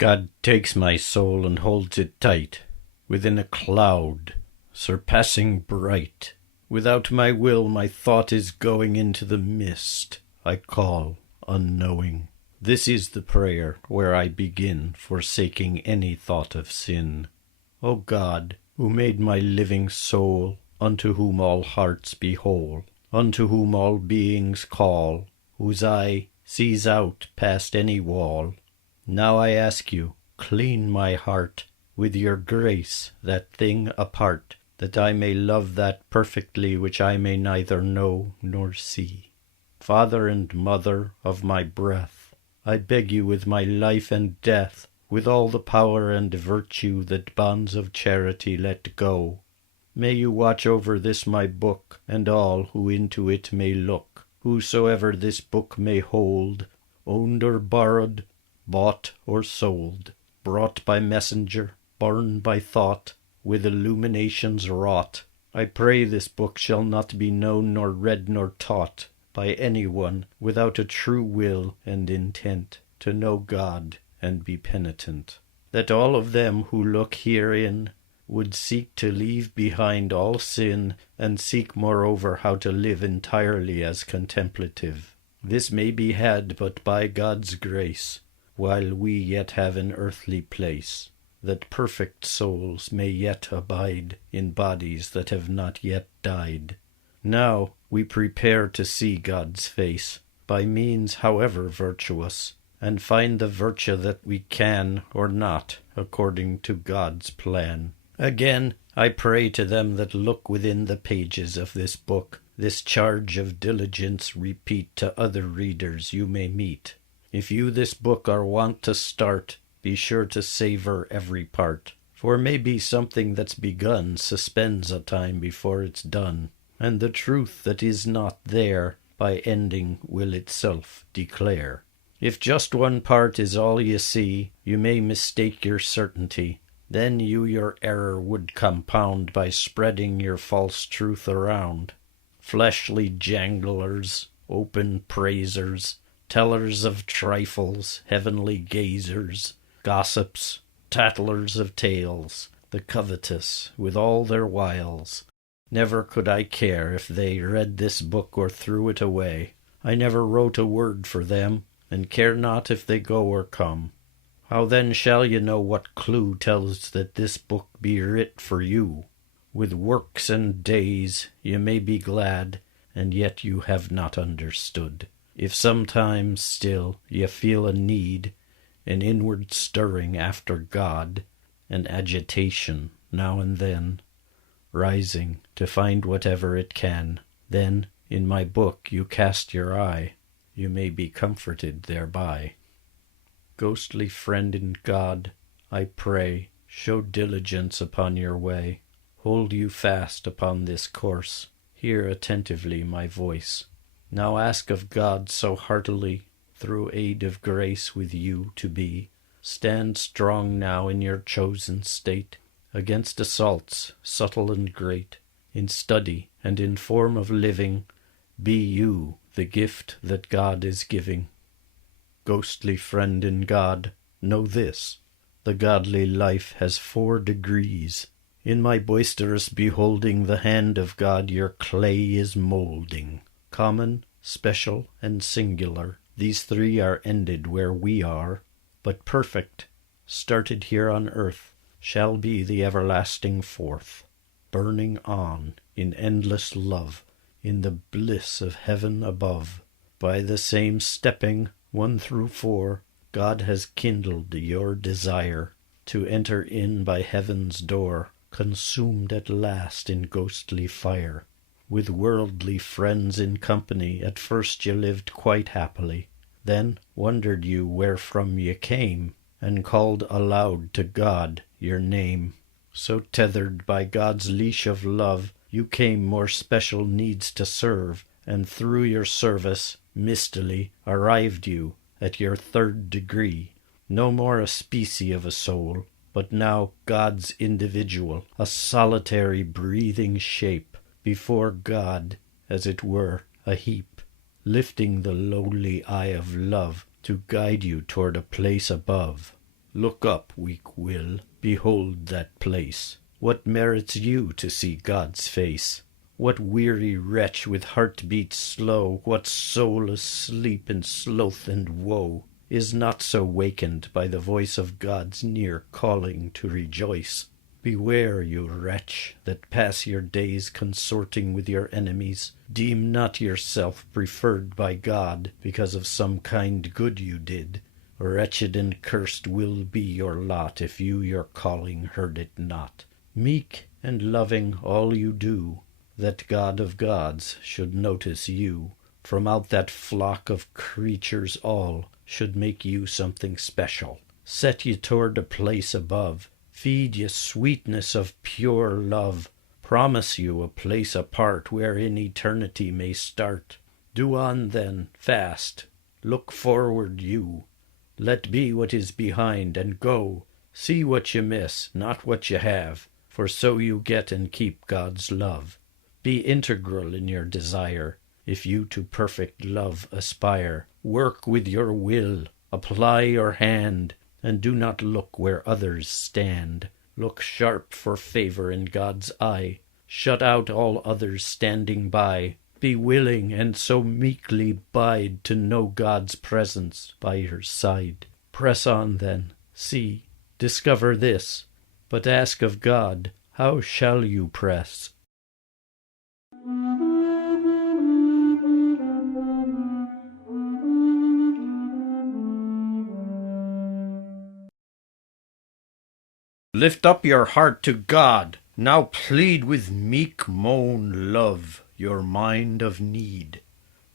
God takes my soul and holds it tight within a cloud surpassing bright. Without my will my thought is going into the mist I call unknowing. This is the prayer where I begin, forsaking any thought of sin. O God, who made my living soul, unto whom all hearts be whole, unto whom all beings call, whose eye sees out past any wall, now I ask you, clean my heart with your grace, that thing apart, that I may love that perfectly which I may neither know nor see. Father and mother of my breath, I beg you with my life and death, with all the power and virtue that bonds of charity let go, may you watch over this my book, and all who into it may look, whosoever this book may hold, owned or borrowed, bought or sold, brought by messenger, borne by thought, with illuminations wrought. I pray this book shall not be known nor read nor taught by any one without a true will and intent to know God and be penitent, that all of them who look herein would seek to leave behind all sin, and seek moreover how to live entirely as contemplative. This may be had but by God's grace, while we yet have an earthly place, that perfect souls may yet abide in bodies that have not yet died. Now we prepare to see God's face, by means however virtuous, and find the virtue that we can or not, according to God's plan. Again, I pray to them that look within the pages of this book, this charge of diligence repeat to other readers you may meet. If you this book are wont to start, be sure to savour every part, for maybe something that's begun suspends a time before it's done, and the truth that is not there by ending will itself declare. If just one part is all you see, you may mistake your certainty. Then you your error would compound by spreading your false truth around. Fleshly janglers, open praisers, tellers of trifles, heavenly gazers, gossips, tattlers of tales, the covetous with all their wiles. Never could I care if they read this book or threw it away. I never wrote a word for them, and care not if they go or come. How then shall you know what clue tells that this book be writ for you? With works and days you may be glad, and yet you have not understood. If sometimes still ye feel a need, an inward stirring after God, an agitation now and then, rising to find whatever it can, then in my book you cast your eye, you may be comforted thereby. Ghostly friend in God, I pray, show diligence upon your way. Hold you fast upon this course. Hear attentively my voice. Now ask of God so heartily, through aid of grace with you to be. Stand strong now in your chosen state, against assaults subtle and great. In study and in form of living, be you the gift that God is giving. Ghostly friend in God, know this, the godly life has 4 degrees. In my boisterous beholding the hand of God your clay is moulding. Common, special, and singular, these 3 are ended where we are, but perfect, started here on earth, shall be the everlasting 4th, burning on in endless love, in the bliss of heaven above. By the same stepping 1 through 4, God has kindled your desire to enter in by heaven's door, consumed at last in ghostly fire. With worldly friends in company, at first ye lived quite happily. Then wondered you wherefrom ye came, and called aloud to God your name. So tethered by God's leash of love, you came more special needs to serve, and through your service, mistily, arrived you at your 3rd degree. No more a specie of a soul, but now God's individual, a solitary breathing shape, before God, as it were, a heap, lifting the lowly eye of love to guide you toward a place above. Look up, weak will, behold that place. What merits you to see God's face? What weary wretch with heart-beats slow, what soul asleep in sloth and woe, is not so wakened by the voice of God's near calling to rejoice? Beware, you wretch, that pass your days consorting with your enemies. Deem not yourself preferred by God because of some kind good you did. Wretched and cursed will be your lot if you your calling heard it not. Meek and loving all you do, that God of gods should notice you. From out that flock of creatures all should make you something special. Set ye toward a place above. Feed ye sweetness of pure love. Promise you a place apart wherein eternity may start. Do on then, fast. Look forward you. Let be what is behind, and go. See what you miss, not what you have, for so you get and keep God's love. Be integral in your desire, if you to perfect love aspire. Work with your will, apply your hand, and do not look where others stand. Look sharp for favor in God's eye. Shut out all others standing by. Be willing and so meekly bide to know God's presence by your side. Press on then, see, discover this, but ask of God, how shall you press? Lift up your heart to God. Now plead with meek moan love your mind of need.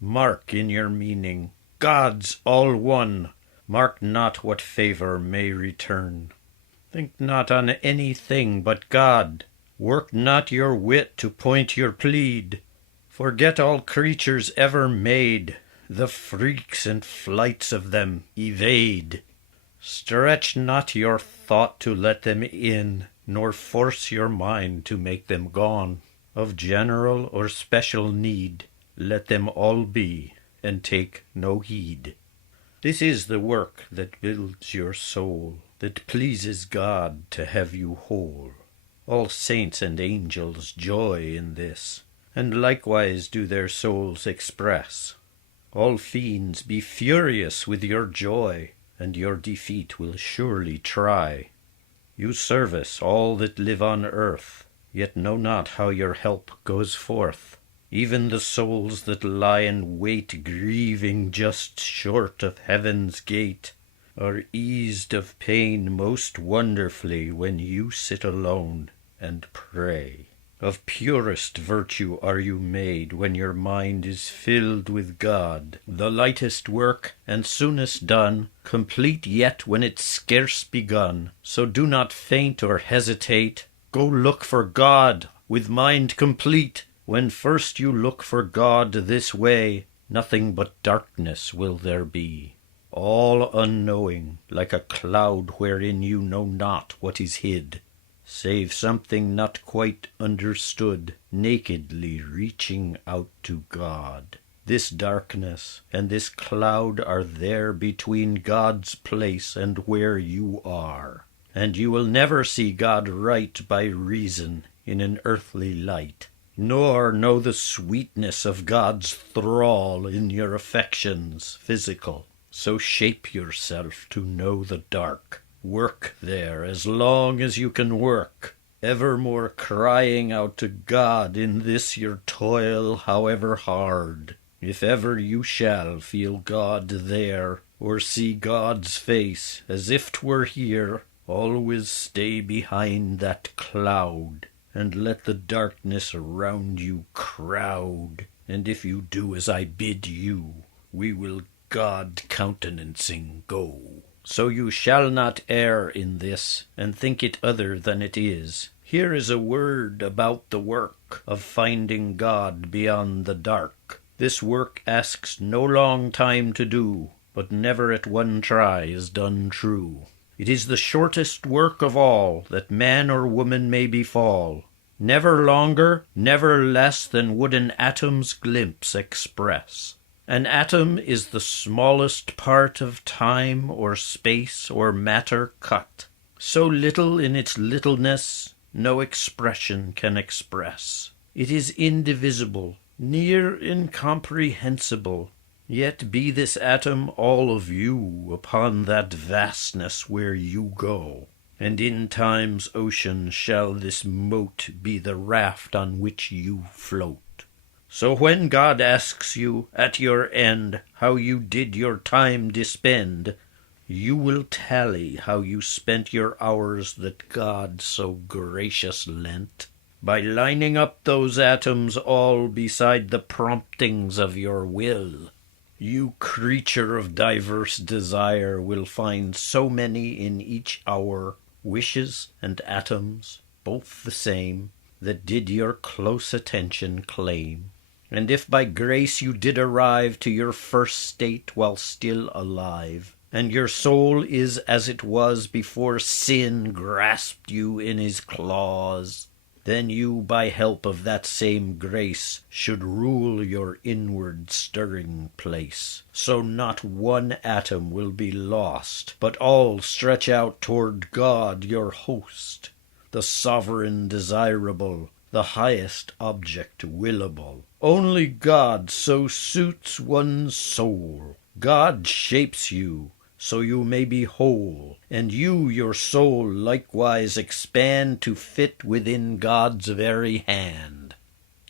Mark in your meaning, God's all one. Mark not what favor may return. Think not on anything but God. Work not your wit to point your plead. Forget all creatures ever made. The freaks and flights of them evade. Stretch not your thought to let them in, nor force your mind to make them gone. Of general or special need, let them all be, and take no heed. This is the work that builds your soul, that pleases God to have you whole. All saints and angels joy in this, and likewise do their souls express. All fiends be furious with your joy, and your defeat will surely try. You service all that live on earth, yet know not how your help goes forth. Even the souls that lie in wait, grieving just short of heaven's gate, are eased of pain most wonderfully when you sit alone and pray. Of purest virtue are you made when your mind is filled with God. The lightest work and soonest done, complete yet when it's scarce begun. So do not faint or hesitate. Go look for God with mind complete. When first you look for God this way, nothing but darkness will there be. All unknowing, like a cloud wherein you know not what is hid, save something not quite understood, nakedly reaching out to God. This darkness and this cloud are there between God's place and where you are, and you will never see God right by reason in an earthly light, nor know the sweetness of God's thrall in your affections physical. So shape yourself to know the dark. Work there as long as you can work, evermore crying out to God in this your toil, however hard. If ever you shall feel God there, or see God's face as if 'twere here, always stay behind that cloud, and let the darkness around you crowd. And if you do as I bid you, we will God countenancing go. So you shall not err in this, and think it other than it is. Here is a word about the work of finding God beyond the dark. This work asks no long time to do, but never at one try is done true. It is the shortest work of all that man or woman may befall. Never longer, never less than would an atom's glimpse express. An atom is the smallest part of time or space or matter cut, so little in its littleness no expression can express. It is indivisible, near incomprehensible, yet be this atom all of you upon that vastness where you go, and in time's ocean shall this mote be the raft on which you float. So when God asks you at your end how you did your time dispend, you will tally how you spent your hours that God so gracious lent, by lining up those atoms all beside the promptings of your will. You creature of diverse desire will find so many in each hour, wishes and atoms, both the same, that did your close attention claim. And if by grace you did arrive to your first state while still alive, and your soul is as it was before sin grasped you in his claws, then you by help of that same grace should rule your inward stirring place. So not one atom will be lost, but all stretch out toward God your host, the sovereign desirable, the highest object willable. Only God so suits one's soul. God shapes you so you may be whole, and you your soul likewise expand to fit within God's very hand.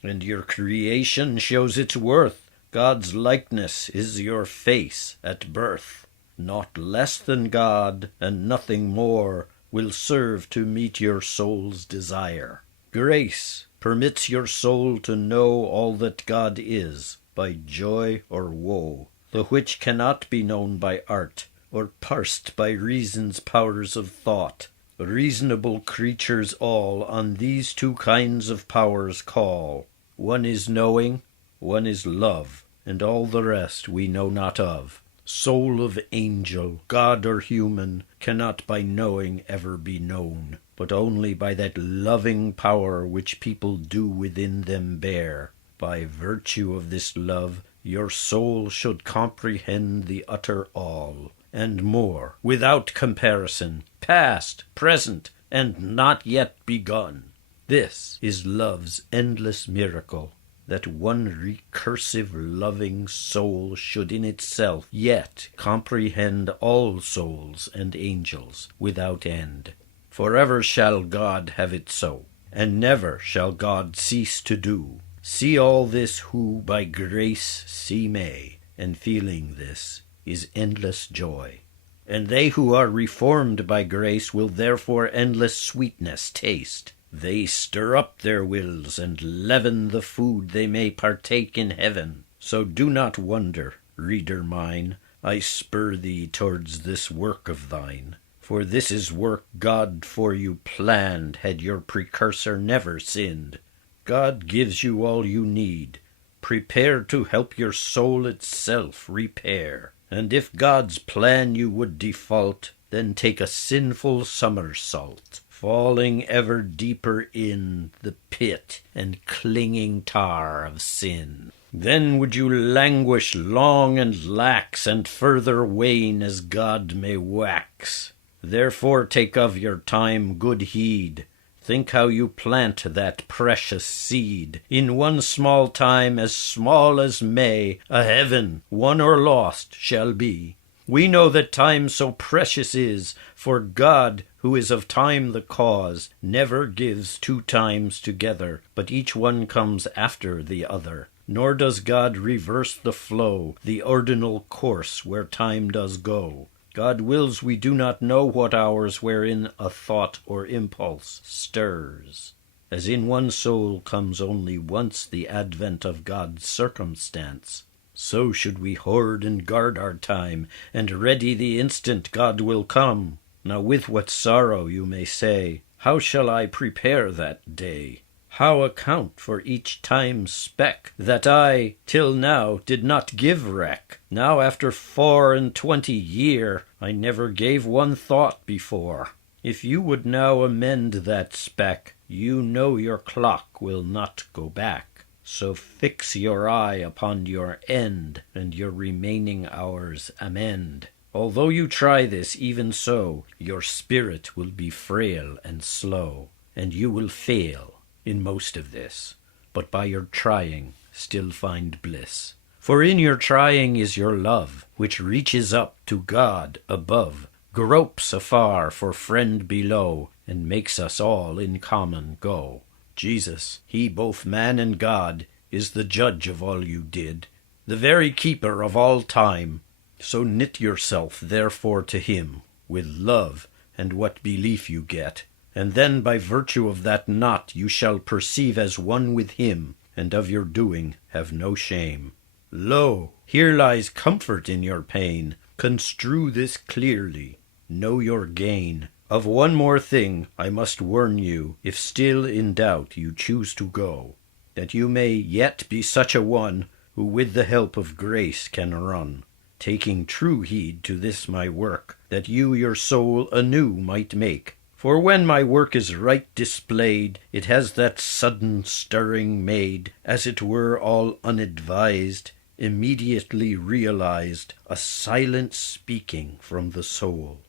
And your creation shows its worth. God's likeness is your face at birth. Not less than God, and nothing more, will serve to meet your soul's desire. Grace permits your soul to know all that God is, by joy or woe, the which cannot be known by art, or parsed by reason's powers of thought. Reasonable creatures all on these two kinds of powers call. One is knowing, one is love, and all the rest we know not of. Soul of angel, God or human, cannot by knowing ever be known, but only by that loving power which people do within them bear. By virtue of this love, your soul should comprehend the utter all, and more, without comparison, past, present, and not yet begun. This is love's endless miracle, that one recursive loving soul should in itself yet comprehend all souls and angels without end. Forever shall God have it so, and never shall God cease to do. See all this who by grace see may, and feeling this is endless joy. And they who are reformed by grace will therefore endless sweetness taste. They stir up their wills and leaven the food they may partake in heaven. So do not wonder, reader mine, I spur thee towards this work of thine. For this is work God for you planned, had your precursor never sinned. God gives you all you need. Prepare to help your soul itself repair. And if God's plan you would default, then take a sinful somersault, falling ever deeper in the pit and clinging tar of sin. Then would you languish long and lax, and further wane as God may wax. Therefore take of your time good heed. Think how you plant that precious seed. In one small time, as small as may, a heaven, won or lost, shall be. We know that time so precious is, for God, who is of time the cause, never gives two times together, but each one comes after the other. Nor does God reverse the flow, the ordinal course where time does go. God wills we do not know what hours wherein a thought or impulse stirs. As in one soul comes only once the advent of God's circumstance, so should we hoard and guard our time, and ready the instant God will come. Now with what sorrow, you may say, how shall I prepare that day? How account for each time's speck, that I, till now, did not give reck? Now after 24 year, I never gave one thought before. If you would now amend that speck, you know your clock will not go back. So fix your eye upon your end, and your remaining hours amend. Although you try this even so, your spirit will be frail and slow, and you will fail in most of this, but by your trying still find bliss. For in your trying is your love, which reaches up to God above, gropes afar for friend below, and makes us all in common go. Jesus, he both man and God, is the judge of all you did, the very keeper of all time. So knit yourself therefore to him, with love and what belief you get, and then by virtue of that knot you shall perceive as one with him, and of your doing have no shame. Lo, here lies comfort in your pain. Construe this clearly, know your gain. Of one more thing I must warn you, if still in doubt you choose to go, that you may yet be such a one who with the help of grace can run, taking true heed to this my work, that you your soul anew might make. For when my work is right displayed, it has that sudden stirring made, as it were all unadvised, immediately realized, a silent speaking from the soul,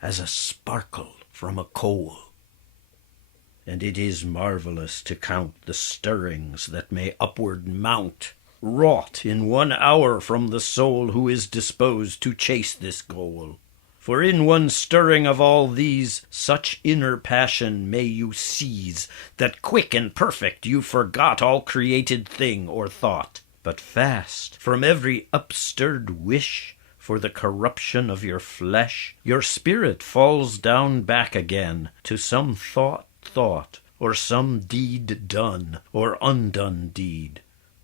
as a sparkle from a coal. And it is marvelous to count the stirrings that may upward mount, wrought in 1 hour from the soul who is disposed to chase this goal. For in one stirring of all these, such inner passion may you seize, that quick and perfect you forgot all created thing or thought. But fast, from every upstirred wish, for the corruption of your flesh, your spirit falls down back again to some thought, or some deed done, or undone deed.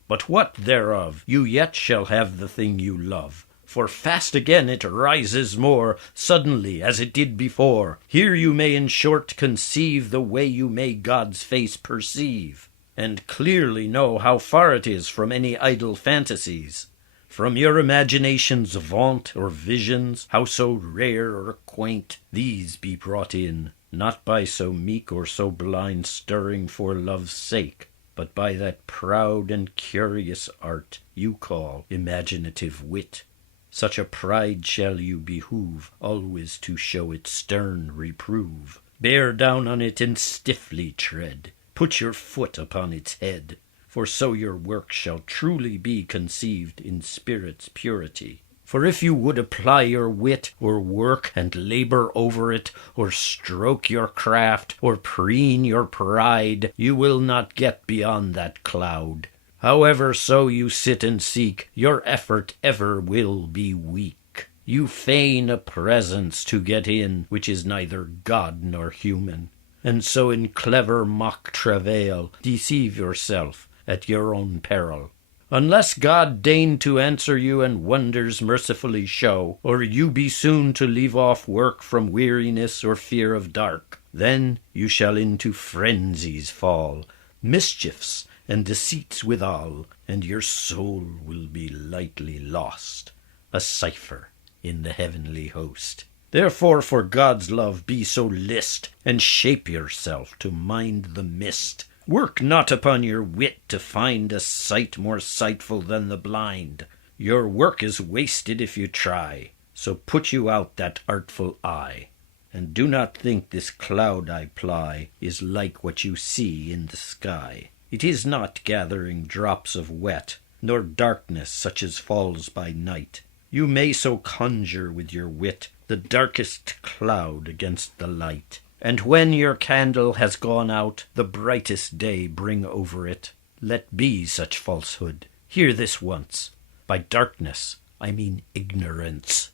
But what thereof, you yet shall have the thing you love. For fast again it rises more, suddenly as it did before. Here you may in short conceive the way you may God's face perceive, and clearly know how far it is from any idle fantasies. From your imagination's vaunt or visions, how so rare or quaint, these be brought in, not by so meek or so blind stirring for love's sake, but by that proud and curious art you call imaginative wit. Such a pride shall you behoove always to show it stern reprove. Bear down on it and stiffly tread, put your foot upon its head, for so your work shall truly be conceived in spirit's purity. For if you would apply your wit, or work and labor over it, or stroke your craft, or preen your pride, you will not get beyond that cloud. However so you sit and seek, your effort ever will be weak. You feign a presence to get in, which is neither God nor human, and so in clever mock travail deceive yourself at your own peril. Unless God deign to answer you and wonders mercifully show, or you be soon to leave off work from weariness or fear of dark, then you shall into frenzies fall, mischiefs and deceits withal, and your soul will be lightly lost, a cipher in the heavenly host. Therefore for God's love be so list, and shape yourself to mind the mist. Work not upon your wit to find a sight more sightful than the blind. Your work is wasted if you try, so put you out that artful eye. And do not think this cloud I ply is like what you see in the sky. It is not gathering drops of wet, nor darkness such as falls by night. You may so conjure with your wit the darkest cloud against the light. And when your candle has gone out, the brightest day bring over it. Let be such falsehood. Hear this once. By darkness, I mean ignorance.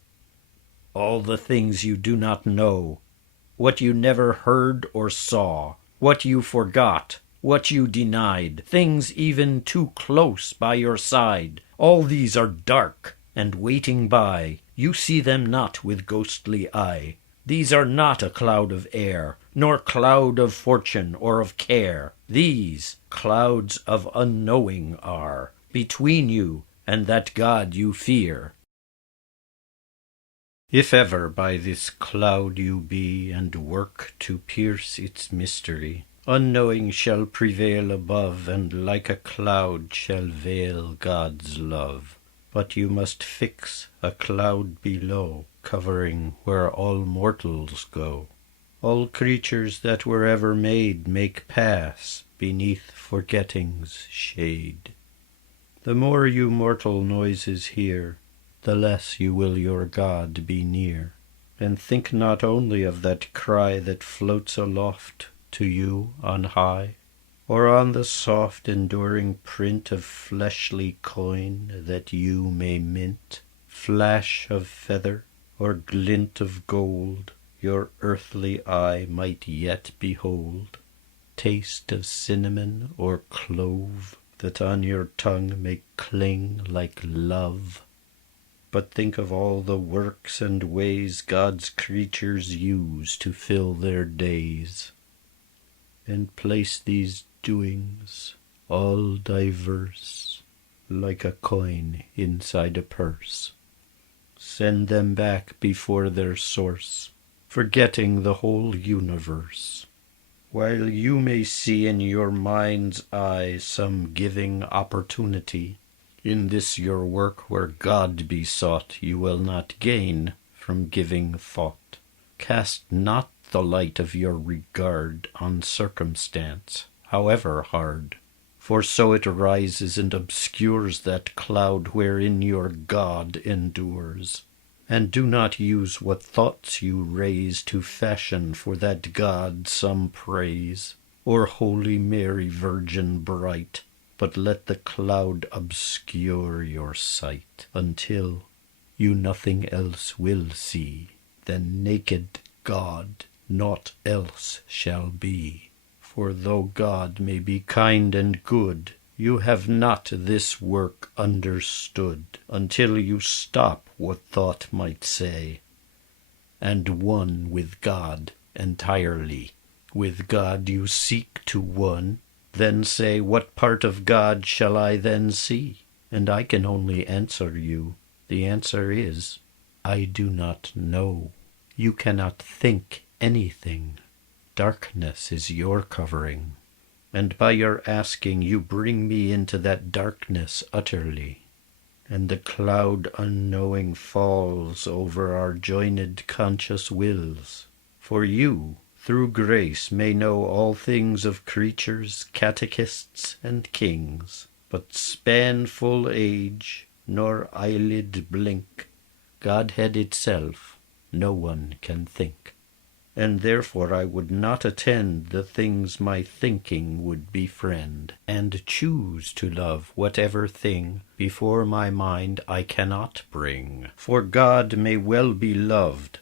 All the things you do not know, what you never heard or saw, what you forgot, what you denied, things even too close by your side, all these are dark and waiting by. You see them not with ghostly eye. These are not a cloud of air, nor cloud of fortune or of care. These clouds of unknowing are, between you and that God you fear. If ever by this cloud you be, and work to pierce its mystery, Unknowing shall prevail above, and like a cloud shall veil God's love. But you must fix a cloud below, covering where all mortals go. All creatures that were ever made make pass beneath forgetting's shade. The more you mortal noises hear, the less you will your God be near. And think not only of that cry that floats aloft to you on high, or on the soft enduring print of fleshly coin that you may mint, flash of feather or glint of gold your earthly eye might yet behold, taste of cinnamon or clove that on your tongue may cling like love. But think of all the works and ways God's creatures use to fill their days, and place these doings, all diverse, like a coin inside a purse. Send them back before their source, forgetting the whole universe, while you may see in your mind's eye some giving opportunity. In this your work where God be sought, you will not gain from giving thought. Cast not the light of your regard on circumstance, however hard, for so it rises and obscures that cloud wherein your God endures. And do not use what thoughts you raise to fashion for that God some praise, or Holy Mary Virgin bright, but let the cloud obscure your sight, until you nothing else will see than naked God, naught else shall be. For though God may be kind and good, you have not this work understood, until you stop what thought might say, and one with God entirely. With God you seek to one, then say, what part of God shall I then see? And I can only answer you. The answer is, I do not know. You cannot think anything. Darkness is your covering, and by your asking you bring me into that darkness utterly, and the cloud unknowing falls over our joined conscious wills. For you, through grace, may know all things of creatures, catechists, and kings, but span full age, nor eyelid blink, Godhead itself no one can think. And therefore I would not attend the things my thinking would befriend, and choose to love whatever thing before my mind I cannot bring. For God may well be loved,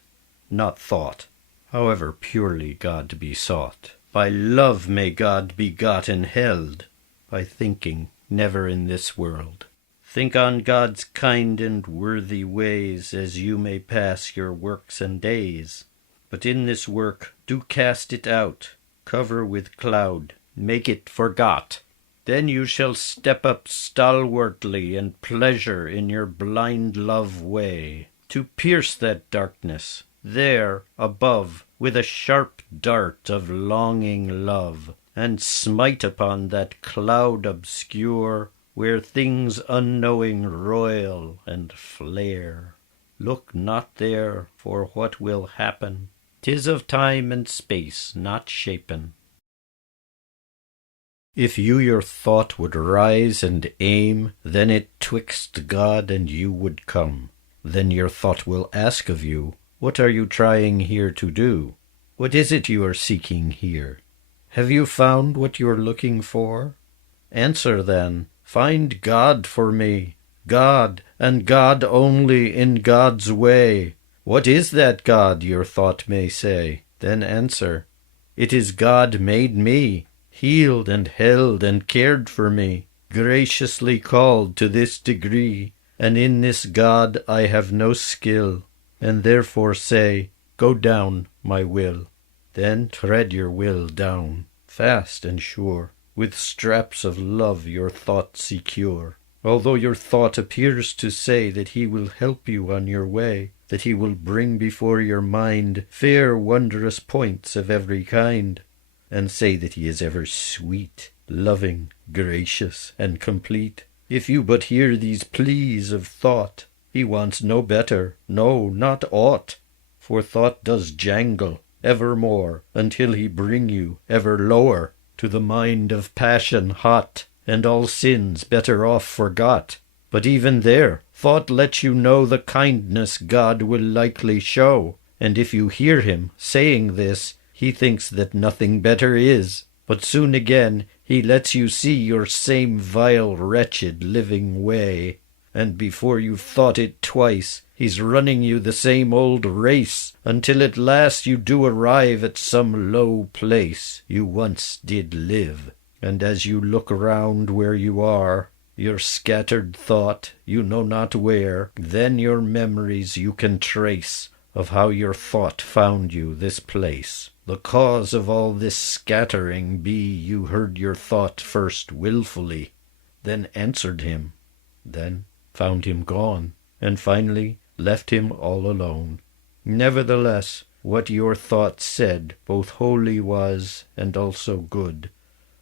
not thought, however purely God be sought. By love may God be got and held, by thinking never in this world. Think on God's kind and worthy ways as you may pass your works and days. But in this work do cast it out, cover with cloud, make it forgot. Then you shall step up stalwartly and pleasure in your blind love way, to pierce that darkness, there above, with a sharp dart of longing love, and smite upon that cloud obscure, where things unknowing roil and flare. Look not there, for what will happen, 'tis of time and space not shapen. If you your thought would rise and aim, then it twixt God and you would come. Then your thought will ask of you, what are you trying here to do? What is it you are seeking here? Have you found what you are looking for? Answer then, find God for me, God, and God only in God's way. What is that God, your thought may say? Then answer, it is God made me, healed and held and cared for me, graciously called to this degree, and in this God I have no skill, and therefore say, go down, my will. Then tread your will down, fast and sure, with straps of love your thought secure. Although your thought appears to say that he will help you on your way, that he will bring before your mind fair wondrous points of every kind, and say that he is ever sweet, loving, gracious, and complete. If you but hear these pleas of thought, he wants no better, no, not aught. For thought does jangle evermore, until he bring you ever lower to the mind of passion hot, and all sins better off forgot. But even there, thought lets you know the kindness God will likely show, and if you hear him saying this, he thinks that nothing better is. But soon again he lets you see your same vile, wretched living way, and before you've thought it twice, he's running you the same old race, until at last you do arrive at some low place you once did live. And as you look round where you are, your scattered thought, you know not where, then your memories you can trace of how your thought found you this place. The cause of all this scattering be you heard your thought first wilfully, then answered him, then found him gone, and finally left him all alone. Nevertheless, what your thought said both holy was and also good,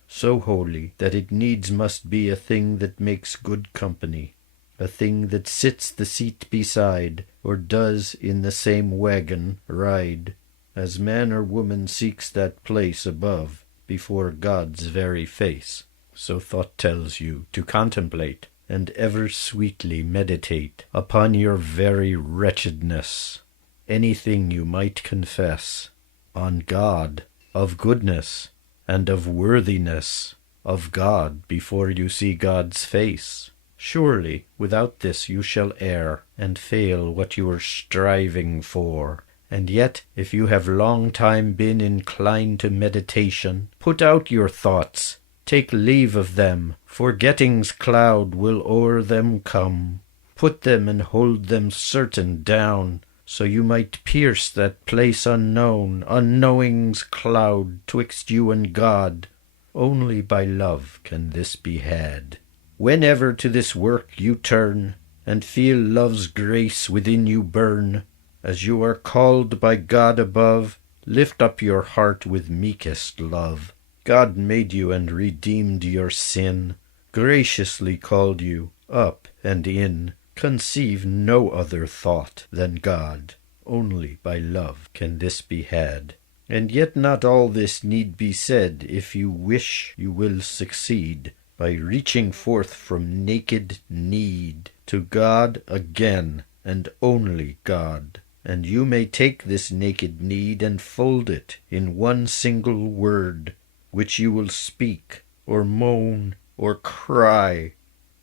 so holy that it needs must be a thing that makes good company, a thing that sits the seat beside, or does in the same wagon ride, as man or woman seeks that place above before God's very face. So thought tells you to contemplate, and ever sweetly meditate upon your very wretchedness, anything you might confess, on God, of goodness, and of worthiness, of God before you see God's face. Surely without this you shall err, and fail what you are striving for. And yet, if you have long time been inclined to meditation, put out your thoughts, take leave of them, forgetting's cloud will o'er them come. Put them and hold them certain down, so you might pierce that place unknown, unknowing's cloud twixt you and God. Only by love can this be had. Whenever to this work you turn, and feel love's grace within you burn, as you are called by God above, lift up your heart with meekest love. God made you and redeemed your sin, graciously called you up and in. Conceive no other thought than God. Only by love can this be had. And yet not all this need be said if you wish you will succeed, by reaching forth from naked need to God again, and only God. And you may take this naked need and fold it in one single word, which you will speak, or moan, or cry,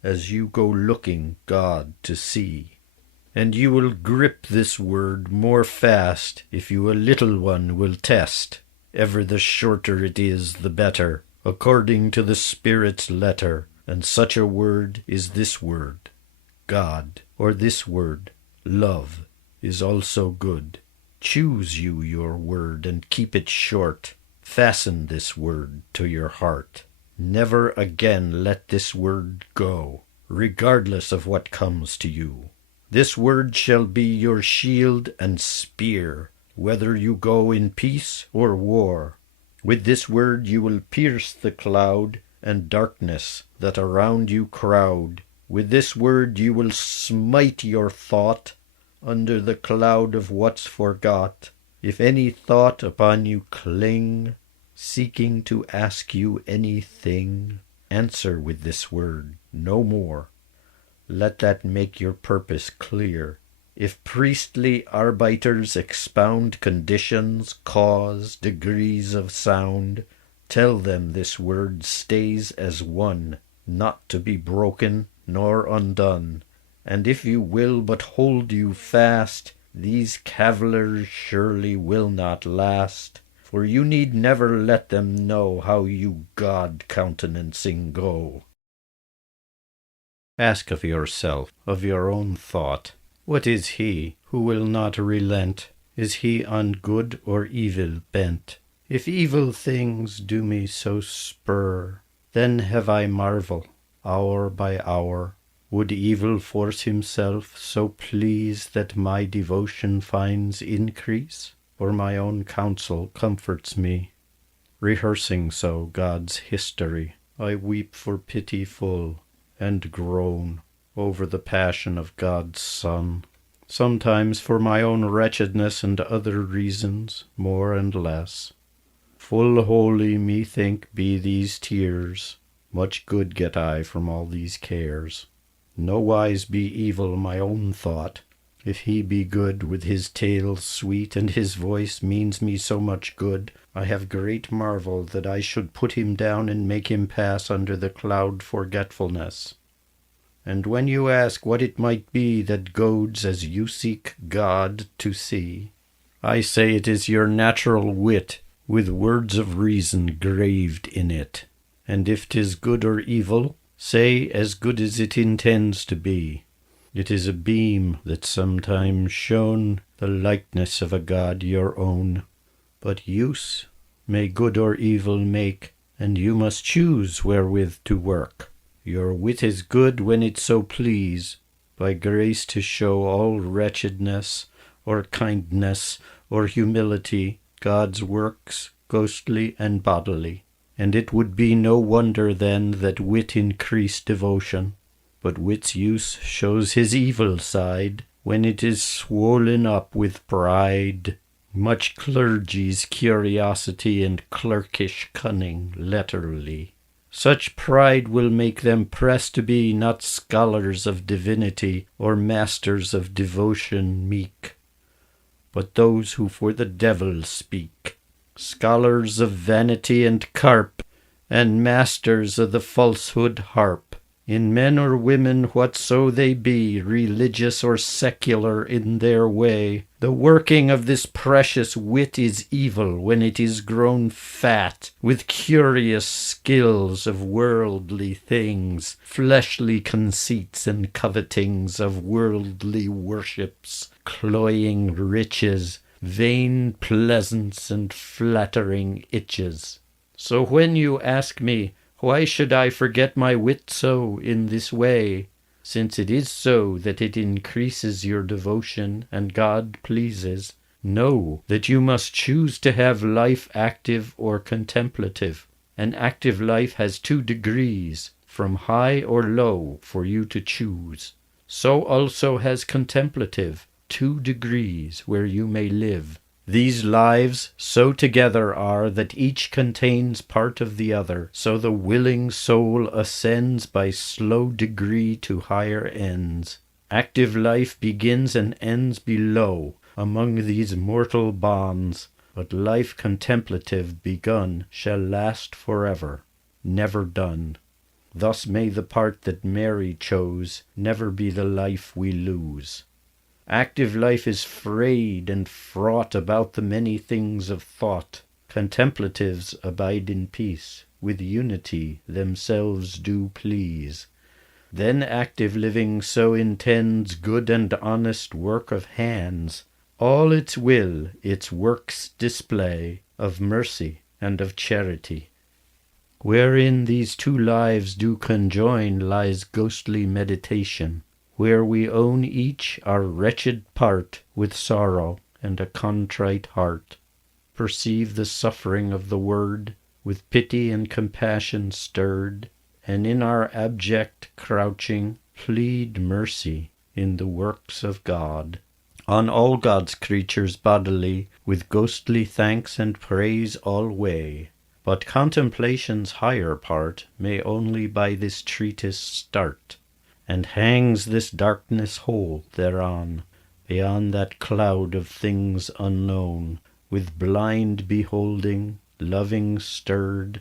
as you go looking God to see. And you will grip this word more fast if you a little one will test. Ever the shorter it is the better, according to the Spirit's letter. And such a word is this word, God, or this word, love, is also good. Choose you your word and keep it short. Fasten this word to your heart. Never again let this word go, regardless of what comes to you. This word shall be your shield and spear, whether you go in peace or war. With this word you will pierce the cloud and darkness that around you crowd. With this word you will smite your thought under the cloud of what's forgot. If any thought upon you cling, seeking to ask you anything, answer with this word, no more. Let that make your purpose clear. If priestly arbiters expound conditions, cause, degrees of sound, tell them this word stays as one, not to be broken nor undone. And if you will but hold you fast, these cavillers surely will not last. For you need never let them know how you God-countenancing go. Ask of yourself, of your own thought, what is he who will not relent? Is he on good or evil bent? If evil things do me so spur, then have I marvel, hour by hour. Would evil force himself so please that my devotion finds increase, or my own counsel comforts me? Rehearsing so God's history, I weep for pity full, and groan over the passion of God's Son, sometimes for my own wretchedness and other reasons, more and less. Full holy, methink, be these tears, much good get I from all these cares. Nowise be evil my own thought, if he be good with his tale sweet, and his voice means me so much good, I have great marvel that I should put him down and make him pass under the cloud forgetfulness. And when you ask what it might be that goads as you seek God to see, I say it is your natural wit, with words of reason graved in it. And if 'tis good or evil, say as good as it intends to be. It is a beam that sometimes shone the likeness of a God your own. But use may good or evil make, and you must choose wherewith to work. Your wit is good when it so please, by grace to show all wretchedness, or kindness, or humility, God's works, ghostly and bodily. And it would be no wonder then that wit increase devotion. But wit's use shows his evil side, when it is swollen up with pride, much clergy's curiosity and clerkish cunning, letterly. Such pride will make them press to be not scholars of divinity, or masters of devotion meek, but those who for the devil speak, scholars of vanity and carp, and masters of the falsehood harp. In men or women whatso they be, religious or secular in their way, the working of this precious wit is evil when it is grown fat with curious skills of worldly things, fleshly conceits and covetings of worldly worships, cloying riches, vain pleasance and flattering itches. So when you ask me, why should I forget my wit so in this way, since it is so that it increases your devotion and God pleases? Know that you must choose to have life active or contemplative. An active life has 2 degrees, from high or low, for you to choose. So also has contemplative 2 degrees where you may live. These lives so together are that each contains part of the other, so the willing soul ascends by slow degree to higher ends. Active life begins and ends below, among these mortal bonds, but life contemplative begun shall last forever, never done. Thus may the part that Mary chose never be the life we lose. Active life is frayed and fraught about the many things of thought. Contemplatives abide in peace, with unity themselves do please. Then active living so intends good and honest work of hands, all its will its works display, of mercy and of charity. Wherein these 2 lives do conjoin lies ghostly meditation, where we own each our wretched part with sorrow and a contrite heart, perceive the suffering of the Word, with pity and compassion stirred, and in our abject crouching plead mercy in the works of God. On all God's creatures bodily, with ghostly thanks and praise alway, but contemplation's higher part may only by this treatise start, and hangs this darkness whole thereon, beyond that cloud of things unknown, with blind beholding, loving stirred,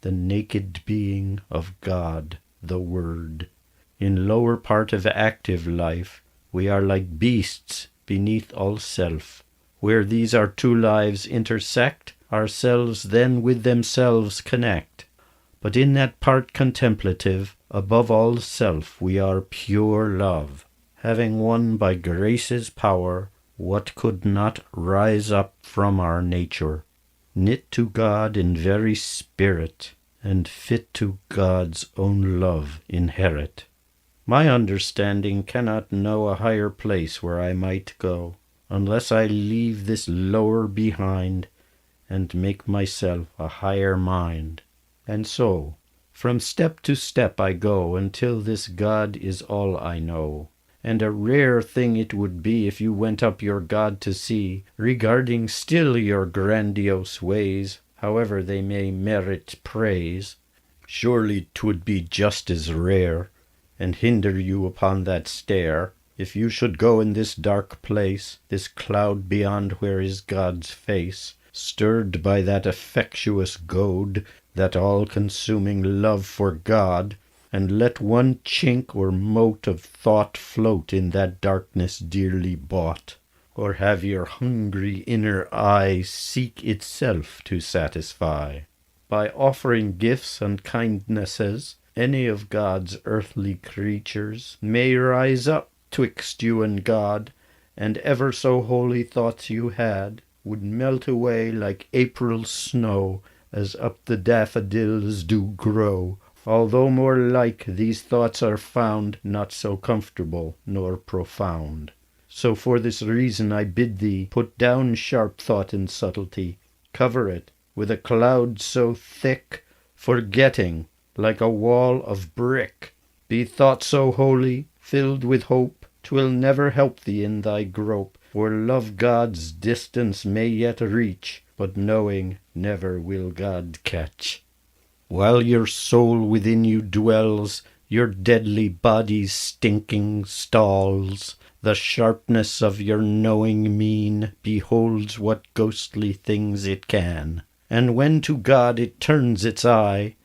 the naked being of God, the Word. In lower part of active life, we are like beasts beneath all self. Where these our 2 lives intersect, ourselves then with themselves connect. But in that part contemplative, above all self we are pure love, having won by grace's power what could not rise up from our nature, knit to God in very spirit, and fit to God's own love inherit. My understanding cannot know a higher place where I might go, unless I leave this lower behind, and make myself a higher mind. And so, from step to step I go, until this God is all I know. And a rare thing it would be if you went up your God to see, regarding still your grandiose ways, however they may merit praise. Surely 'twould be just as rare, and hinder you upon that stair, if you should go in this dark place, this cloud beyond where is God's face, stirred by that affectuous goad, that all-consuming love for God, and let one chink or mote of thought float in that darkness dearly bought, or have your hungry inner eye seek itself to satisfy. By offering gifts and kindnesses, any of God's earthly creatures may rise up twixt you and God, and ever so holy thoughts you had would melt away like April snow, as up the daffodils do grow, although more like these thoughts are found not so comfortable nor profound. So for this reason I bid thee put down sharp thought and subtlety, cover it with a cloud so thick, forgetting, like a wall of brick. Be thought so holy, filled with hope, 'twill never help thee in thy grope, for love God's distance may yet reach, but knowing never will God catch. While your soul within you dwells, your deadly body's stinking stalls, the sharpness of your knowing mien beholds what ghostly things it can, and when to God it turns its eye,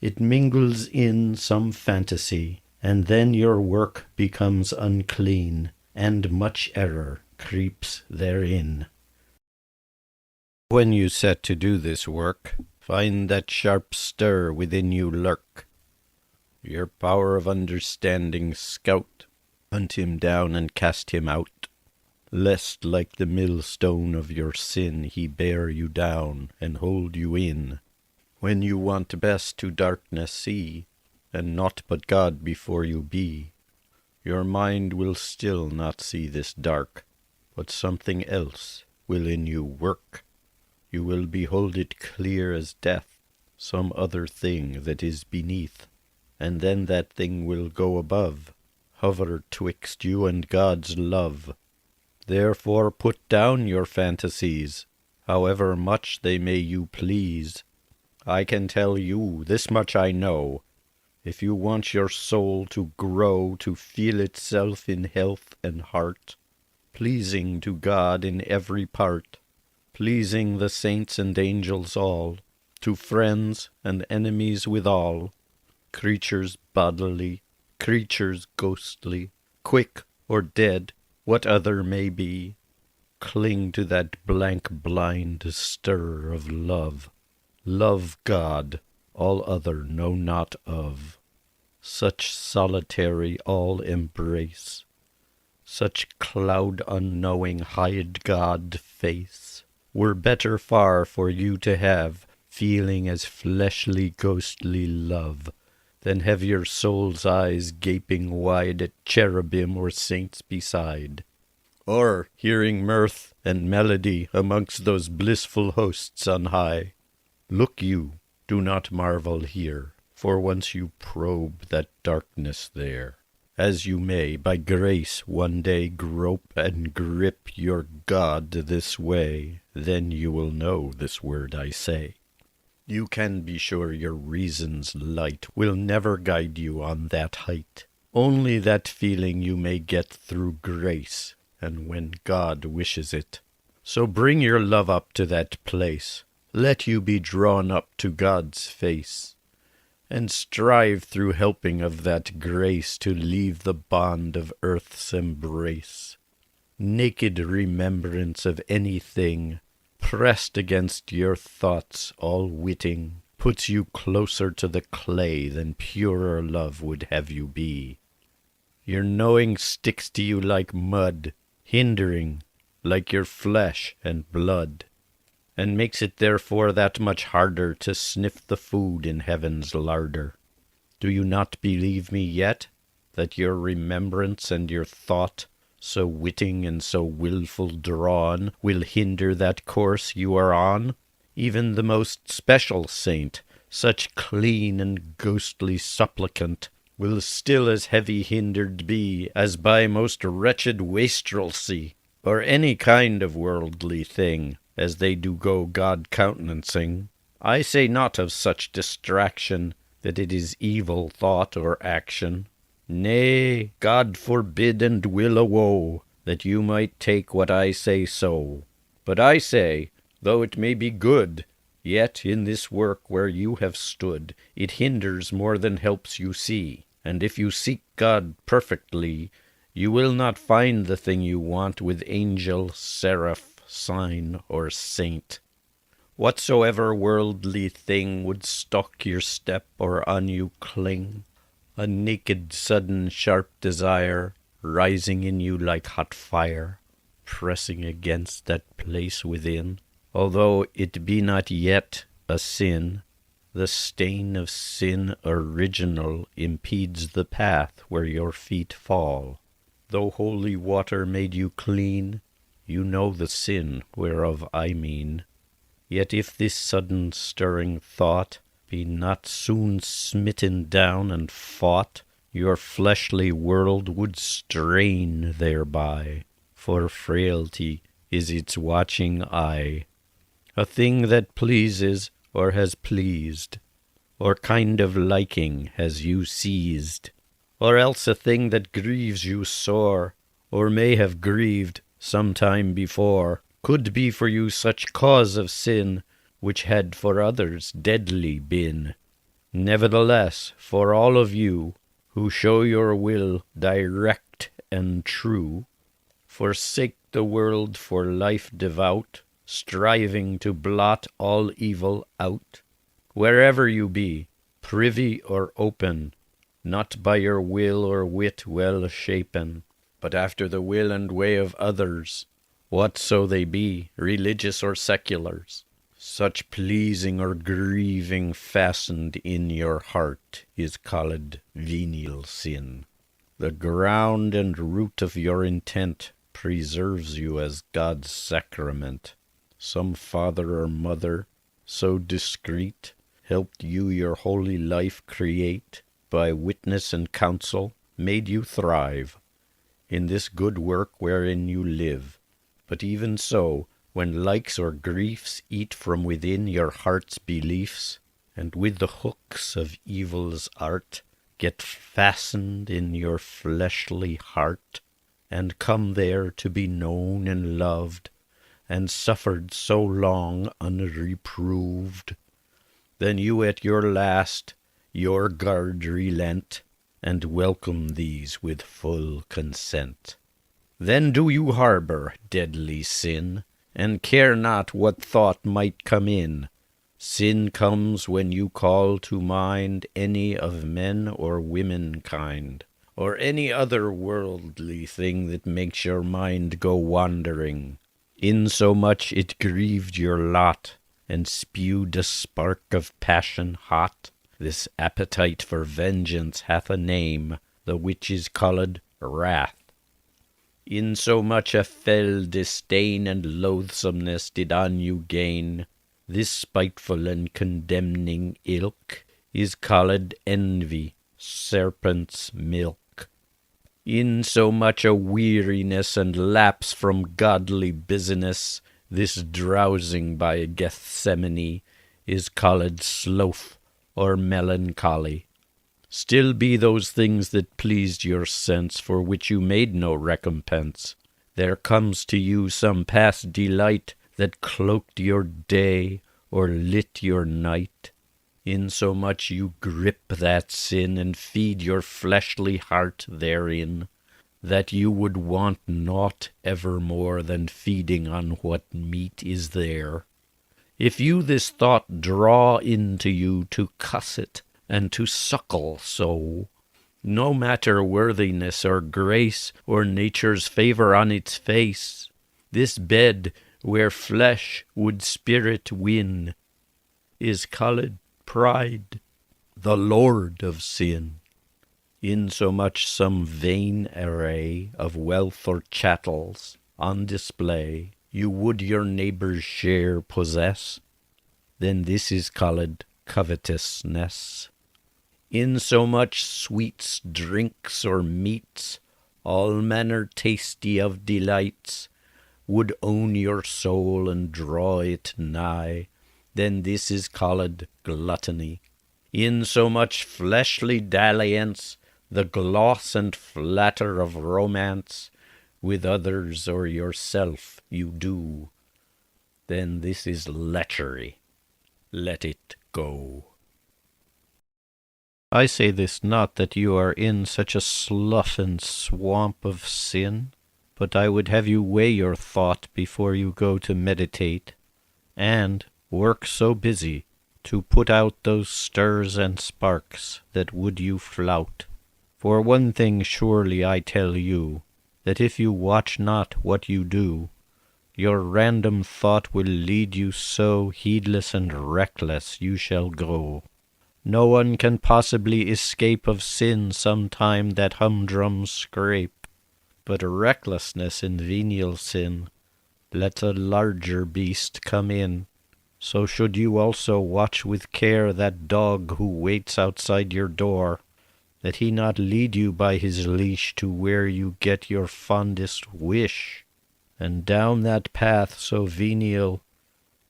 it mingles in some fantasy, and then your work becomes unclean, and much error creeps therein. When you set to do this work, find that sharp stir within you lurk. Your power of understanding scout, hunt him down and cast him out, lest like the millstone of your sin he bear you down and hold you in. When you want best to darkness see, and naught but God before you be, your mind will still not see this dark, but something else will in you work. You will behold it clear as death, some other thing that is beneath, and then that thing will go above, hover twixt you and God's love. Therefore put down your fantasies, however much they may you please. I can tell you, this much I know, if you want your soul to grow, to feel itself in health and heart, pleasing to God in every part, pleasing the saints and angels all, to friends and enemies withal, creatures bodily, creatures ghostly, quick or dead, what other may be, cling to that blank blind stir of love. Love God, all other know not of. Such solitary all embrace, such cloud unknowing hide God face, were better far for you to have, feeling as fleshly ghostly love, than have your soul's eyes gaping wide at cherubim or saints beside, or hearing mirth and melody amongst those blissful hosts on high. Look you, do not marvel here, for once you probe that darkness there, as you may by grace one day grope and grip your God this way, then you will know this word I say. You can be sure your reason's light will never guide you on that height. Only that feeling you may get through grace, and when God wishes it. So bring your love up to that place. Let you be drawn up to God's face, and strive through helping of that grace to leave the bond of earth's embrace. Naked remembrance of anything, pressed against your thoughts all witting, puts you closer to the clay than purer love would have you be. Your knowing sticks to you like mud, hindering, like your flesh and blood, and makes it therefore that much harder to sniff the food in heaven's larder. Do you not believe me yet, that your remembrance and your thought, so witting and so wilful drawn, will hinder that course you are on? Even the most special saint, such clean and ghostly supplicant, will still as heavy hindered be as by most wretched wastrelsy, or any kind of worldly thing, as they do go God countenancing. I say not of such distraction that it is evil thought or action. Nay, God forbid and will a woe that you might take what I say so. But I say, though it may be good, yet in this work where you have stood, it hinders more than helps you see. And if you seek God perfectly, you will not find the thing you want with angel, seraph, sign, or saint. Whatsoever worldly thing would stalk your step or on you cling, a naked, sudden, sharp desire, rising in you like hot fire, pressing against that place within, although it be not yet a sin, the stain of sin original impedes the path where your feet fall. Though holy water made you clean, you know the sin whereof I mean. Yet if this sudden stirring thought be not soon smitten down and fought, your fleshly world would strain thereby, for frailty is its watching eye. A thing that pleases or has pleased, or kind of liking has you seized, or else a thing that grieves you sore, or may have grieved some time before, could be for you such cause of sin, which had for others deadly been. Nevertheless, for all of you, who show your will direct and true, forsake the world for life devout, striving to blot all evil out. Wherever you be, privy or open, not by your will or wit well shapen, but after the will and way of others, whatso they be, religious or seculars, such pleasing or grieving fastened in your heart is called venial sin. The ground and root of your intent preserves you as God's sacrament. Some father or mother, so discreet, helped you your holy life create, by witness and counsel made you thrive in this good work wherein you live. But even so, when likes or griefs eat from within your heart's beliefs, and with the hooks of evil's art get fastened in your fleshly heart, and come there to be known and loved, and suffered so long unreproved, then you at your last your guard relent, and welcome these with full consent. Then do you harbor deadly sin, and care not what thought might come in. Sin comes when you call to mind any of men or womenkind, or any other worldly thing that makes your mind go wandering, insomuch it grieved your lot, and spewed a spark of passion hot. This appetite for vengeance hath a name, the which is called wrath. Insomuch a fell disdain and loathsomeness did on you gain, this spiteful and condemning ilk is called envy, serpent's milk. Insomuch a weariness and lapse from godly business, this drowsing by Gethsemane is called sloth or melancholy. Still be those things that pleased your sense, for which you made no recompense. There comes to you some past delight that cloaked your day or lit your night, insomuch you grip that sin and feed your fleshly heart therein, that you would want naught ever more than feeding on what meat is there. If you this thought draw into you to cuss it, and to suckle so, no matter worthiness or grace or nature's favor on its face, this bed where flesh would spirit win is called pride, the lord of sin. Insomuch some vain array of wealth or chattels on display you would your neighbour's share possess, then this is called covetousness. In so much sweets, drinks, or meats, all manner tasty of delights, would own your soul and draw it nigh, then this is called gluttony. In so much fleshly dalliance, the gloss and flatter of romance, with others or yourself you do, then this is lechery. Let it go. I say this not that you are in such a slough and swamp of sin, but I would have you weigh your thought before you go to meditate, and work so busy to put out those stirs and sparks that would you flout. For one thing surely I tell you, that if you watch not what you do, your random thought will lead you so heedless and reckless you shall go. No one can possibly escape of sin some time that humdrum scrape, but recklessness in venial sin lets a larger beast come in. So should you also watch with care that dog who waits outside your door, that he not lead you by his leash to where you get your fondest wish, and down that path so venial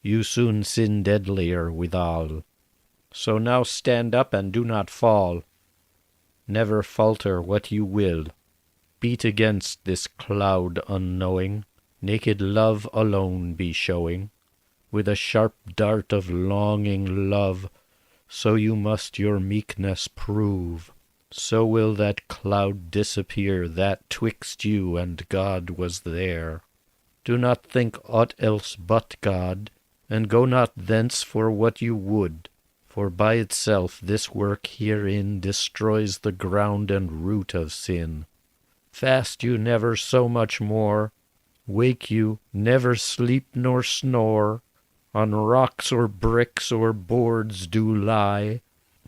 you soon sin deadlier withal. So now stand up and do not fall. Never falter what you will. Beat against this cloud unknowing. Naked love alone be showing. With a sharp dart of longing love, so you must your meekness prove. So will that cloud disappear that twixt you and God was there. Do not think aught else but God, and go not thence for what you would. For by itself this work herein destroys the ground and root of sin. Fast you never so much more, wake you never sleep nor snore, on rocks or bricks or boards do lie,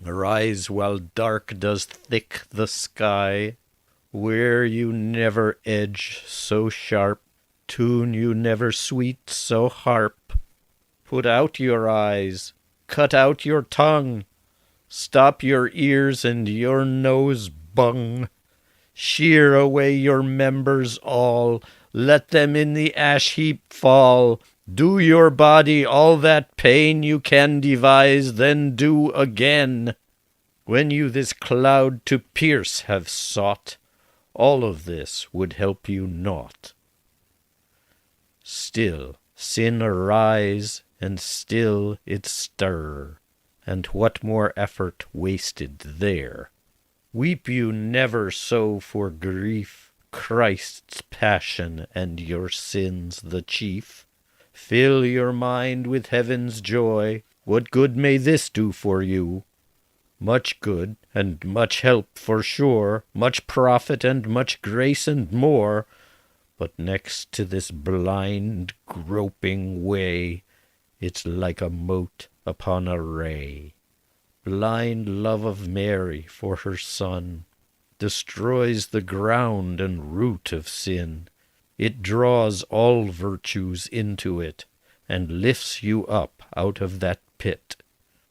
arise while dark does thick the sky, wear you never edge so sharp, tune you never sweet so harp, put out your eyes, cut out your tongue, stop your ears and your nose bung, shear away your members all, let them in the ash heap fall, do your body all that pain you can devise, then do again. When you this cloud to pierce have sought, all of this would help you naught. Still sin arise, and still it stir, and what more effort wasted there? Weep you never so for grief, Christ's passion and your sins the chief. Fill your mind with heaven's joy. What good may this do for you? Much good, and much help for sure, much profit and much grace and more. But next to this blind, groping way, it's like a mote upon a ray. Blind love of Mary for her Son destroys the ground and root of sin. It draws all virtues into it, and lifts you up out of that pit.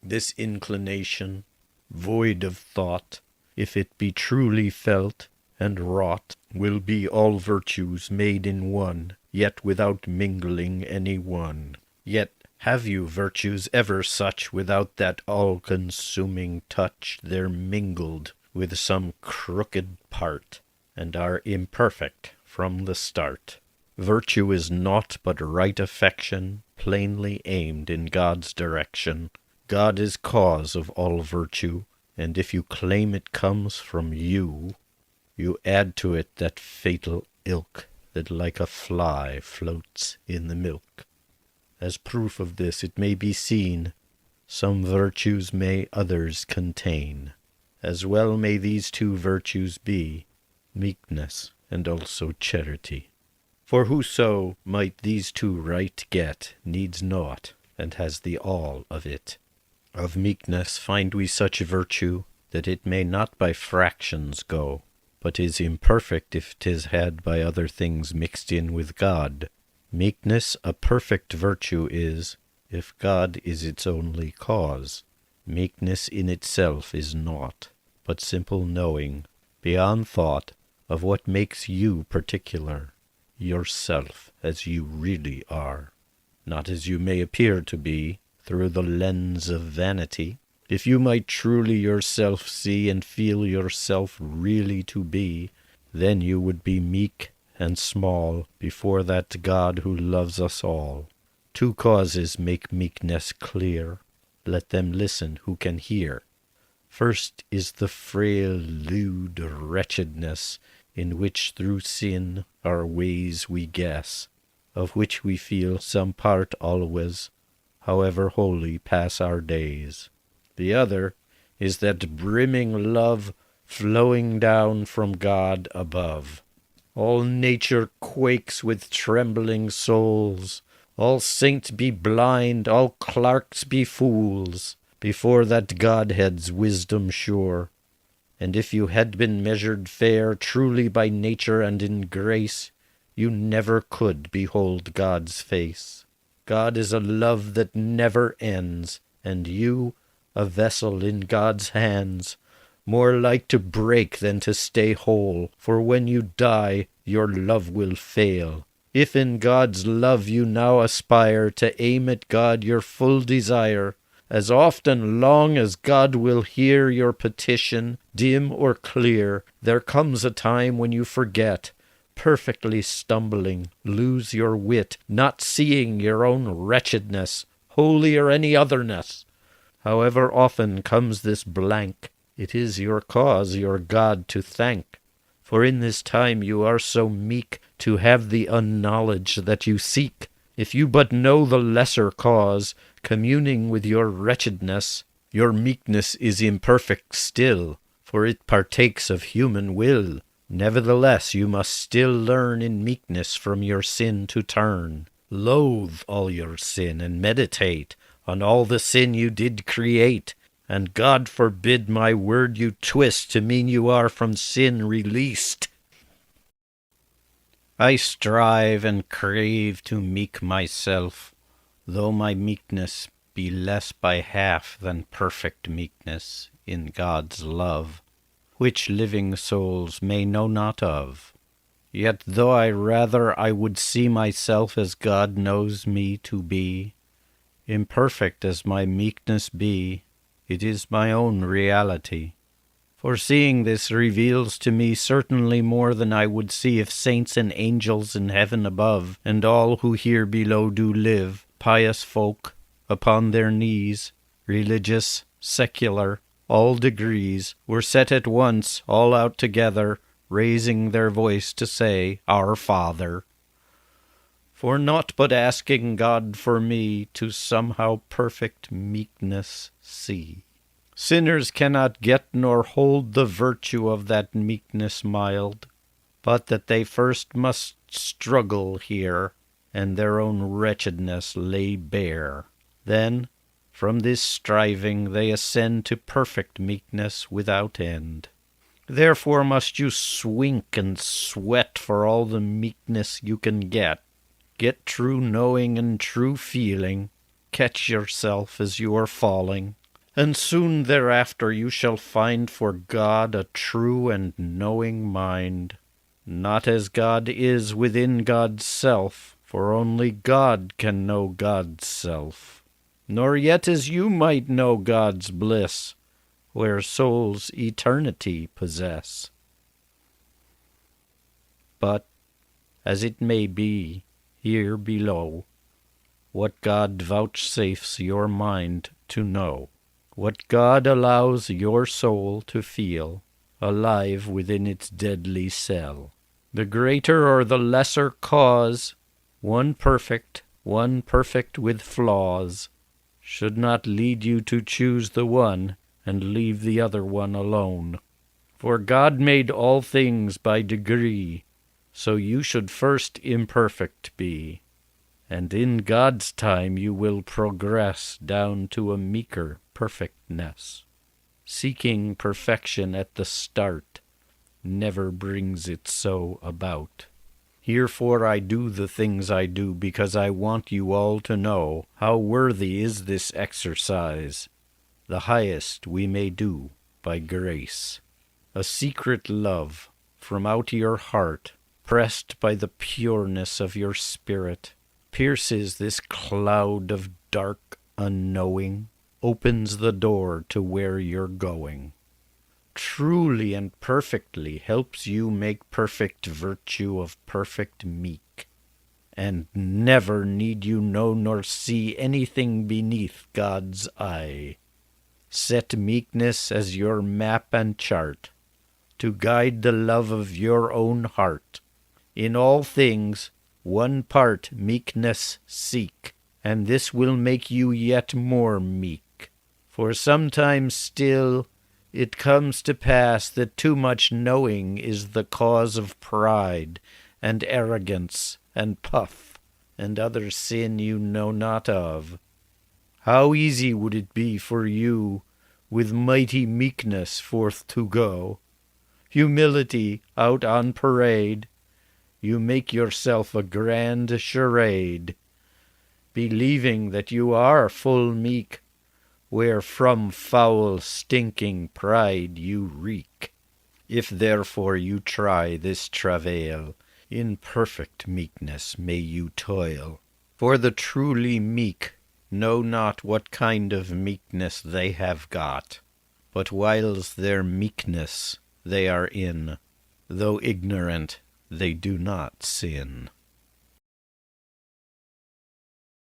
This inclination, void of thought, if it be truly felt and wrought, will be all virtues made in one, yet without mingling any one. Yet have you virtues ever such without that all-consuming touch? They're mingled with some crooked part, and are imperfect from the start. Virtue is naught but right affection, plainly aimed in God's direction. God is cause of all virtue, and if you claim it comes from you, you add to it that fatal ilk that like a fly floats in the milk. As proof of this it may be seen, some virtues may others contain. As well may these two virtues be, meekness and also charity. For whoso might these two right get, needs naught, and has the all of it. Of meekness find we such virtue, that it may not by fractions go, but is imperfect if 'tis had by other things mixed in with God. Meekness a perfect virtue is, if God is its only cause. Meekness in itself is naught, but simple knowing, beyond thought, of what makes you particular, yourself as you really are, not as you may appear to be, through the lens of vanity. If you might truly yourself see and feel yourself really to be, then you would be meek and small before that God who loves us all. Two causes make meekness clear. Let them listen who can hear. First is the frail, lewd wretchedness, in which through sin our ways we guess, of which we feel some part always, however holy pass our days. The other is that brimming love flowing down from God above. All nature quakes with trembling souls, all saints be blind, all clerks be fools, before that Godhead's wisdom sure. And if you had been measured fair truly by nature and in grace, you never could behold God's face. God is a love that never ends, and you, a vessel in God's hands, more like to break than to stay whole, for when you die your love will fail. If in God's love you now aspire to aim at God your full desire, as often long as God will hear your petition, dim or clear, there comes a time when you forget, perfectly stumbling, lose your wit, not seeing your own wretchedness, holy or any otherness. However often comes this blank, it is your cause your God to thank. For in this time you are so meek to have the unknowledge that you seek. If you but know the lesser cause, communing with your wretchedness, your meekness is imperfect still, for it partakes of human will. Nevertheless you must still learn in meekness from your sin to turn. Loathe all your sin and meditate on all the sin you did create, and God forbid my word you twist to mean you are from sin released. I strive and crave to meek myself, though my meekness be less by half than perfect meekness in God's love, which living souls may know not of. Yet though I would see myself as God knows me to be, imperfect as my meekness be, it is my own reality. For seeing this reveals to me certainly more than I would see if saints and angels in heaven above, and all who here below do live, pious folk, upon their knees, religious, secular, all degrees, were set at once, all out together, raising their voice to say, Our Father. For naught but asking God for me to somehow perfect meekness see. Sinners cannot get nor hold the virtue of that meekness mild, but that they first must struggle here, and their own wretchedness lay bare. Then, from this striving, they ascend to perfect meekness without end. Therefore must you swink and sweat for all the meekness you can get. Get true knowing and true feeling, catch yourself as you are falling, and soon thereafter you shall find for God a true and knowing mind, not as God is within God's self, for only God can know God's self, nor yet as you might know God's bliss, where souls eternity possess. But, as it may be, here below, what God vouchsafes your mind to know, what God allows your soul to feel, alive within its deadly cell. The greater or the lesser cause, one perfect with flaws, should not lead you to choose the one and leave the other one alone. For God made all things by degree, so you should first imperfect be, and in God's time you will progress down to a meeker perfectness. Seeking perfection at the start never brings it so about. Herefore I do the things I do, because I want you all to know how worthy is this exercise, the highest we may do by grace. A secret love from out your heart, pressed by the pureness of your spirit, pierces this cloud of dark unknowing, opens the door to where you're going. Truly and perfectly helps you make perfect virtue of perfect meek, and never need you know nor see anything beneath God's eye. Set meekness as your map and chart, to guide the love of your own heart. In all things, one part meekness seek, and this will make you yet more meek. For sometimes still it comes to pass that too much knowing is the cause of pride and arrogance and puff and other sin you know not of. How easy would it be for you with mighty meekness forth to go, humility out on parade. You make yourself a grand charade, believing that you are full meek, where from foul stinking pride you reek. If therefore you try this travail, in perfect meekness may you toil. For the truly meek know not what kind of meekness they have got, but whiles their meekness they are in, though ignorant they do not sin.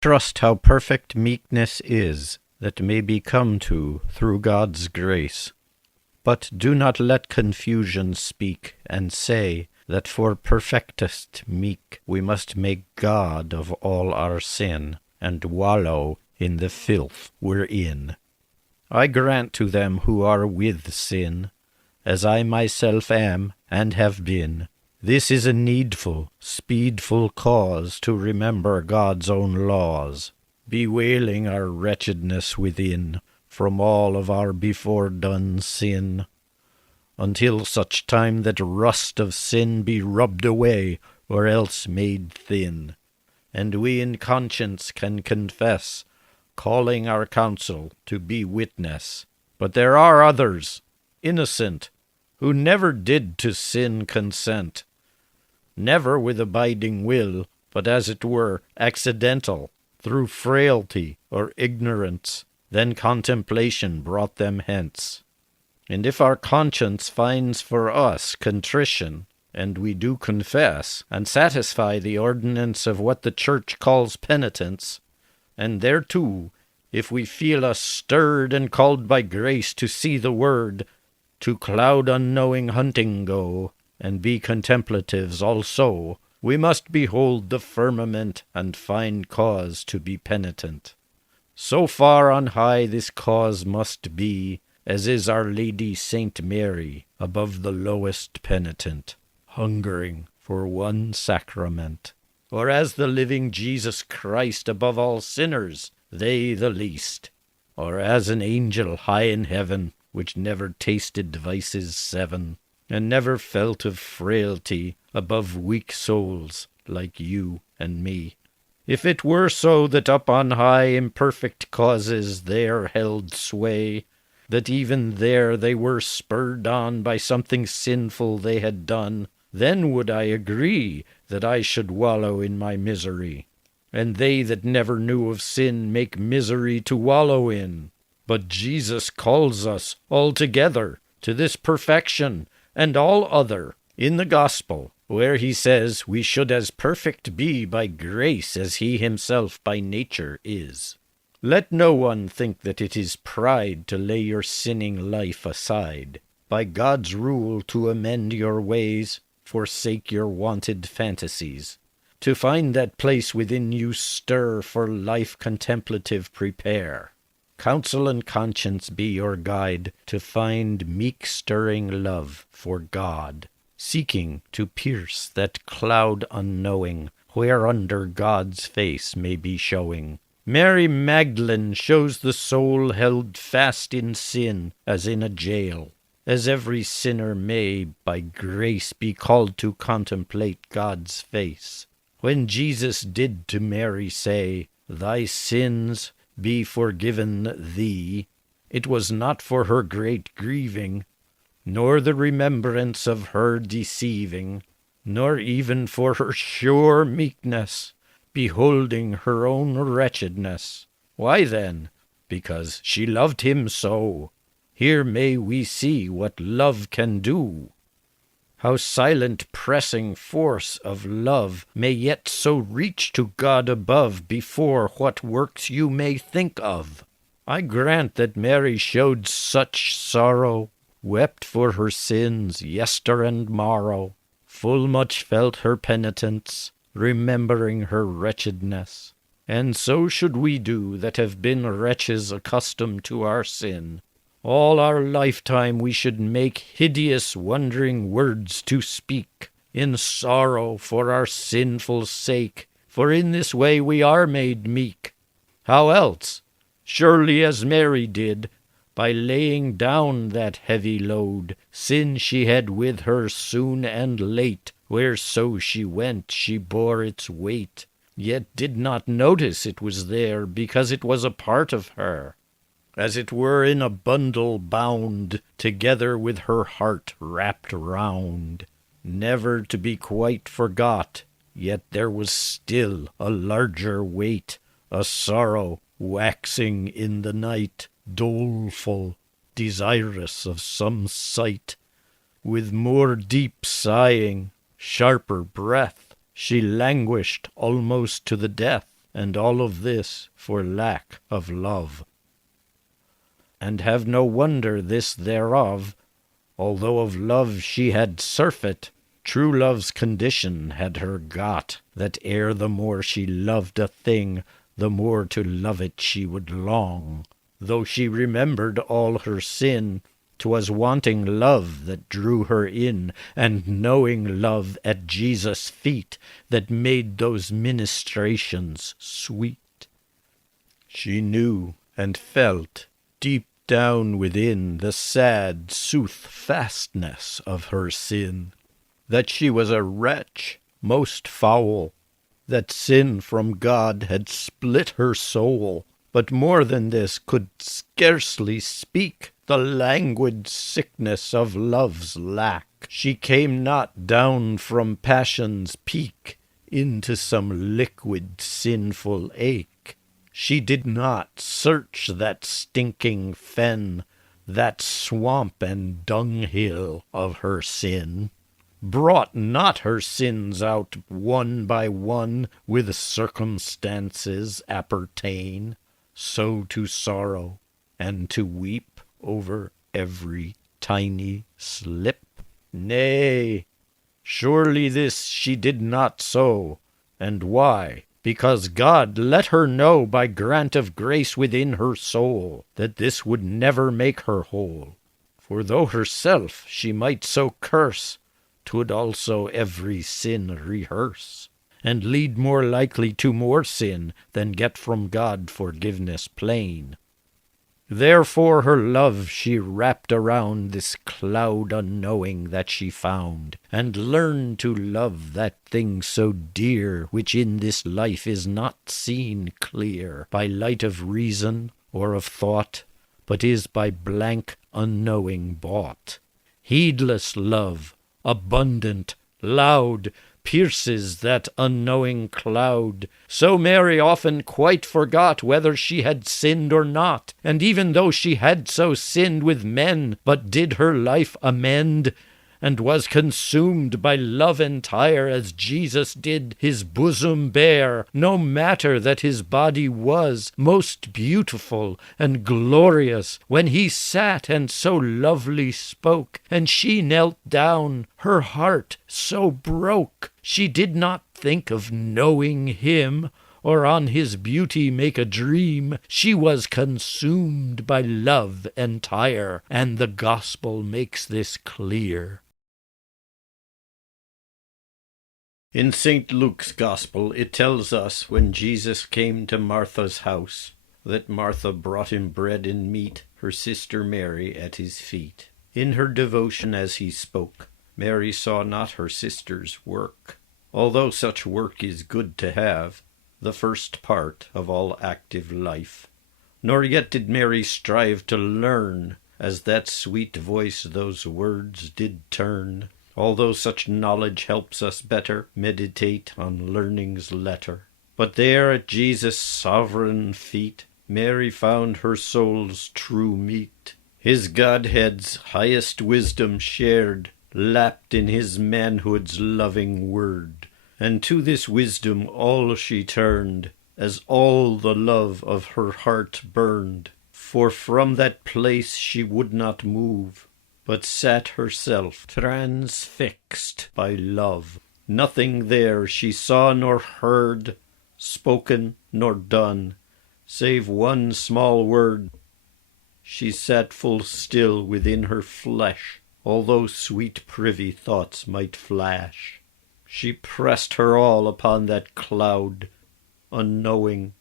Trust how perfect meekness is, that may be come to through God's grace. But do not let confusion speak, and say that for perfectest meek we must make God of all our sin, and wallow in the filth we're in. I grant to them who are with sin, as I myself am and have been, this is a needful, speedful cause to remember God's own laws, bewailing our wretchedness within from all of our before-done sin, until such time that rust of sin be rubbed away or else made thin, and we in conscience can confess, calling our counsel to be witness. But there are others, innocent, who never did to sin consent, never with abiding will, but as it were accidental, through frailty or ignorance, then contemplation brought them hence. And if our conscience finds for us contrition, and we do confess, and satisfy the ordinance of what the Church calls penitence, and thereto, if we feel us stirred and called by grace to see the Word, to Cloud Unknowing hunting go, and be contemplatives also, we must behold the firmament and find cause to be penitent. So far on high this cause must be, as is Our Lady Saint Mary above the lowest penitent, hungering for one sacrament, or as the living Jesus Christ above all sinners, they the least, or as an angel high in heaven, which never tasted vices 7, and never felt of frailty above weak souls like you and me. If it were so that up on high imperfect causes there held sway, that even there they were spurred on by something sinful they had done, then would I agree that I should wallow in my misery, and they that never knew of sin make misery to wallow in. But Jesus calls us altogether to this perfection and all other in the gospel, where he says we should as perfect be by grace as he himself by nature is. Let no one think that it is pride to lay your sinning life aside. By God's rule to amend your ways, forsake your wanted fantasies. To find that place within you stir, for life contemplative prepare. Counsel and conscience be your guide, to find meek stirring love for God, seeking to pierce that cloud unknowing, whereunder God's face may be showing. Mary Magdalene shows the soul held fast in sin as in a jail, as every sinner may by grace be called to contemplate God's face. When Jesus did to Mary say, "Thy sins be forgiven thee," it was not for her great grieving, nor the remembrance of her deceiving, nor even for her sure meekness, beholding her own wretchedness. Why then? Because she loved him so. Here may we see what love can do. How silent pressing force of love may yet so reach to God above before what works you may think of. I grant that Mary showed such sorrow, wept for her sins yester and morrow, full much felt her penitence, remembering her wretchedness. And so should we do that have been wretches accustomed to our sin. All our lifetime we should make hideous wondering words to speak, in sorrow for our sinful sake, for in this way we are made meek. How else? Surely as Mary did, by laying down that heavy load, sin she had with her soon and late, whereso she went she bore its weight, yet did not notice it was there, because it was a part of her, as it were in a bundle bound, together with her heart wrapped round, never to be quite forgot, yet there was still a larger weight, a sorrow waxing in the night, doleful, desirous of some sight, with more deep sighing, sharper breath, she languished almost to the death, and all of this for lack of love. And have no wonder this thereof, although of love she had surfeit, true love's condition had her got, that ere the more she loved a thing, the more to love it she would long. Though she remembered all her sin, 'twas wanting love that drew her in, and knowing love at Jesus' feet that made those ministrations sweet. She knew and felt deep down within the sad soothfastness of her sin, that she was a wretch most foul, that sin from God had split her soul, but more than this could scarcely speak the languid sickness of love's lack. She came not down from passion's peak into some liquid sinful ache. She did not search that stinking fen, that swamp and dunghill of her sin, brought not her sins out one by one with circumstances appertain, so to sorrow and to weep over every tiny slip. Nay, surely this she did not so. And why? Because God let her know by grant of grace within her soul that this would never make her whole. For though herself she might so curse, 'twould also every sin rehearse, and lead more likely to more sin than get from God forgiveness plain. Therefore her love she wrapped around this cloud unknowing that she found, and learned to love that thing so dear which in this life is not seen clear by light of reason or of thought, but is by blank unknowing bought. Heedless love, abundant, loud, pierces that unknowing cloud. So Mary often quite forgot whether she had sinned or not, and even though she had so sinned with men, but did her life amend, and was consumed by love entire, as Jesus did his bosom bare, no matter that his body was most beautiful and glorious, when he sat and so lovely spoke, and she knelt down, her heart so broke, she did not think of knowing him, or on his beauty make a dream. She was consumed by love entire, and the gospel makes this clear. In St. Luke's Gospel it tells us when Jesus came to Martha's house, that Martha brought him bread and meat, her sister Mary at his feet. In her devotion as he spoke, Mary saw not her sister's work, although such work is good to have, the first part of all active life. Nor yet did Mary strive to learn, as that sweet voice those words did turn, although such knowledge helps us better meditate on learning's letter. But there at Jesus' sovereign feet Mary found her soul's true meat, his Godhead's highest wisdom shared, lapped in his manhood's loving word. And to this wisdom all she turned, as all the love of her heart burned. For from that place she would not move, but sat herself transfixed by love. Nothing there she saw nor heard, spoken nor done, save one small word. She sat full still within her flesh, although sweet privy thoughts might flash. She pressed her all upon that cloud, unknowing,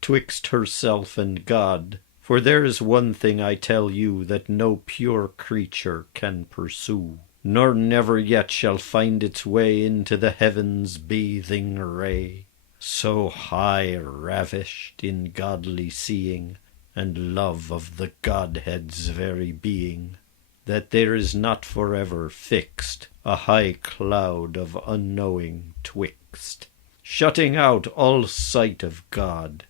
twixt herself and God. For there is one thing I tell you that no pure creature can pursue, nor never yet shall find its way into the heavens' bathing ray, so high ravished in godly seeing and love of the Godhead's very being, that there is not forever fixed a high cloud of unknowing twixt, shutting out all sight of God,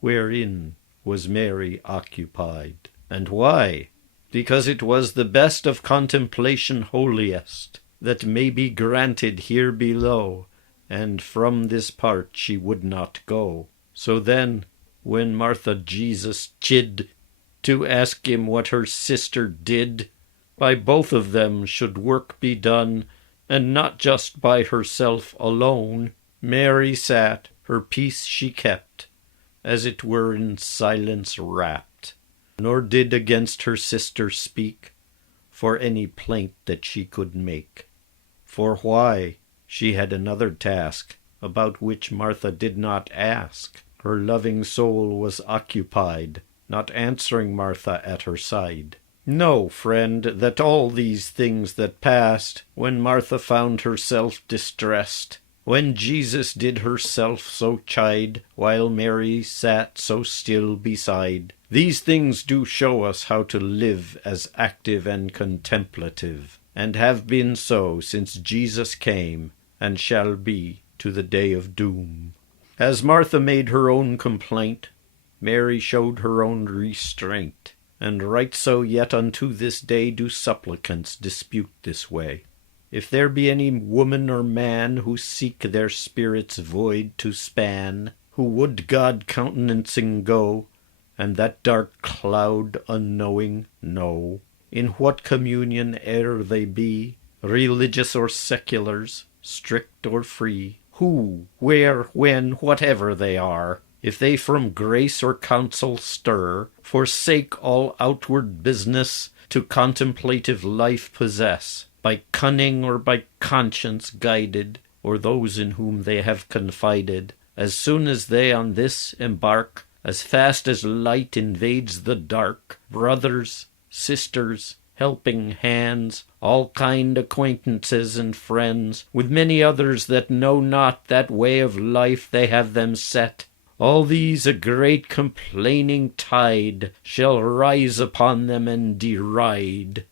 wherein was Mary occupied. And why? Because it was the best of contemplation holiest, that may be granted here below, and from this part she would not go. So then, when Martha Jesus chid to ask him what her sister did, by both of them should work be done, and not just by herself alone, Mary sat, her peace she kept, as it were in silence wrapt, nor did against her sister speak, for any plaint that she could make. For why? She had another task, about which Martha did not ask. Her loving soul was occupied, not answering Martha at her side. Know, friend, that all these things that passed, when Martha found herself distressed, when Jesus did herself so chide, while Mary sat so still beside, these things do show us how to live as active and contemplative, and have been so since Jesus came, and shall be to the day of doom. As Martha made her own complaint, Mary showed her own restraint, and right so yet unto this day do supplicants dispute this way. If there be any woman or man who seek their spirit's void to span, who would God countenancing go, and that dark cloud unknowing know, in what communion e'er they be, religious or seculars, strict or free, who, where, when, whatever they are, if they from grace or counsel stir, forsake all outward business, to contemplative life possess, by cunning or by conscience guided, or those in whom they have confided, as soon as they on this embark, as fast as light invades the dark, brothers, sisters, helping hands, all kind acquaintances and friends, with many others that know not that way of life they have them set, all these a great complaining tide shall rise upon them and deride,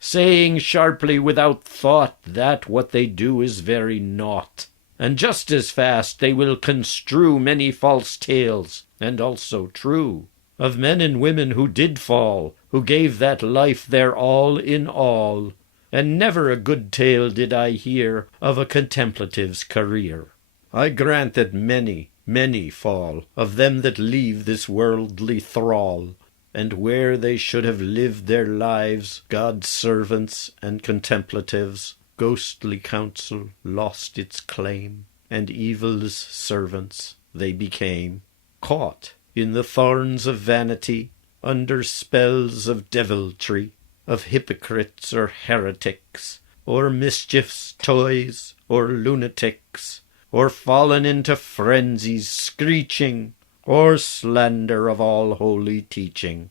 saying sharply without thought that what they do is very naught. And just as fast they will construe many false tales, and also true, of men and women who did fall, who gave that life their all in all. And never a good tale did I hear of a contemplative's career. I grant that many, many fall, of them that leave this worldly thrall, and where they should have lived their lives, God's servants and contemplatives, ghostly counsel lost its claim, and evil's servants they became, caught in the thorns of vanity, under spells of deviltry, of hypocrites or heretics, or mischief's toys, or lunatics, or fallen into frenzies screeching, or slander of all holy teaching.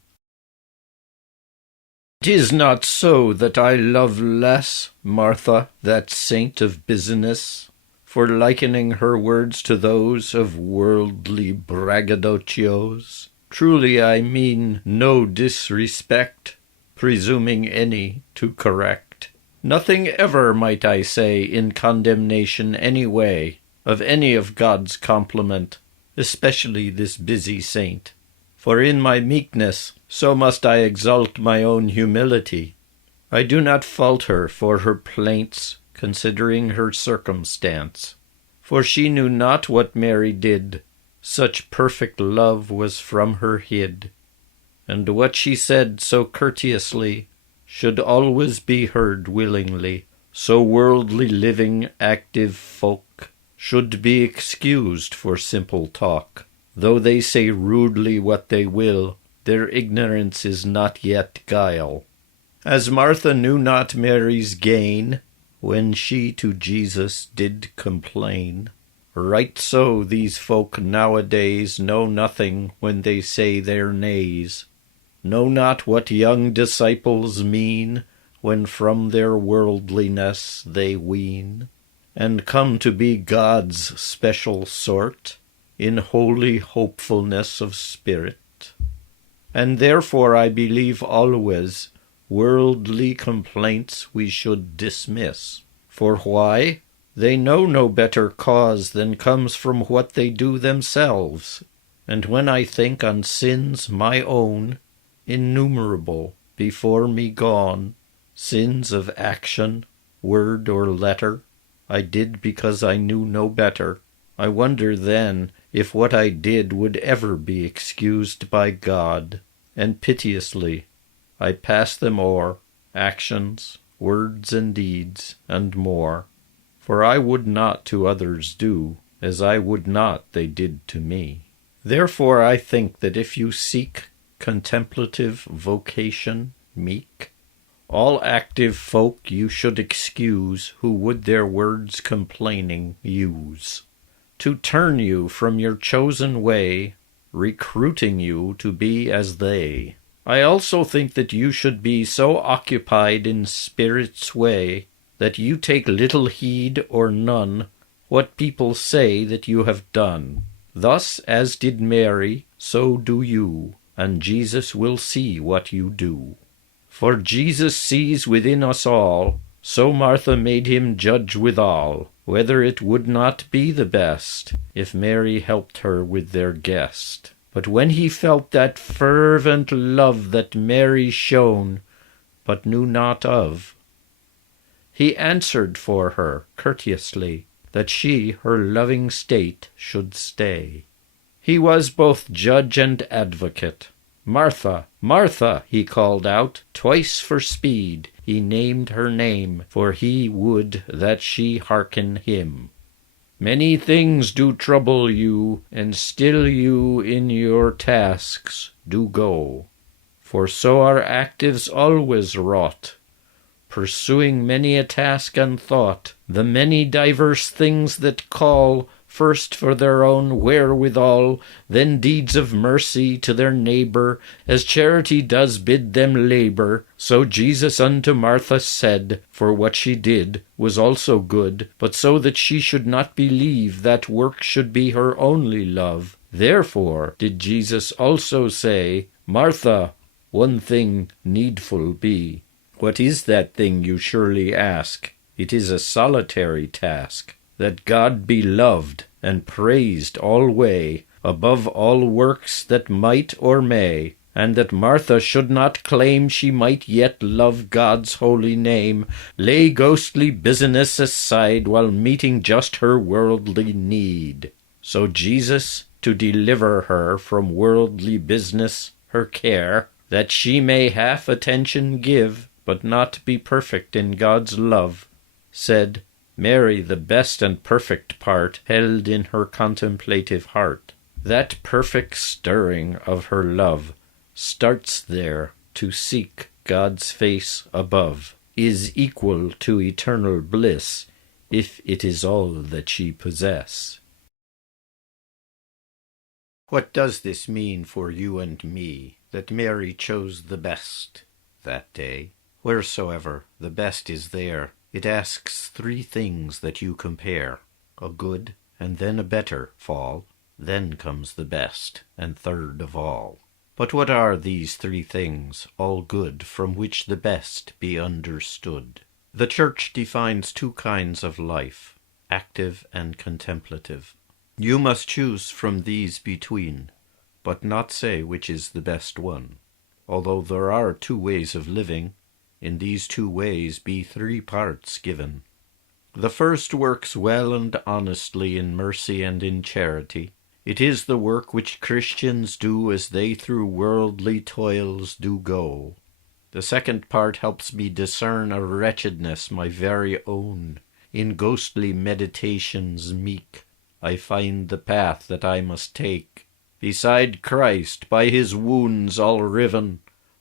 'Tis not so that I love less Martha, that saint of business, for likening her words to those of worldly braggadocios. Truly I mean no disrespect, presuming any to correct. Nothing ever might I say in condemnation any way of any of God's complement, especially this busy saint. For in my meekness so must I exalt my own humility. I do not fault her for her plaints, considering her circumstance. For she knew not what Mary did, such perfect love was from her hid. And what she said so courteously should always be heard willingly. So worldly living active folk should be excused for simple talk. Though they say rudely what they will, their ignorance is not yet guile. As Martha knew not Mary's gain, when she to Jesus did complain, right so these folk nowadays know nothing when they say their nays, know not what young disciples mean when from their worldliness they wean, and come to be God's special sort, in holy hopefulness of spirit. And therefore I believe always worldly complaints we should dismiss. For why? They know no better cause than comes from what they do themselves. And when I think on sins my own, innumerable, before me gone, sins of action, word or letter, I did because I knew no better, I wonder then if what I did would ever be excused by God, and piteously I pass them o'er, actions, words and deeds, and more. For I would not to others do as I would not they did to me. Therefore I think that if you seek contemplative vocation meek, all active folk you should excuse who would their words complaining use, to turn you from your chosen way, recruiting you to be as they. I also think that you should be so occupied in spirit's way that you take little heed or none what people say that you have done. Thus as did Mary, so do you, and Jesus will see what you do. For Jesus sees within us all, so Martha made him judge withal, whether it would not be the best, if Mary helped her with their guest. But when he felt that fervent love that Mary shone, but knew not of, he answered for her courteously, that she her loving state should stay. He was both judge and advocate. Martha, Martha, he called out, twice for speed. He named her name, for he would that she hearken him. Many things do trouble you, and still you in your tasks do go. For so are actives always wrought, pursuing many a task and thought, the many diverse things that call, first for their own wherewithal, then deeds of mercy to their neighbor, as charity does bid them labor. So Jesus unto Martha said, for what she did was also good, but so that she should not believe that work should be her only love. Therefore did Jesus also say, Martha, one thing needful be. What is that thing, you surely ask? It is a solitary task, that God be loved and praised alway, above all works that might or may, and that Martha should not claim she might yet love God's holy name, lay ghostly business aside while meeting just her worldly need. So Jesus, to deliver her from worldly business, her care, that she may half attention give, but not be perfect in God's love, said, Mary, the best and perfect part, held in her contemplative heart. That perfect stirring of her love starts there to seek God's face above, is equal to eternal bliss, if it is all that she possess. What does this mean for you and me, that Mary chose the best? that day. Wheresoever the best is there, it asks 3 things that you compare: a good, and then a better fall, then comes the best, and third of all. But what are these 3 things, all good, from which the best be understood? The Church defines 2 kinds of life, active and contemplative. You must choose from these between, but not say which is the best one. Although there are 2 ways of living, in these 2 ways be 3 parts given. The first works well and honestly in mercy and in charity. It is the work which Christians do as they through worldly toils do go. The second part helps me discern a wretchedness my very own. In ghostly meditations meek, I find the path that I must take. Beside Christ, by his wounds all riven,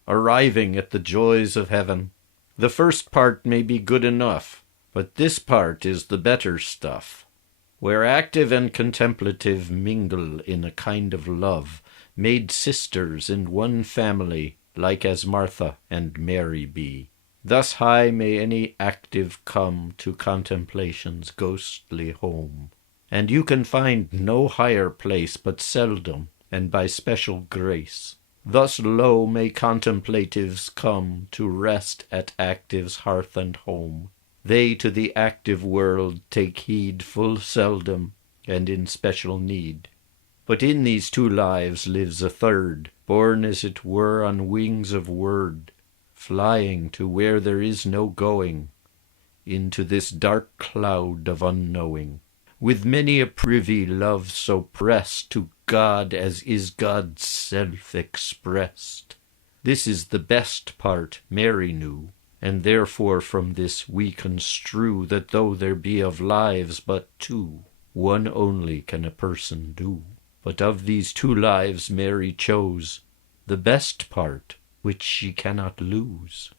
arriving at the joys of heaven. The first part may be good enough, but this part is the better stuff, where active and contemplative mingle in a kind of love, made sisters in one family, like as Martha and Mary be. Thus high may any active come to contemplation's ghostly home, and you can find no higher place but seldom, and by special grace. Thus low may contemplatives come to rest at active's hearth and home. They to the active world take heed full seldom, and in special need. But in these 2 lives lives a third, born as it were on wings of word, flying to where there is no going, into this dark cloud of unknowing. With many a privy love so pressed to God as is God's self expressed. This is the best part Mary knew, and therefore from this we construe that though there be of lives but 2, one only can a person do. But of these 2 lives Mary chose the best part, which she cannot lose.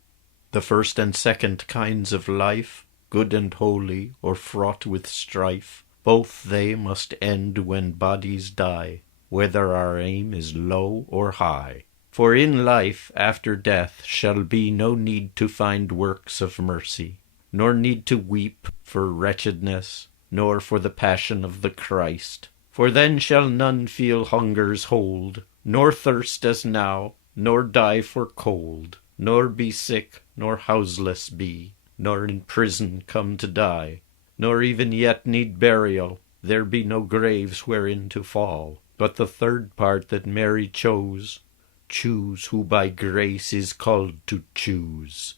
The first and second kinds of life, good and holy, or fraught with strife, both they must end when bodies die, whether our aim is low or high. For in life after death shall be no need to find works of mercy, nor need to weep for wretchedness, nor for the passion of the Christ. For then shall none feel hunger's hold, nor thirst as now, nor die for cold, nor be sick, nor houseless be, nor in prison come to die, nor even yet need burial, there be no graves wherein to fall. But the third part that Mary chose who by grace is called to choose.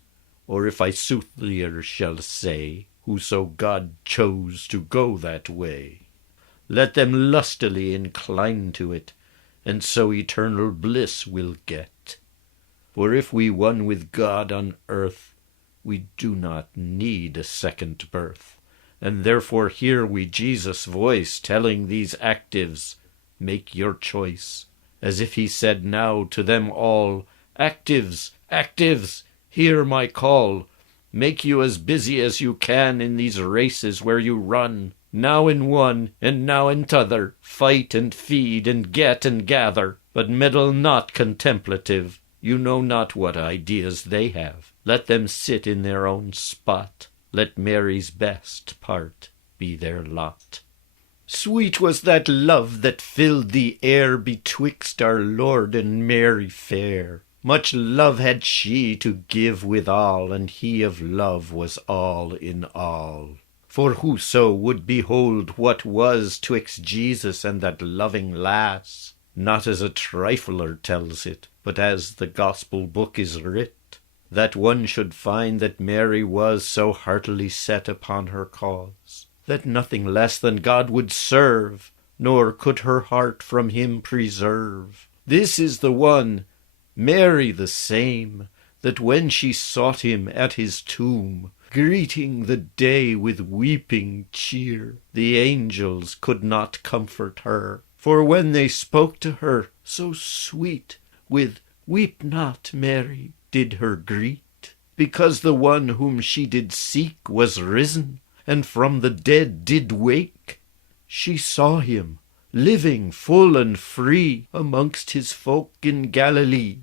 Or if I soothlier shall say, whoso God chose to go that way. Let them lustily incline to it, and so eternal bliss will get. For if we won with God on earth, we do not need a second birth. And therefore hear we Jesus' voice telling these actives, make your choice, as if he said now to them all, actives, actives, hear my call. Make you as busy as you can in these races where you run, now in one, and now in t'other, fight and feed, and get and gather, but meddle not contemplative. You know not what ideas they have. Let them sit in their own spot. Let Mary's best part be their lot. Sweet was that love that filled the air betwixt our Lord and Mary fair. Much love had she to give withal, and he of love was all in all. For whoso would behold what was twixt Jesus and that loving lass, not as a trifler tells it, but as the gospel book is writ, that one should find that Mary was so heartily set upon her cause, that nothing less than God would serve, nor could her heart from him preserve. This is the one, Mary the same, that when she sought him at his tomb, greeting the day with weeping cheer, the angels could not comfort her. For when they spoke to her so sweet, with "Weep not, Mary," did her greet, because the one whom she did seek was risen, and from the dead did wake. She saw him, living full and free, amongst his folk in Galilee.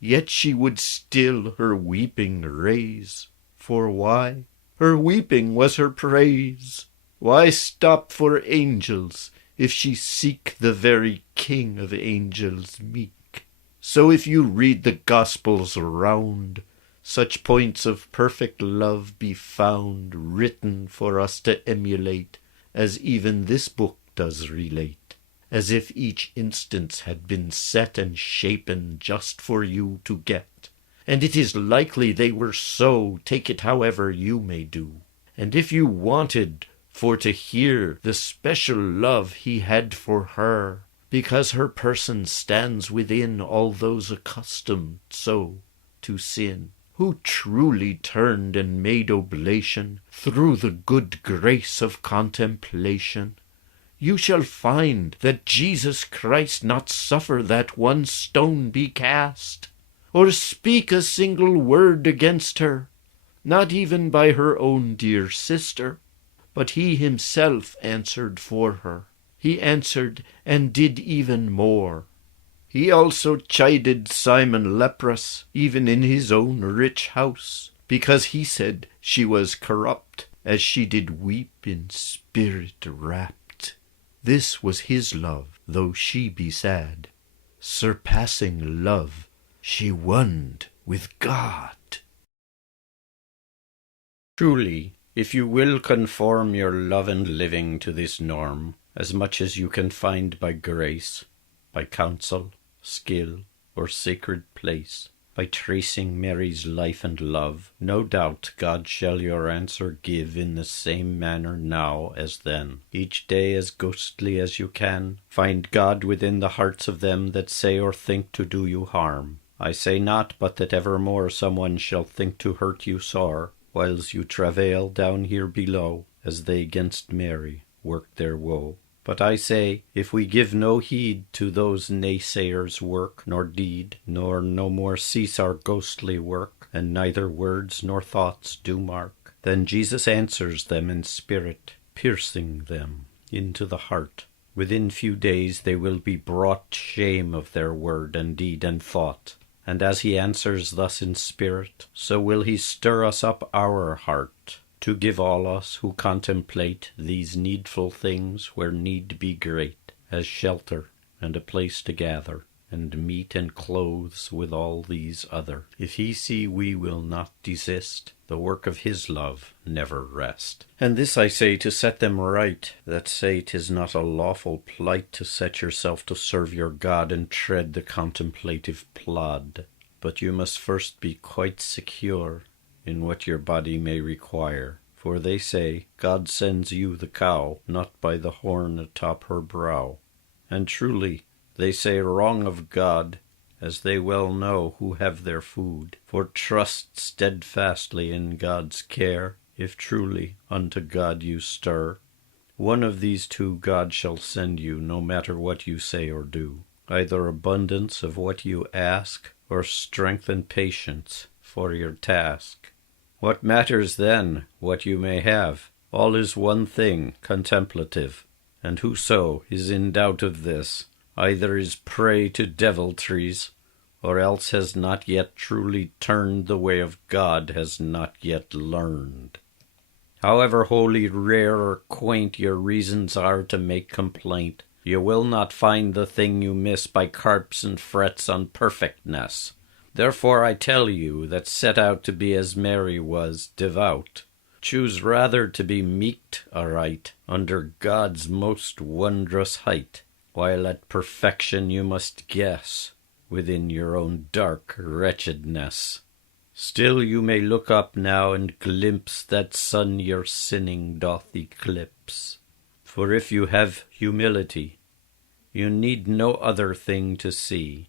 yet she would still her weeping raise. For why? Her weeping was her praise. Why stop for angels, if she seek the very King of angels meek? So if you read the Gospels round, such points of perfect love be found, written for us to emulate, as even this book does relate, as if each instance had been set and shapen just for you to get. And it is likely they were so, take it however you may do. And if you wanted for to hear the special love he had for her, because her person stands within all those accustomed so to sin, who truly turned and made oblation through the good grace of contemplation, you shall find that Jesus Christ not suffer that one stone be cast, or speak a single word against her, not even by her own dear sister, but he himself answered for her. He answered and did even more. He also chided Simon leprous, even in his own rich house, because he said she was corrupt, as she did weep in spirit rapt. This was his love, though she be sad. Surpassing love, she wonned with God. Truly, if you will conform your love and living to this norm, as much as you can find by grace, by counsel, skill, or sacred place, by tracing Mary's life and love, no doubt God shall your answer give in the same manner now as then. Each day as ghostly as you can, find God within the hearts of them that say or think to do you harm. I say not but that evermore someone shall think to hurt you sore, whiles you travail down here below, as they 'gainst Mary work their woe. But I say, if we give no heed to those naysayers' work nor deed, nor no more cease our ghostly work, and neither words nor thoughts do mark, then Jesus answers them in spirit, piercing them into the heart. Within few days they will be brought shame of their word and deed and thought. And as he answers thus in spirit, so will he stir us up our heart, to give all us who contemplate these needful things where need be great, as shelter and a place to gather, and meat and clothes with all these other. If he see we will not desist, the work of his love never rest. And this I say to set them right, that say 'tis not a lawful plight to set yourself to serve your God and tread the contemplative plod. But you must first be quite secure in what your body may require. For they say, God sends you the cow, not by the horn atop her brow. And truly, they say wrong of God, as they well know who have their food. For trust steadfastly in God's care, if truly unto God you stir. One of these two God shall send you, no matter what you say or do. Either abundance of what you ask, or strength and patience for your task. What matters then what you may have? All is one thing, contemplative. And whoso is in doubt of this, either is prey to deviltries, or else has not yet truly turned the way of God, has not yet learned. However wholly rare or quaint your reasons are to make complaint, you will not find the thing you miss by carps and frets on perfectness. Therefore I tell you that set out to be as Mary was, devout. Choose rather to be meeked aright, under God's most wondrous height, while at perfection you must guess within your own dark wretchedness. Still you may look up now and glimpse that sun your sinning doth eclipse. For if you have humility, you need no other thing to see,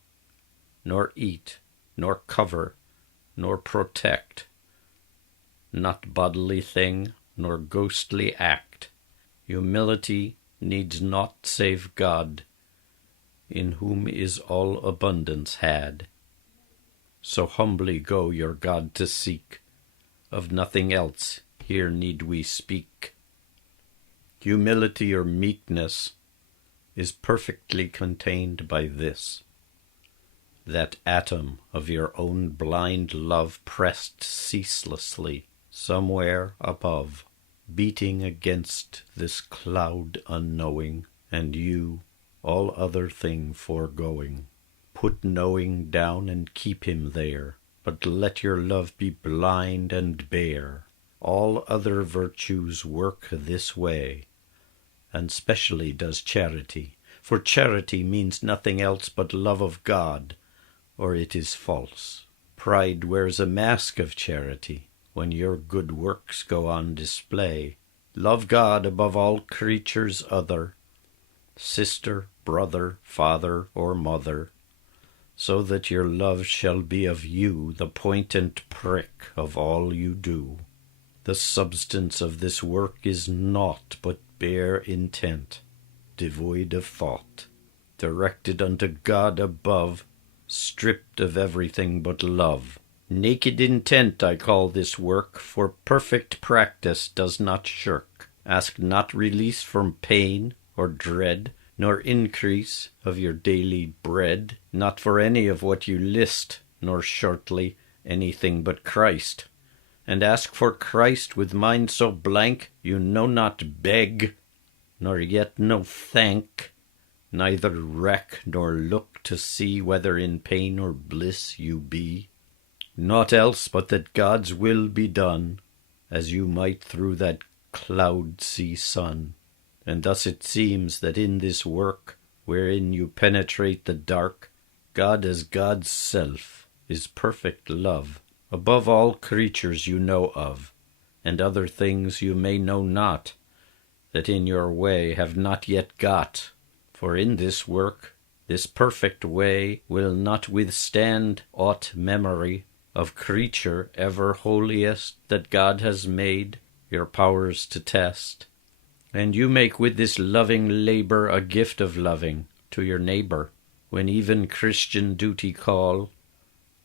nor eat, nor cover, nor protect, not bodily thing, nor ghostly act. Humility needs naught save God, in whom is all abundance had. So humbly go your God to seek, of nothing else here need we speak. Humility or meekness is perfectly contained by this, that atom of your own blind love pressed ceaselessly somewhere above, beating against this cloud unknowing, and you, all other thing foregoing. Put knowing down and keep him there, but let your love be blind and bare. All other virtues work this way, and specially does charity, for charity means nothing else but love of God, or it is false. Pride wears a mask of charity when your good works go on display. Love God above all creatures other, sister, brother, father, or mother, so that your love shall be of you the point and prick of all you do. The substance of this work is naught but bare intent, devoid of thought, directed unto God above, stripped of everything but love. Naked intent I call this work, for perfect practice does not shirk. Ask not release from pain or dread, nor increase of your daily bread, not for any of what you list, nor shortly anything but Christ. And ask for Christ with mind so blank you know not beg, nor yet know thank, neither reck nor look to see whether in pain or bliss you be. Naught else but that God's will be done, as you might through that cloud see sun. And thus it seems that in this work, wherein you penetrate the dark, God as God's self is perfect love, above all creatures you know of, and other things you may know not, that in your way have not yet got. For in this work, this perfect way will not withstand aught memory of creature ever holiest that God has made your powers to test. And you make with this loving labor a gift of loving to your neighbor, when even Christian duty call,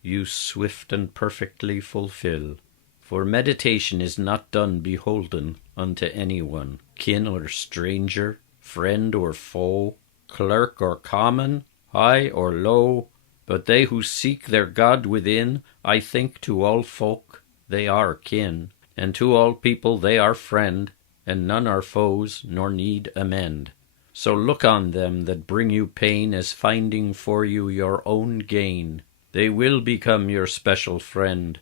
you swift and perfectly fulfill. For meditation is not done beholden unto anyone, kin or stranger, friend or foe, clerk or common, high or low, but they who seek their God within, I think to all folk they are kin, and to all people they are friend, and none are foes nor need amend. So look on them that bring you pain as finding for you your own gain. They will become your special friend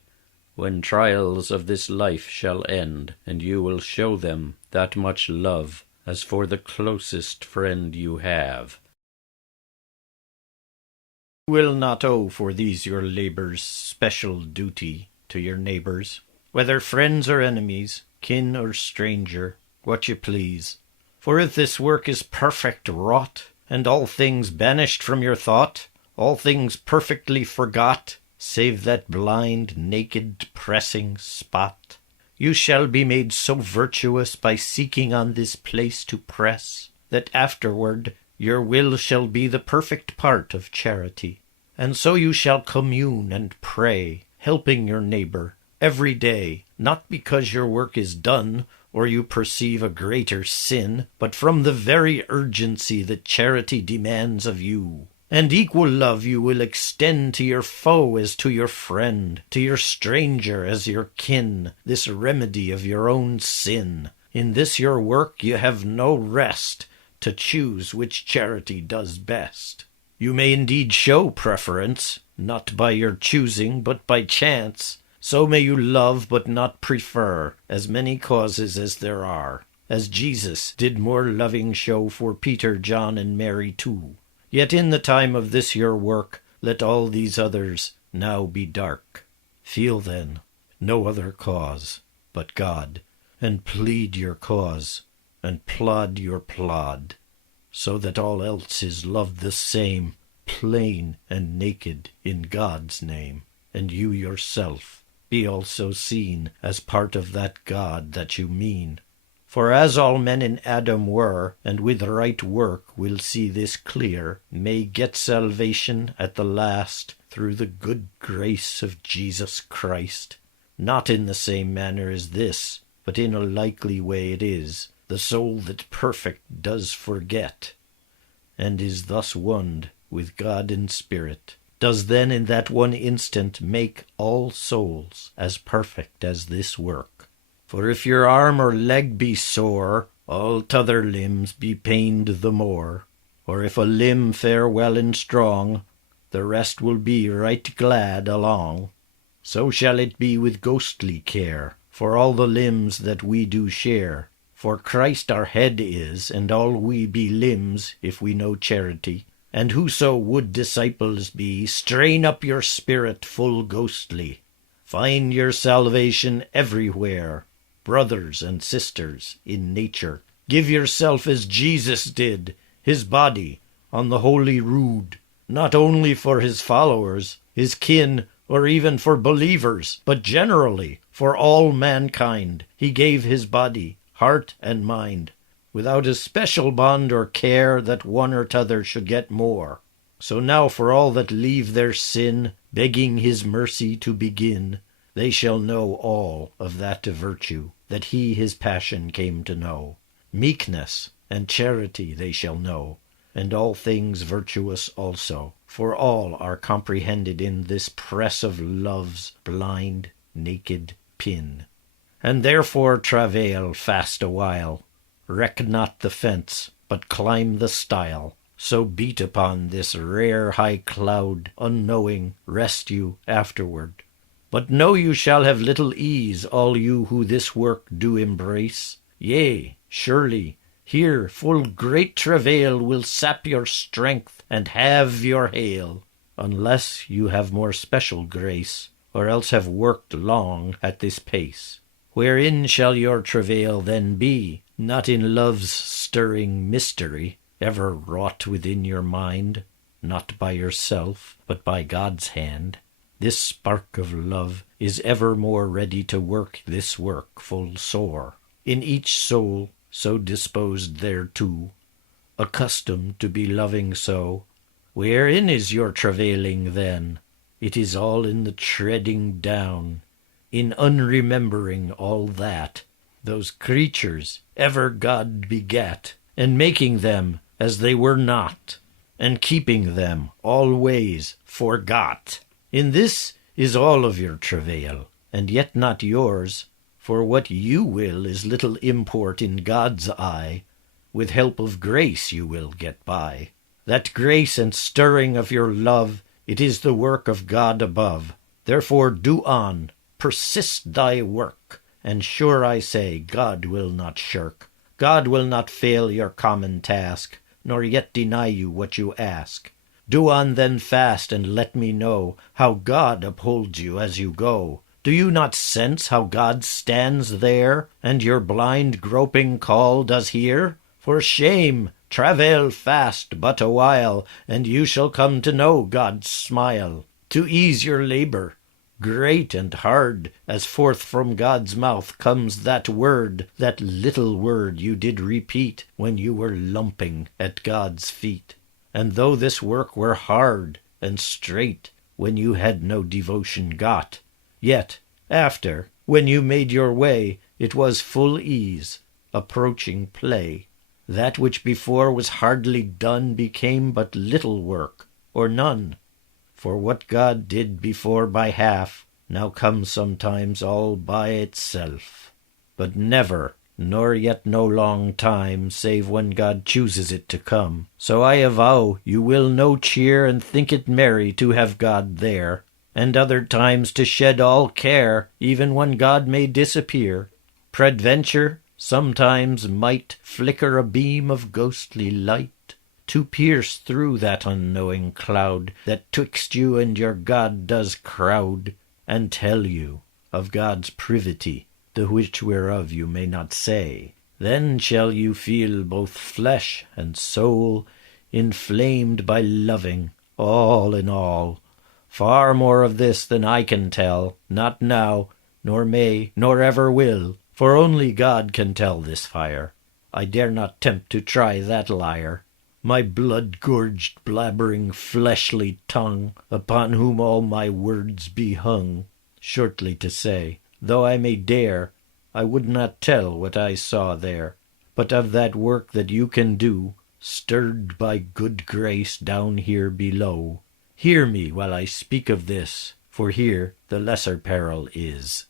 when trials of this life shall end, and you will show them that much love as for the closest friend you have. You will not owe for these your labors special duty to your neighbors, whether friends or enemies, kin or stranger, what you please. For if this work is perfect wrought, and all things banished from your thought, all things perfectly forgot, save that blind, naked, pressing spot, you shall be made so virtuous by seeking on this place to press, that afterward your will shall be the perfect part of charity. And so you shall commune and pray, helping your neighbor every day, not because your work is done, or you perceive a greater sin, but from the very urgency that charity demands of you. And equal love you will extend to your foe as to your friend, to your stranger as your kin, this remedy of your own sin. In this your work you have no rest, to choose which charity does best. You may indeed show preference, not by your choosing, but by chance. So may you love, but not prefer, as many causes as there are, as Jesus did more loving show for Peter, John, and Mary too. Yet in the time of this your work, let all these others now be dark. Feel then no other cause but God, and plead your cause, and plod your plod, so that all else is loved the same, plain and naked in God's name, and you yourself be also seen as part of that God that you mean. For as all men in Adam were, and with right work will see this clear, may get salvation at the last through the good grace of Jesus Christ, not in the same manner as this, but in a likely way it is, the soul that perfect does forget, and is thus woned with God in spirit, does then in that one instant make all souls as perfect as this work. For if your arm or leg be sore, all t'other limbs be pained the more. Or if a limb fare well and strong, the rest will be right glad along. So shall it be with ghostly care, for all the limbs that we do share. For Christ our head is, and all we be limbs, if we know charity. And whoso would disciples be, strain up your spirit full ghostly. Find your salvation everywhere, brothers and sisters, in nature. Give yourself as Jesus did, his body, on the holy rood, not only for his followers, his kin, or even for believers, but generally for all mankind. He gave his body, heart and mind, without a special bond or care that one or t'other should get more. So now for all that leave their sin, begging his mercy to begin, they shall know all of that virtue that he his passion came to know. Meekness and charity they shall know, and all things virtuous also, for all are comprehended in this press of love's blind, naked pin. And therefore travail fast awhile, wreck not the fence, but climb the stile. So beat upon this rare high cloud, unknowing, rest you afterward. But know you shall have little ease, all you who this work do embrace. Yea, surely, here full great travail will sap your strength and have your hail, unless you have more special grace, or else have worked long at this pace. Wherein shall your travail then be? Not in love's stirring mystery, ever wrought within your mind, not by yourself, but by God's hand. This spark of love is ever more ready to work this work full sore, in each soul so disposed thereto, accustomed to be loving so. Wherein is your travailing then? It is all in the treading down, in unremembering all that, those creatures ever God begat, and making them as they were not, and keeping them always forgot. In this is all of your travail, and yet not yours, for what you will is little import in God's eye. With help of grace you will get by. That grace and stirring of your love, it is the work of God above. Therefore do on, persist thy work, and sure I say God will not shirk. God will not fail your common task, nor yet deny you what you ask. Do on then fast, and let me know how God upholds you as you go. Do you not sense how God stands there, and your blind groping call does hear? For shame, travail fast but a while, and you shall come to know God's smile. To ease your labor, great and hard, as forth from God's mouth comes that word, that little word you did repeat when you were lumping at God's feet. And though this work were hard and straight when you had no devotion got, yet after, when you made your way, it was full ease, approaching play. That which before was hardly done became but little work, or none. For what God did before by half, now comes sometimes all by itself. But never, nor yet no long time, save when God chooses it to come. So I avow you will no cheer, and think it merry to have God there, and other times to shed all care, even when God may disappear. Peradventure, sometimes might flicker a beam of ghostly light, to pierce through that unknowing cloud that twixt you and your God does crowd, and tell you of God's privity, the which whereof you may not say. Then shall you feel both flesh and soul inflamed by loving, all in all. Far more of this than I can tell, not now, nor may, nor ever will, for only God can tell this fire. I dare not tempt to try that liar, my blood-gorged, blabbering, fleshly tongue, upon whom all my words be hung. Shortly to say, though I may dare, I would not tell what I saw there, but of that work that you can do, stirred by good grace down here below. Hear me while I speak of this, for here the lesser peril is.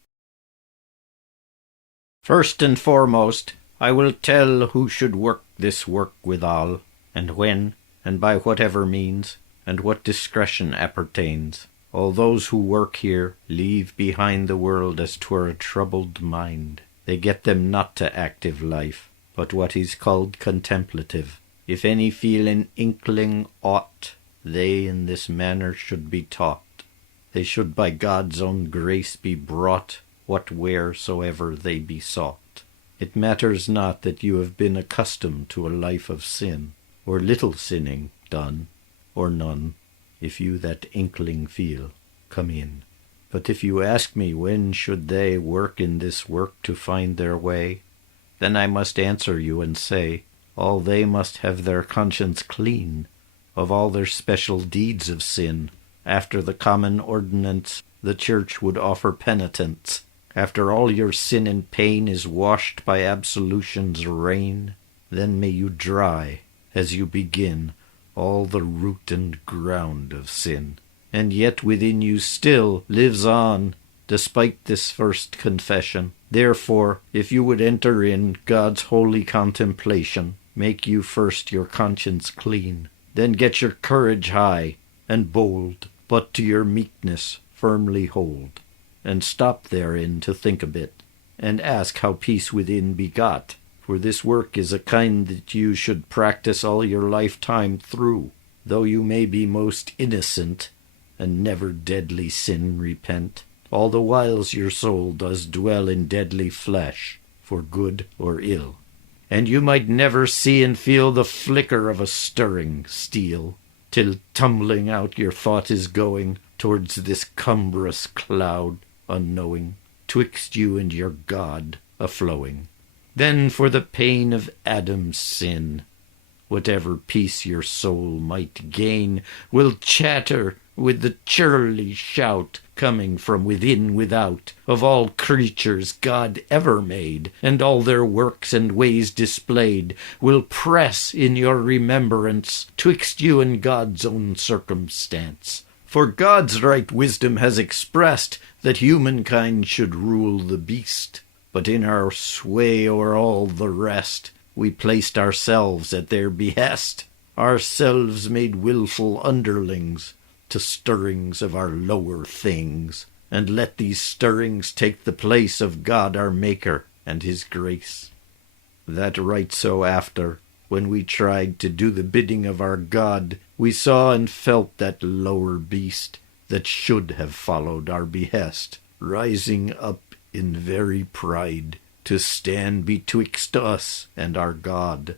First and foremost, I will tell who should work this work withal, and when, and by whatever means, and what discretion appertains. All those who work here leave behind the world as 'twere a troubled mind. They get them not to active life, but what is called contemplative. If any feel an inkling aught, they in this manner should be taught. They should by God's own grace be brought, what wheresoever they be sought. It matters not that you have been accustomed to a life of sin, or little sinning done, or none. If you that inkling feel, come in. But if you ask me when should they work in this work to find their way, then I must answer you and say, all they must have their conscience clean of all their special deeds of sin. After the common ordinance, the Church would offer penitence. After all your sin and pain is washed by absolution's rain, then may you dry, as you begin, all the root and ground of sin. And yet within you still lives on, despite this first confession. Therefore, if you would enter in God's holy contemplation, make you first your conscience clean. Then get your courage high and bold, but to your meekness firmly hold. And stop therein to think a bit, and ask how peace within be got. For this work is a kind that you should practice all your lifetime through, though you may be most innocent, and never deadly sin repent. All the whiles your soul does dwell in deadly flesh, for good or ill. And you might never see and feel the flicker of a stirring steel, till tumbling out your thought is going towards this cumbrous cloud unknowing, twixt you and your God a-flowing. Then for the pain of Adam's sin, whatever peace your soul might gain, will chatter with the churly shout coming from within without, of all creatures God ever made, and all their works and ways displayed, will press in your remembrance twixt you and God's own circumstance. For God's right wisdom has expressed that humankind should rule the beast, but in our sway o'er all the rest we placed ourselves at their behest, ourselves made wilful underlings to stirrings of our lower things, and let these stirrings take the place of God our Maker and his grace. That right so after, when we tried to do the bidding of our God, we saw and felt that lower beast that should have followed our behest, rising up in very pride to stand betwixt us and our God.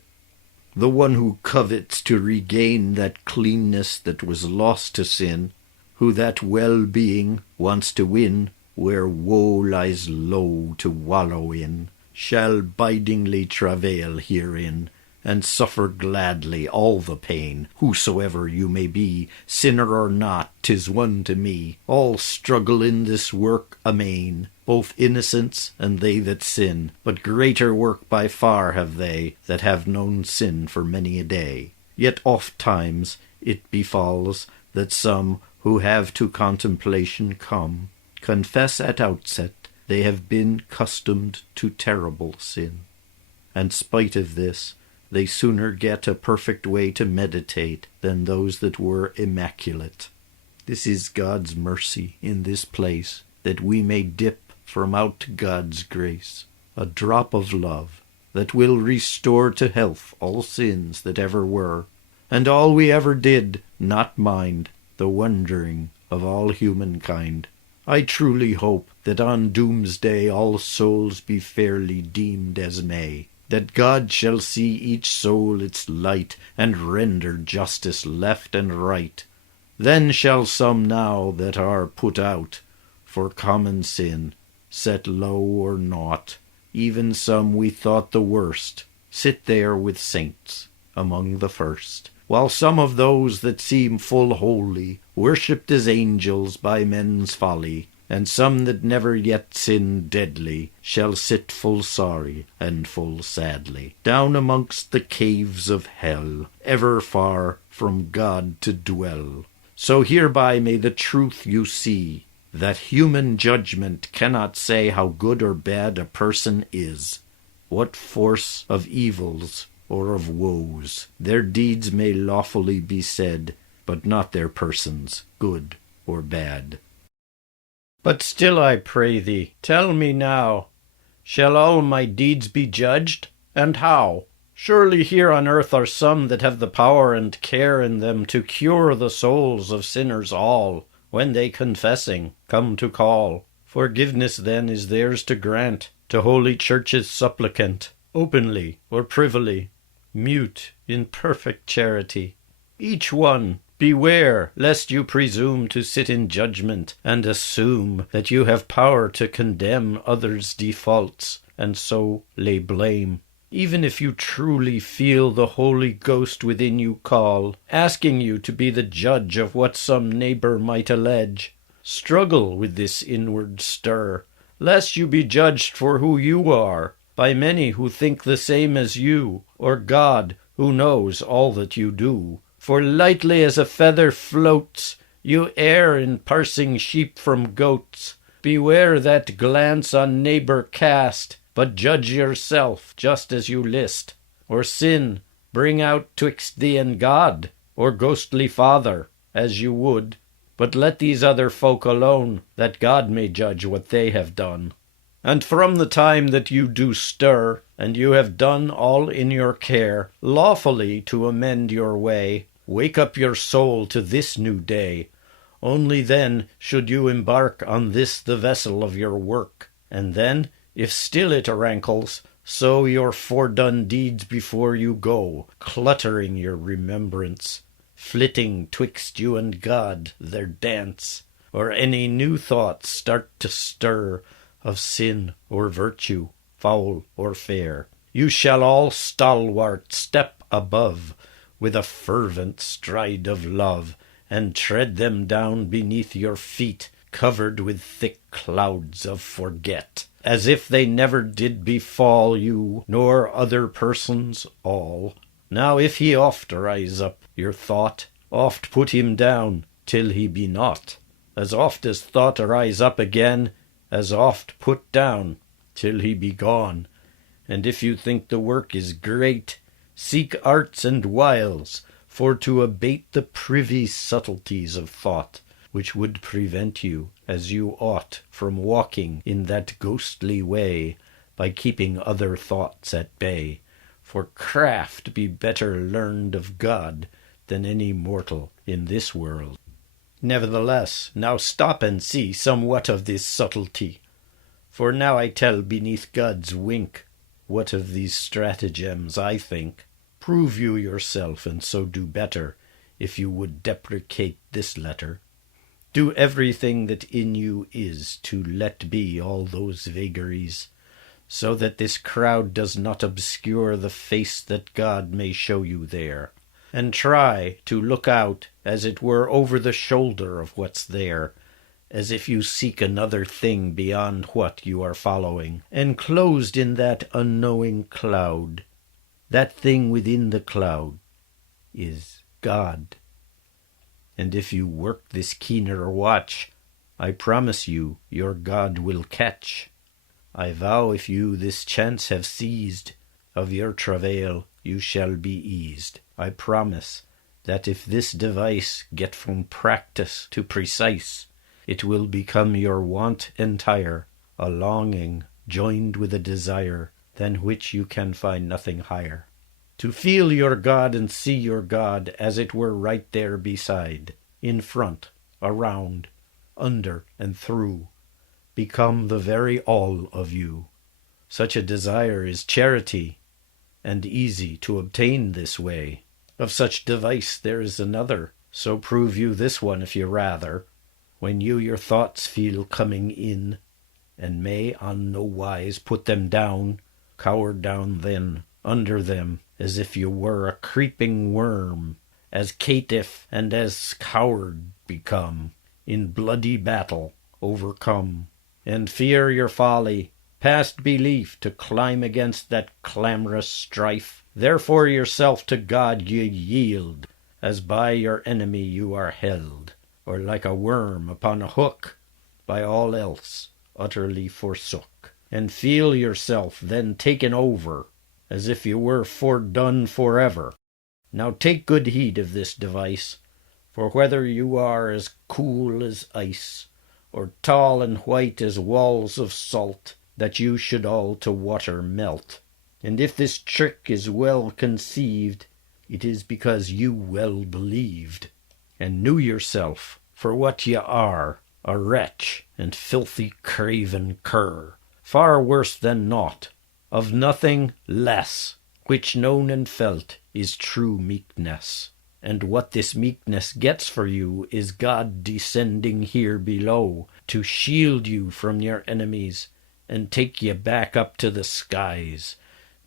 The one who covets to regain that cleanness that was lost to sin, who that well-being wants to win, where woe lies low to wallow in, shall bidingly travail herein, and suffer gladly all the pain. Whosoever you may be, sinner or not, 'tis one to me. All struggle in this work amain, both innocents and they that sin, but greater work by far have they that have known sin for many a day. Yet oft times it befalls that some who have to contemplation come, confess at outset they have been customed to terrible sin. And spite of this, they sooner get a perfect way to meditate than those that were immaculate. This is God's mercy in this place, that we may dip from out God's grace a drop of love that will restore to health all sins that ever were, and all we ever did not mind the wondering of all humankind. I truly hope that on doomsday all souls be fairly deemed as may, that God shall see each soul its light, and render justice left and right. Then shall some now that are put out for common sin, set low or naught, even some we thought the worst, sit there with saints among the first, while some of those that seem full holy, worshipped as angels by men's folly, and some that never yet sinned deadly, shall sit full sorry and full sadly, down amongst the caves of hell, ever far from God to dwell. So hereby may the truth you see, that human judgment cannot say how good or bad a person is, what force of evils or of woes. Their deeds may lawfully be said, but not their persons, good or bad. But still I pray thee, tell me now, shall all my deeds be judged, and how? Surely here on earth are some that have the power and care in them to cure the souls of sinners all, when they confessing come to call. Forgiveness then is theirs to grant, to holy churches supplicant, openly or privily, mute in perfect charity. Each one, beware lest you presume to sit in judgment and assume that you have power to condemn others' defaults, and so lay blame. Even if you truly feel the Holy Ghost within you call, asking you to be the judge of what some neighbor might allege, struggle with this inward stir, lest you be judged for who you are, by many who think the same as you, or God, who knows all that you do. For lightly as a feather floats, you err in parsing sheep from goats. Beware that glance on neighbor cast, but judge yourself just as you list. Or sin bring out twixt thee and God, or ghostly father, as you would. But let these other folk alone, that God may judge what they have done. And from the time that you do stir, and you have done all in your care, lawfully to amend your way, wake up your soul to this new day. Only then should you embark on this the vessel of your work. And then, if still it rankles, sow your fordone deeds before you go, cluttering your remembrance, flitting twixt you and God their dance, or any new thoughts start to stir, of sin or virtue, foul or fair. You shall all stalwart step above, with a fervent stride of love, and tread them down beneath your feet, covered with thick clouds of forget, as if they never did befall you, nor other persons all. Now if he oft rise up your thought, oft put him down till he be not. As oft as thought rise up again, as oft put down till he be gone. And if you think the work is great, seek arts and wiles, for to abate the privy subtleties of thought, which would prevent you, as you ought, from walking in that ghostly way, by keeping other thoughts at bay. For craft be better learned of God than any mortal in this world. Nevertheless, now stop and see somewhat of this subtlety. For now I tell beneath God's wink what of these stratagems I think. Prove you yourself, and so do better, if you would deprecate this letter. Do everything that in you is to let be all those vagaries, so that this crowd does not obscure the face that God may show you there. And try to look out, as it were, over the shoulder of what's there, as if you seek another thing beyond what you are following, enclosed in that unknowing cloud. That thing within the cloud is God. And if you work this keener watch, I promise you your God will catch. I vow if you this chance have seized, of your travail you shall be eased. I promise that if this device get from practice to precise, it will become your want entire, a longing joined with a desire, than which you can find nothing higher. To feel your God and see your God as it were right there beside, in front, around, under and through, become the very all of you. Such a desire is charity, and easy to obtain this way. Of such device there is another, so prove you this one if you rather, when you your thoughts feel coming in, and may on no wise put them down, cower down then under them, as if you were a creeping worm, as caitiff and as coward become, in bloody battle overcome, and fear your folly, past belief, to climb against that clamorous strife. Therefore yourself to God ye yield, as by your enemy you are held, or like a worm upon a hook, by all else utterly forsook, and feel yourself then taken over, as if you were fordone forever. Now take good heed of this device, for whether you are as cool as ice, or tall and white as walls of salt, that you should all to water melt. And if this trick is well conceived, it is because you well believed, and knew yourself for what ye are, a wretch and filthy craven cur, far worse than naught, of nothing less, which known and felt is true meekness. And what this meekness gets for you is God descending here below to shield you from your enemies and take ye back up to the skies,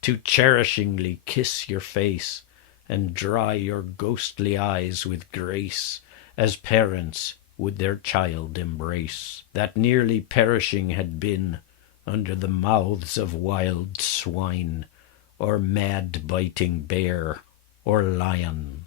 to cherishingly kiss your face and dry your ghostly eyes with grace, as parents would their child embrace, that nearly perishing had been under the mouths of wild swine, or mad-biting bear, or lion.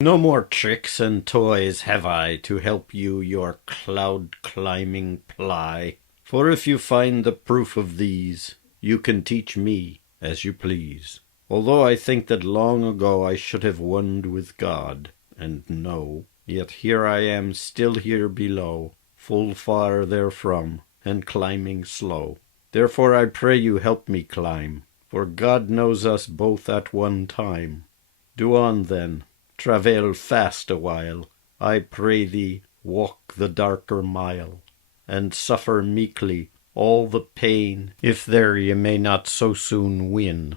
No more tricks and toys have I to help you your cloud-climbing ply, for if you find the proof of these, you can teach me as you please. Although I think that long ago I should have woned with God, and know, yet here I am still here below, full far therefrom, and climbing slow. Therefore I pray you help me climb, for God knows us both at one time. Do on then, travail fast awhile, I pray thee walk the darker mile, and suffer meekly all the pain, if there ye may not so soon win.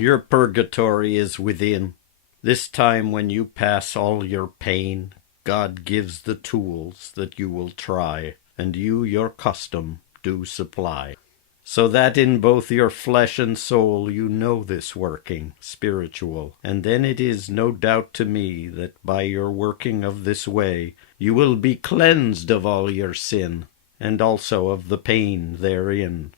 Your purgatory is within. This time when you pass all your pain, God gives the tools that you will try, and you your custom do supply. So that in both your flesh and soul you know this working, spiritual, and then it is no doubt to me that by your working of this way you will be cleansed of all your sin, and also of the pain therein.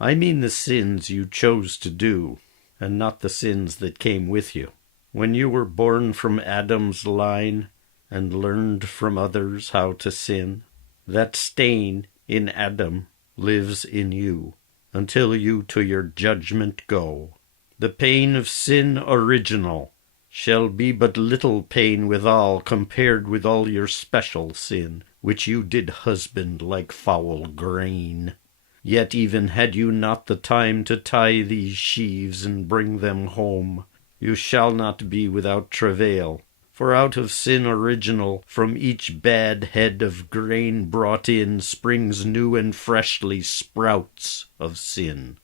I mean the sins you chose to do, and not the sins that came with you. When you were born from Adam's line, and learned from others how to sin, that stain in Adam lives in you, until you to your judgment go. The pain of sin original shall be but little pain withal, compared with all your special sin, which you did husband like foul grain. Yet even had you not the time to tie these sheaves and bring them home, you shall not be without travail. For out of sin original, from each bad head of grain brought in, springs new and freshly sprouts of sin,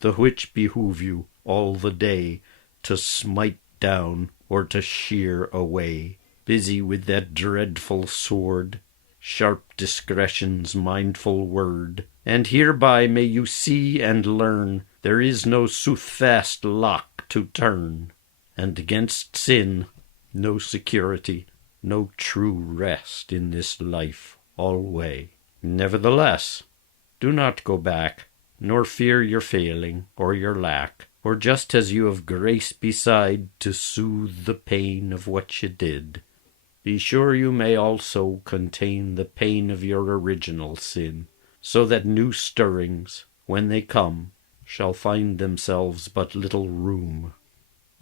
the which behoove you all the day to smite down or to shear away, busy with that dreadful sword, sharp discretion's mindful word. And hereby may you see and learn there is no soothfast lock to turn, and against sin no security, no true rest in this life alway. Nevertheless, do not go back, nor fear your failing or your lack, for just as you have grace beside to soothe the pain of what you did, be sure you may also contain the pain of your original sin, so that new stirrings, when they come, shall find themselves but little room.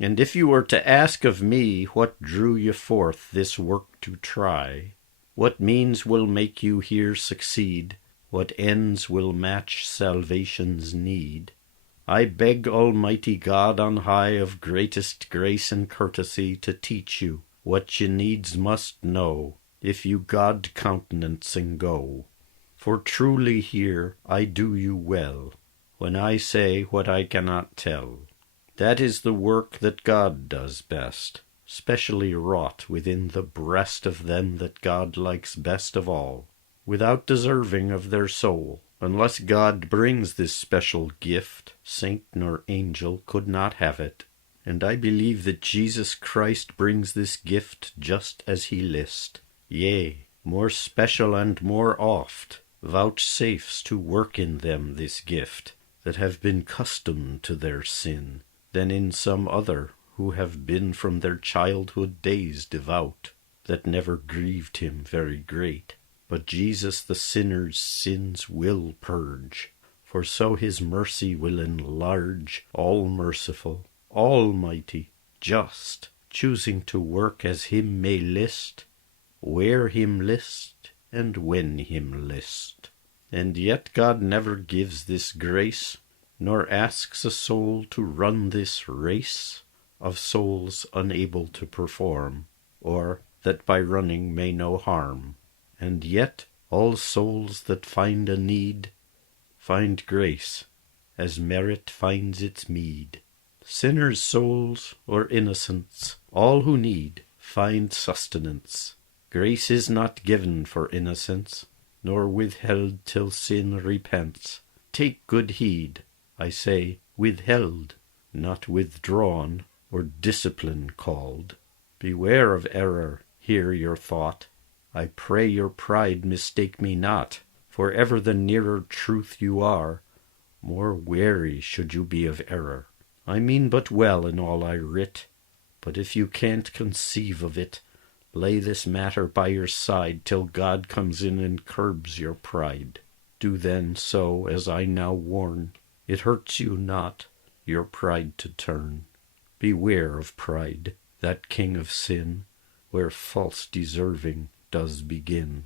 And if you were to ask of me what drew you forth this work to try, what means will make you here succeed, what ends will match salvation's need, I beg Almighty God on high of greatest grace and courtesy to teach you what you needs must know, if you God countenancing go. For truly here I do you well, when I say what I cannot tell. That is the work that God does best, specially wrought within the breast of them that God likes best of all, without deserving of their soul. Unless God brings this special gift, saint nor angel could not have it. And I believe that Jesus Christ brings this gift just as he list, yea, more special and more oft, vouchsafes to work in them this gift, that have been customed to their sin, than in some other who have been from their childhood days devout, that never grieved him very great. But Jesus the sinner's sins will purge, for so his mercy will enlarge, all merciful, almighty, just, choosing to work as him may list, where him list, and when him list. And yet God never gives this grace, nor asks a soul to run this race of souls unable to perform, or that by running may no harm. And yet all souls that find a need find grace, as merit finds its meed. Sinners' souls or innocents, all who need, find sustenance. Grace is not given for innocence, nor withheld till sin repents. Take good heed, I say, withheld, not withdrawn, or discipline called. Beware of error, hear your thought. I pray your pride mistake me not, for ever the nearer truth you are, more wary should you be of error. I mean but well in all I writ, but if you can't conceive of it, lay this matter by your side till God comes in and curbs your pride. Do then so as I now warn. It hurts you not, your pride to turn. Beware of pride, that king of sin, where false deserving does begin.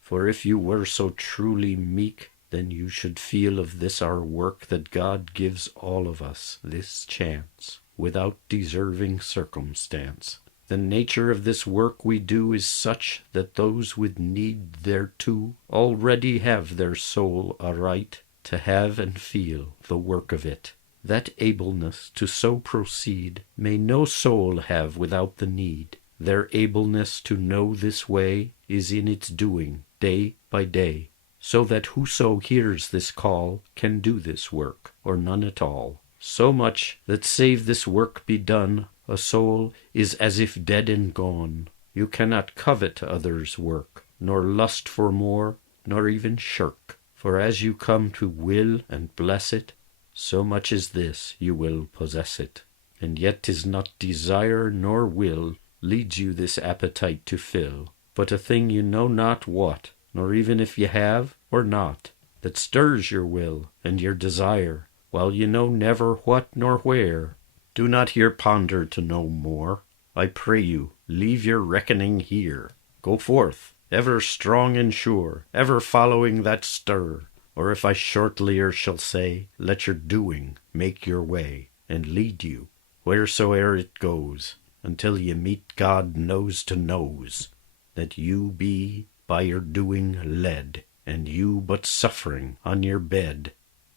For if you were so truly meek, then you should feel of this our work that God gives all of us this chance, without deserving circumstance. The nature of this work we do is such that those with need thereto already have their soul aright to have and feel the work of it. That ableness to so proceed may no soul have without the need. Their ableness to know this way is in its doing, day by day, so that whoso hears this call can do this work, or none at all. So much that save this work be done, a soul is as if dead and gone. You cannot covet others' work, nor lust for more, nor even shirk. For as you come to will and bless it, so much as this you will possess it. And yet 'tis not desire nor will leads you this appetite to fill, but a thing you know not what, nor even if you have or not, that stirs your will and your desire, while you know never what nor where. Do not here ponder to know more. I pray you, leave your reckoning here. Go forth, ever strong and sure, ever following that stir. Or if I shortlier shall say, let your doing make your way, and lead you, wheresoe'er it goes, until ye meet God nose to nose, that you be by your doing led, and you but suffering on your bed.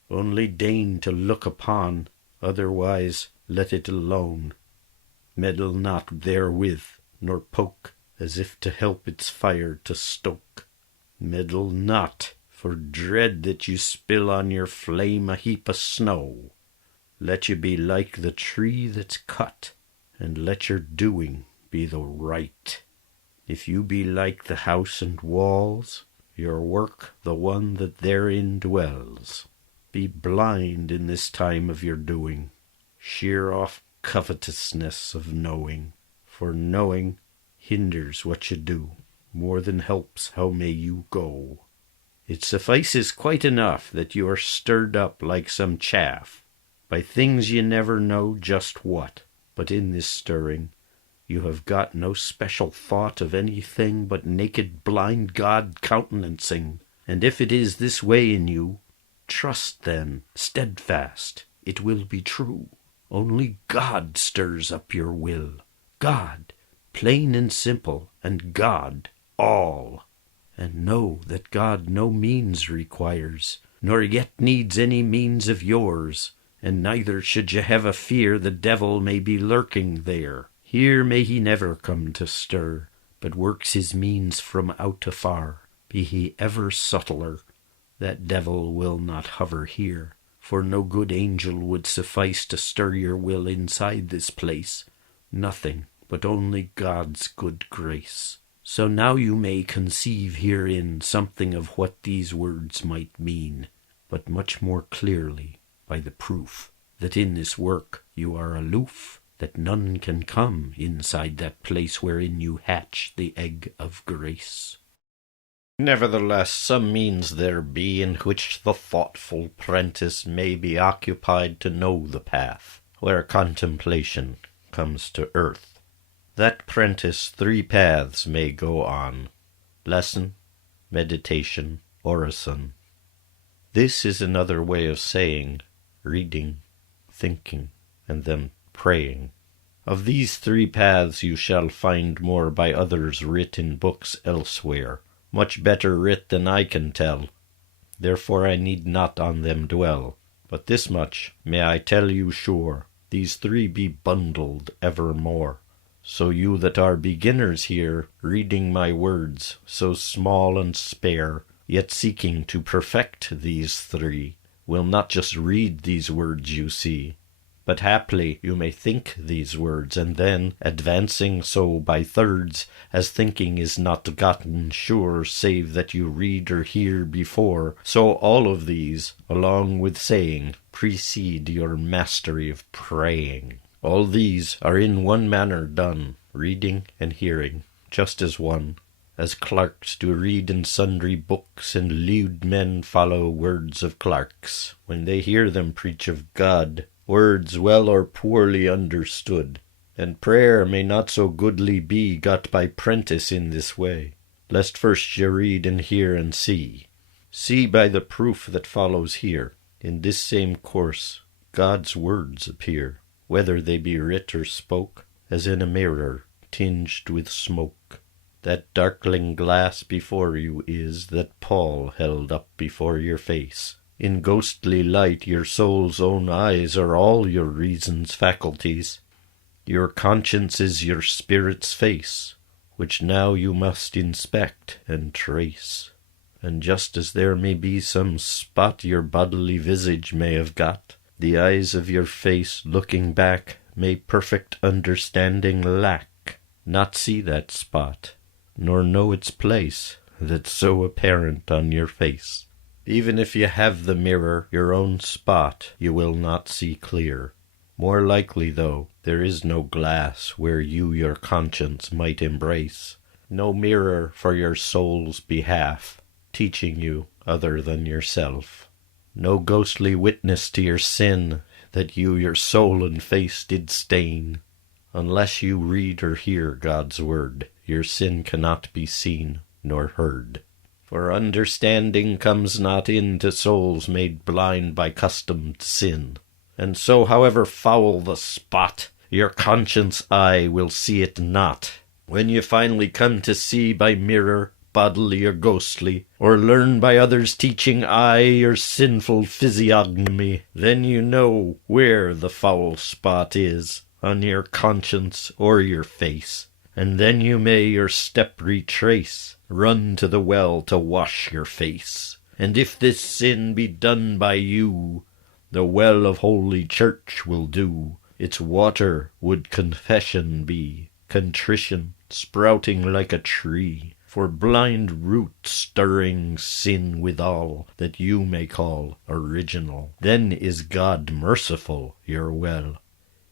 Only deign to look upon, otherwise let it alone. Meddle not therewith, nor poke, as if to help its fire to stoke. Meddle not, for dread that you spill on your flame a heap of snow. Let you be like the tree that's cut, and let your doing be the right. If you be like the house and walls, your work the one that therein dwells. Be blind in this time of your doing. Shear off covetousness of knowing, for knowing hinders what you do, more than helps how may you go. It suffices quite enough that you are stirred up like some chaff, by things ye never know just what, but in this stirring you have got no special thought of anything but naked blind God countenancing. And if it is this way in you, trust then, steadfast, it will be true. Only God stirs up your will. God, plain and simple, and God, all. And know that God no means requires, nor yet needs any means of yours, and neither should ye have a fear the devil may be lurking there. Here may he never come to stir, but works his means from out afar. Be he ever subtler, that devil will not hover here, for no good angel would suffice to stir your will inside this place. Nothing, but only God's good grace. So now you may conceive herein something of what these words might mean, but much more clearly by the proof that in this work you are aloof that none can come inside that place wherein you hatch the egg of grace. Nevertheless, some means there be in which the thoughtful prentice may be occupied to know the path, where contemplation comes to earth. That prentice 3 paths may go on: lesson, meditation, orison. This is another way of saying reading, thinking, and then praying. Of these 3 paths you shall find more by others writ in books elsewhere, much better writ than I can tell. Therefore I need not on them dwell. But this much may I tell you sure, these 3 be bundled evermore. So you that are beginners here, reading my words, so small and spare, yet seeking to perfect these 3, will not just read these words you see, but haply you may think these words, and then, advancing so by thirds, as thinking is not gotten sure, save that you read or hear before, so all of these, along with saying, precede your mastery of praying. All these are in one manner done, reading and hearing, just as one. As clerks do read in sundry books, and lewd men follow words of clerks, when they hear them preach of God, words well or poorly understood. And prayer may not so goodly be got by prentice in this way, lest first ye read and hear and see. See by the proof that follows here, in this same course, God's words appear, whether they be writ or spoke, as in a mirror tinged with smoke. That darkling glass before you is that Paul held up before your face. In ghostly light your soul's own eyes are all your reason's faculties. Your conscience is your spirit's face, which now you must inspect and trace. And just as there may be some spot your bodily visage may have got, the eyes of your face looking back may perfect understanding lack, not see that spot, nor know its place, that's so apparent on your face. Even if you have the mirror, your own spot, you will not see clear. More likely, though, there is no glass where you your conscience might embrace, no mirror for your soul's behalf, teaching you other than yourself, no ghostly witness to your sin that you your soul and face did stain. Unless you read or hear God's word, your sin cannot be seen nor heard. For understanding comes not in to souls made blind by customed sin. And so, however foul the spot, your conscience eye will see it not. When you finally come to see by mirror, bodily or ghostly, or learn by others' teaching eye your sinful physiognomy, then you know where the foul spot is, on your conscience or your face. And then you may your step retrace, run to the well to wash your face. And if this sin be done by you, the well of Holy Church will do. Its water would confession be, contrition sprouting like a tree, for blind root stirring sin withal, that you may call original. Then is God merciful, your well,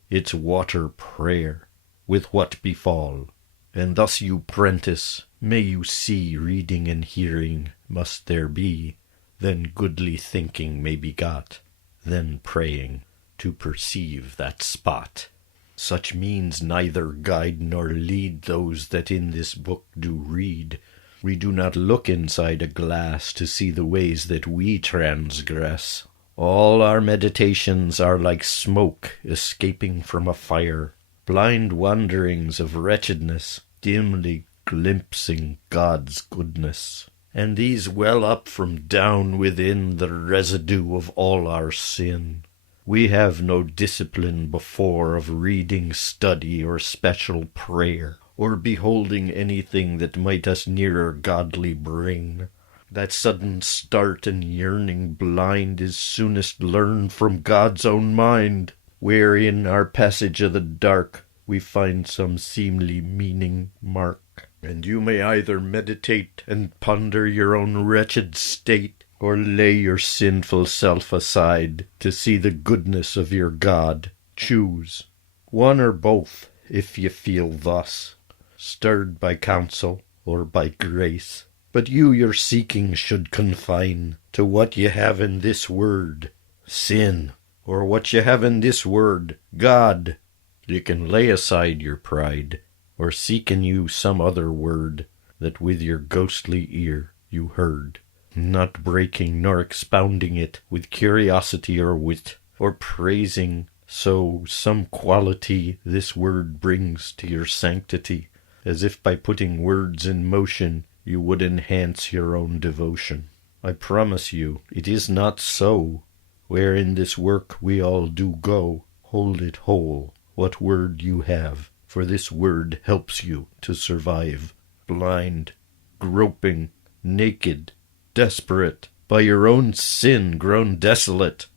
its water prayer, with what befall. And thus you prentice, may you see reading and hearing must there be, then goodly thinking may be got, then praying to perceive that spot. Such means neither guide nor lead those that in this book do read. We do not look inside a glass to see the ways that we transgress. All our meditations are like smoke escaping from a fire, blind wanderings of wretchedness, dimly glimpsing God's goodness. And these well up from down within the residue of all our sin. We have no discipline before of reading, study, or special prayer, or beholding anything that might us nearer godly bring. That sudden start and yearning blind is soonest learned from God's own mind, where in our passage of the dark we find some seemly meaning mark. And you may either meditate and ponder your own wretched state, or lay your sinful self aside to see the goodness of your God. Choose. One or both, if ye feel thus, stirred by counsel or by grace. But you your seeking should confine to what ye have in this word, sin, or what ye have in this word, God. Ye can lay aside your pride, or seek in you some other word that with your ghostly ear you heard, not breaking nor expounding it with curiosity or wit, or praising so some quality this word brings to your sanctity, as if by putting words in motion you would enhance your own devotion. I promise you it is not so. Where in this work we all do go, hold it whole, what word you have, for this word helps you to survive. Blind, groping, naked, desperate, by your own sin grown desolate,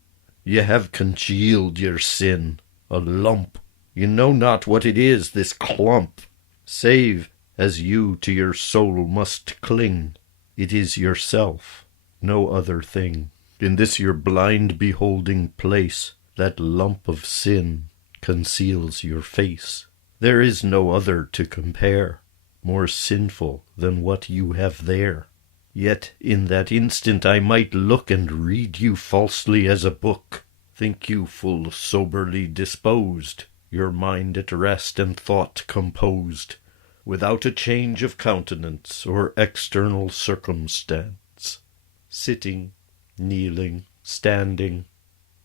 ye have congealed your sin, a lump. You know not what it is, this clump, save as you to your soul must cling. It is yourself, no other thing. In this your blind beholding place, that lump of sin conceals your face. There is no other to compare, more sinful than what you have there. Yet in that instant I might look and read you falsely as a book. Think you full soberly disposed, your mind at rest and thought composed, without a change of countenance or external circumstance, sitting, kneeling, standing,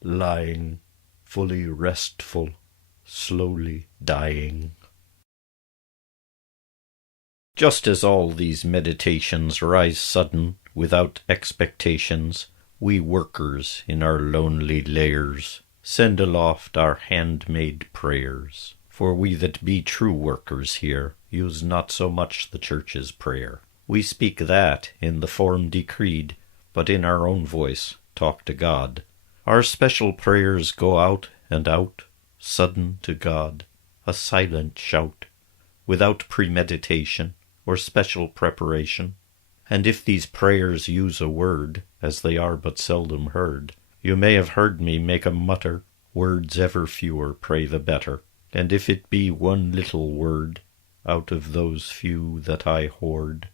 lying, fully restful, slowly dying. Just as all these meditations rise sudden, without expectations, we workers in our lonely lairs send aloft our handmade prayers. For we that be true workers here use not so much the Church's prayer. We speak that in the form decreed, but in our own voice talk to God. Our special prayers go out and out, sudden to God, a silent shout, without premeditation or special preparation. And if these prayers use a word, as they are but seldom heard, you may have heard me make a mutter, words ever fewer pray the better. And if it be one little word, out of those few that I hoard,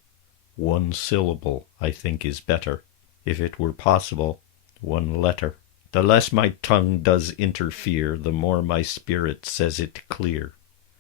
one syllable I think is better. If it were possible, one letter. The less my tongue does interfere, the more my spirit says it clear.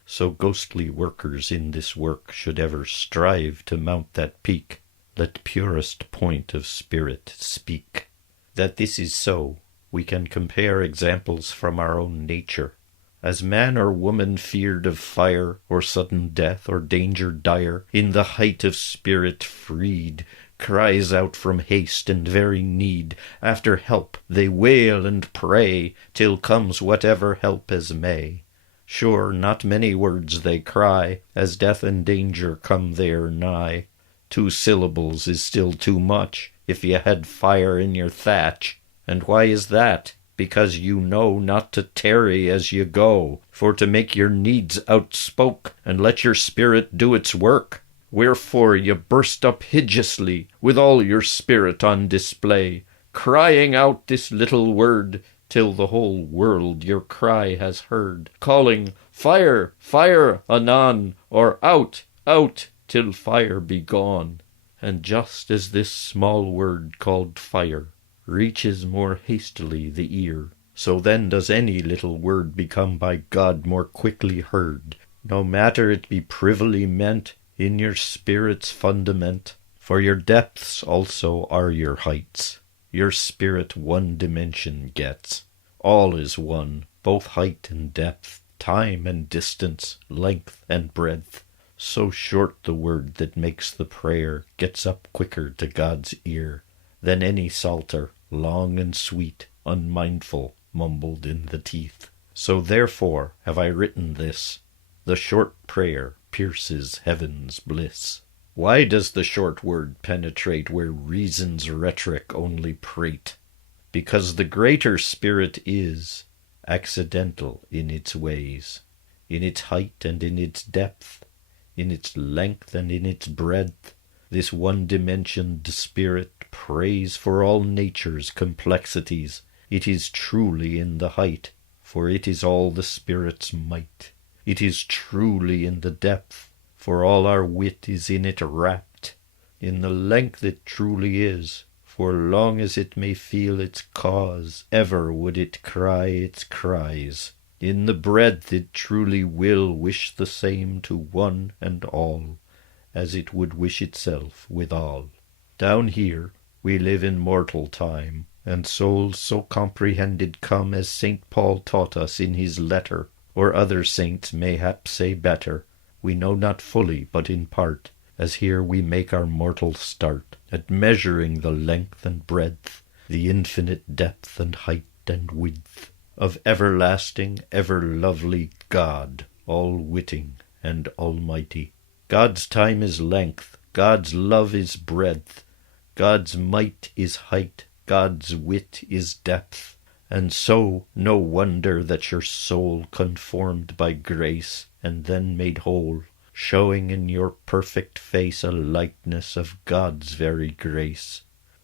So ghostly workers in this work should ever strive to mount that peak. Let purest point of spirit speak. That this is so, we can compare examples from our own nature. As man or woman feared of fire, or sudden death, or danger dire, in the height of spirit freed, cries out from haste and very need. After help they wail and pray, till comes whatever help as may. Sure, not many words they cry, as death and danger come there nigh. 2 syllables is still too much, if ye had fire in your thatch. And why is that? Because you know not to tarry as ye go, for to make your needs outspoke, and let your spirit do its work. Wherefore ye burst up hideously, with all your spirit on display, crying out this little word, till the whole world your cry has heard, calling, Fire, fire, anon, or out, out, till fire be gone. And just as this small word called fire reaches more hastily the ear, so then does any little word become by God more quickly heard, no matter it be privily meant in your spirit's fundament. For your depths also are your heights. Your spirit one dimension gets. All is one, both height and depth, time and distance, length and breadth. So short the word that makes the prayer gets up quicker to God's ear than any psalter, long and sweet, unmindful, mumbled in the teeth. So therefore have I written this, the short prayer pierces heaven's bliss. Why does the short word penetrate where reason's rhetoric only prate? Because the greater spirit is accidental in its ways, in its height and in its depth, in its length and in its breadth. This one-dimensioned spirit prays for all nature's complexities. It is truly in the height, for it is all the Spirit's might. It is truly in the depth, for all our wit is in it wrapped. In the length it truly is, for long as it may feel its cause, ever would it cry its cries. In the breadth it truly will wish the same to one and all, as it would wish itself withal. Down here we live in mortal time, and souls so comprehended come as St. Paul taught us in his letter, or other saints mayhap say better. We know not fully, but in part, as here we make our mortal start, at measuring the length and breadth, the infinite depth and height and width, of everlasting, ever-lovely God, all-witting and almighty. God's time is length, God's love is breadth, God's might is height, God's wit is depth. And so no wonder that your soul, conformed by grace, and then made whole, showing in your perfect face a likeness of God's very grace,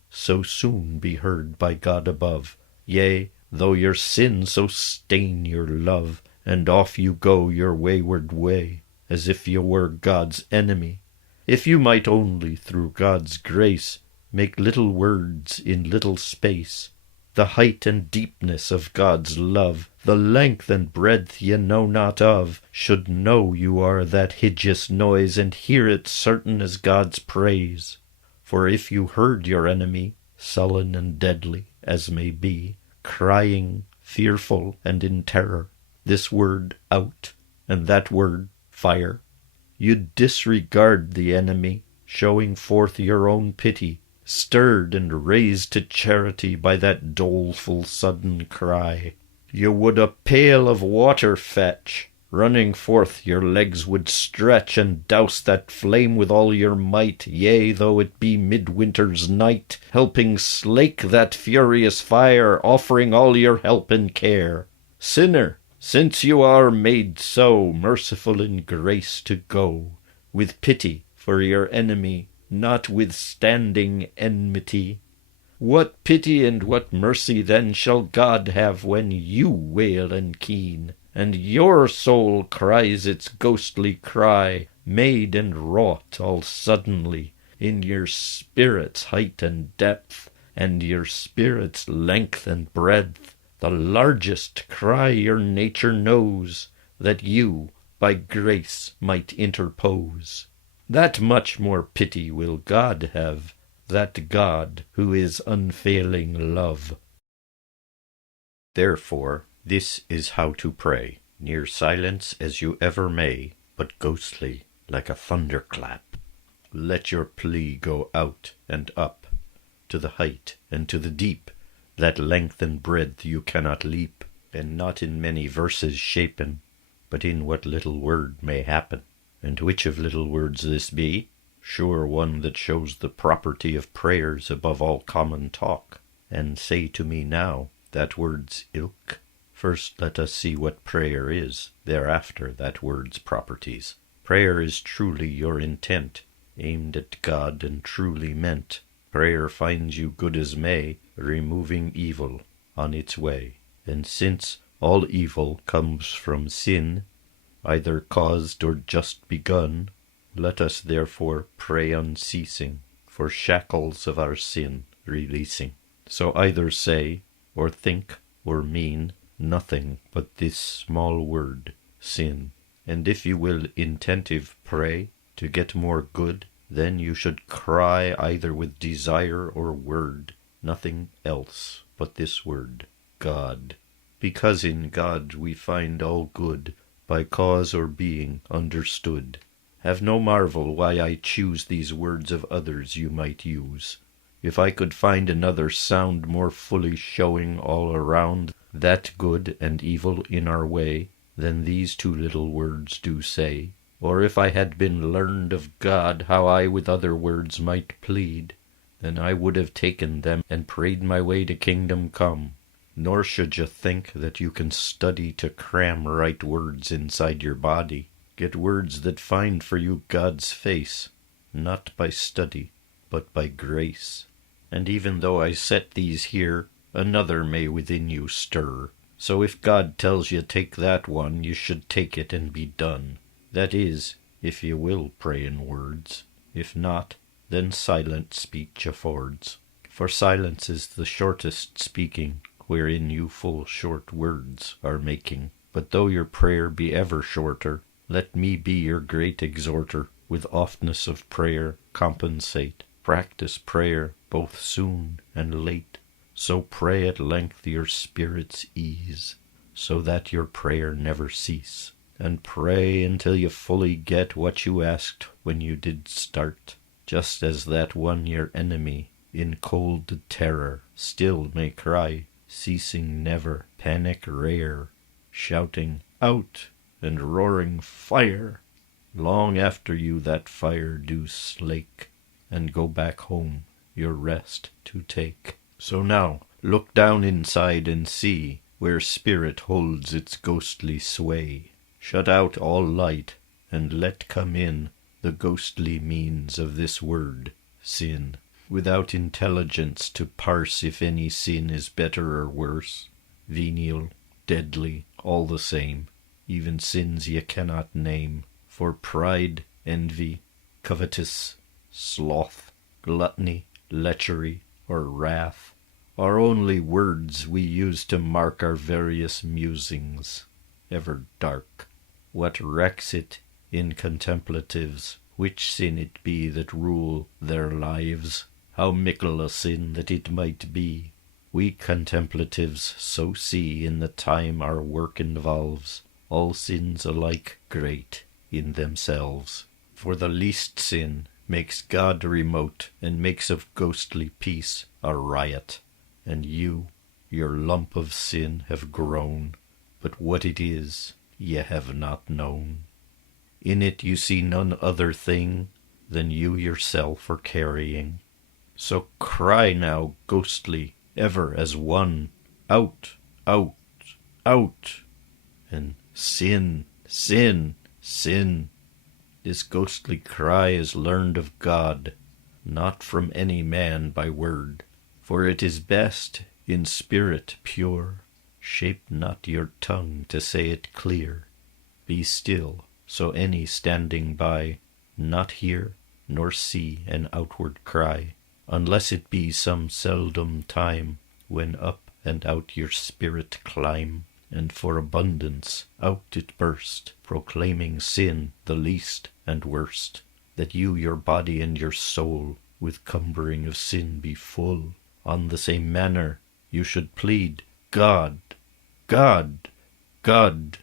so soon be heard by God above. Yea, though your sin so stain your love, and off you go your wayward way, as if you were God's enemy, if you might only, through God's grace, make little words in little space, the height and deepness of God's love, the length and breadth ye know not of, should know you are that hideous noise, and hear it certain as God's praise. For if you heard your enemy, sullen and deadly as may be, crying, fearful and in terror, this word out, and that word fire, you'd disregard the enemy, showing forth your own pity, stirred and raised to charity by that doleful sudden cry. You would a pail of water fetch, running forth your legs would stretch, and douse that flame with all your might, yea, though it be midwinter's night, helping slake that furious fire, offering all your help and care. Sinner, since you are made so merciful in grace to go, with pity for your enemy, notwithstanding enmity, what pity and what mercy then shall God have when you wail and keen, and your soul cries its ghostly cry, made and wrought all suddenly in your spirit's height and depth, and your spirit's length and breadth, the largest cry your nature knows, that you by grace might interpose. That much more pity will God have, that God who is unfailing love. Therefore, this is how to pray, near silence as you ever may, but ghostly, like a thunderclap. Let your plea go out and up, to the height and to the deep, that length and breadth you cannot leap, and not in many verses shapen, but in what little word may happen. And which of little words this be? Sure one that shows the property of prayers above all common talk. And say to me now, that word's ilk. First let us see what prayer is, thereafter that word's properties. Prayer is truly your intent, aimed at God and truly meant. Prayer finds you good as may, removing evil on its way. And since all evil comes from sin, either caused or just begun, let us therefore pray unceasing, for shackles of our sin releasing. So either say, or think, or mean nothing but this small word, sin. And if you will intentive pray to get more good, then you should cry either with desire or word, nothing else but this word, God. Because in God we find all good, by cause or being understood. Have no marvel why I choose these words of others you might use. If I could find another sound more fully showing all around that good and evil in our way, than these two little words do say, or if I had been learned of God how I with other words might plead, then I would have taken them and prayed my way to kingdom come. Nor should you think that you can study to cram right words inside your body. Get words that find for you God's face, not by study, but by grace. And even though I set these here, another may within you stir, So if God tells you take that one, you should take it and be done. That is, if you will pray in words. If not, then silent speech affords. For silence is the shortest speaking, wherein you full short words are making. But though your prayer be ever shorter, let me be your great exhorter, with oftness of prayer compensate. Practice prayer both soon and late. So pray at length your spirit's ease, so that your prayer never cease. And pray until you fully get what you asked when you did start, just as that one your enemy, in cold terror, still may cry, ceasing never, panic rare, shouting out and roaring fire, long after you that fire do slake, and go back home your rest to take. So now, look down inside and see where spirit holds its ghostly sway. Shut out all light, and let come in the ghostly means of this word, sin, without intelligence to parse if any sin is better or worse, venial, deadly, all the same, even sins ye cannot name. For pride, envy, covetous, sloth, gluttony, lechery, or wrath, are only words we use to mark our various musings, ever dark. What recks it in contemplatives, which sin it be that rule their lives, how mickle a sin that it might be, we contemplatives so see in the time our work involves, all sins alike great in themselves. For the least sin makes God remote, and makes of ghostly peace a riot. And you, your lump of sin, have grown, but what it is ye have not known. In it you see none other thing than you yourself are carrying. So cry now ghostly, ever as one, out, out, out, and sin, sin, sin. This ghostly cry is learned of God, not from any man by word. For it is best in spirit pure. Shape not your tongue to say it clear. Be still, so any standing by not hear nor see an outward cry, unless it be some seldom time, when up and out your spirit climb, and for abundance out it burst, proclaiming sin the least and worst, that you your body and your soul with cumbering of sin be full. On the same manner you should plead, God, God, God,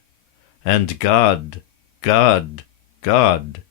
and God, God, God.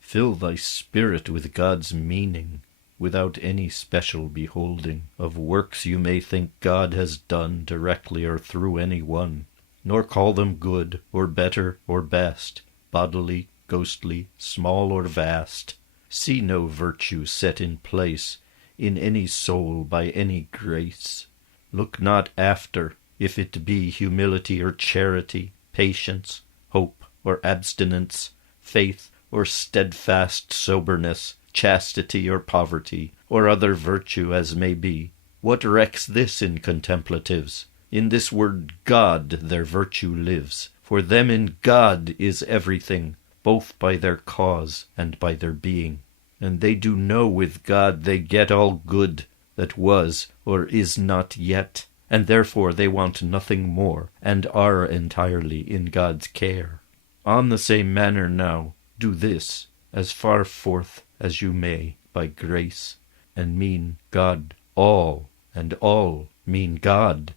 Fill thy spirit with God's meaning, without any special beholding of works you may think God has done directly or through any one, nor call them good, or better, or best, bodily, ghostly, small or vast. See no virtue set in place in any soul by any grace. Look not after, if it be humility or charity, patience, hope or abstinence, faith or steadfast soberness, chastity or poverty, or other virtue as may be. What recks this in contemplatives? In this word God their virtue lives. For them in God is everything, both by their cause and by their being. And they do know with God they get all good that was or is not yet, and therefore they want nothing more, and are entirely in God's care. On the same manner now, do this, as far forth as you may, by grace, and mean God all, and all mean God,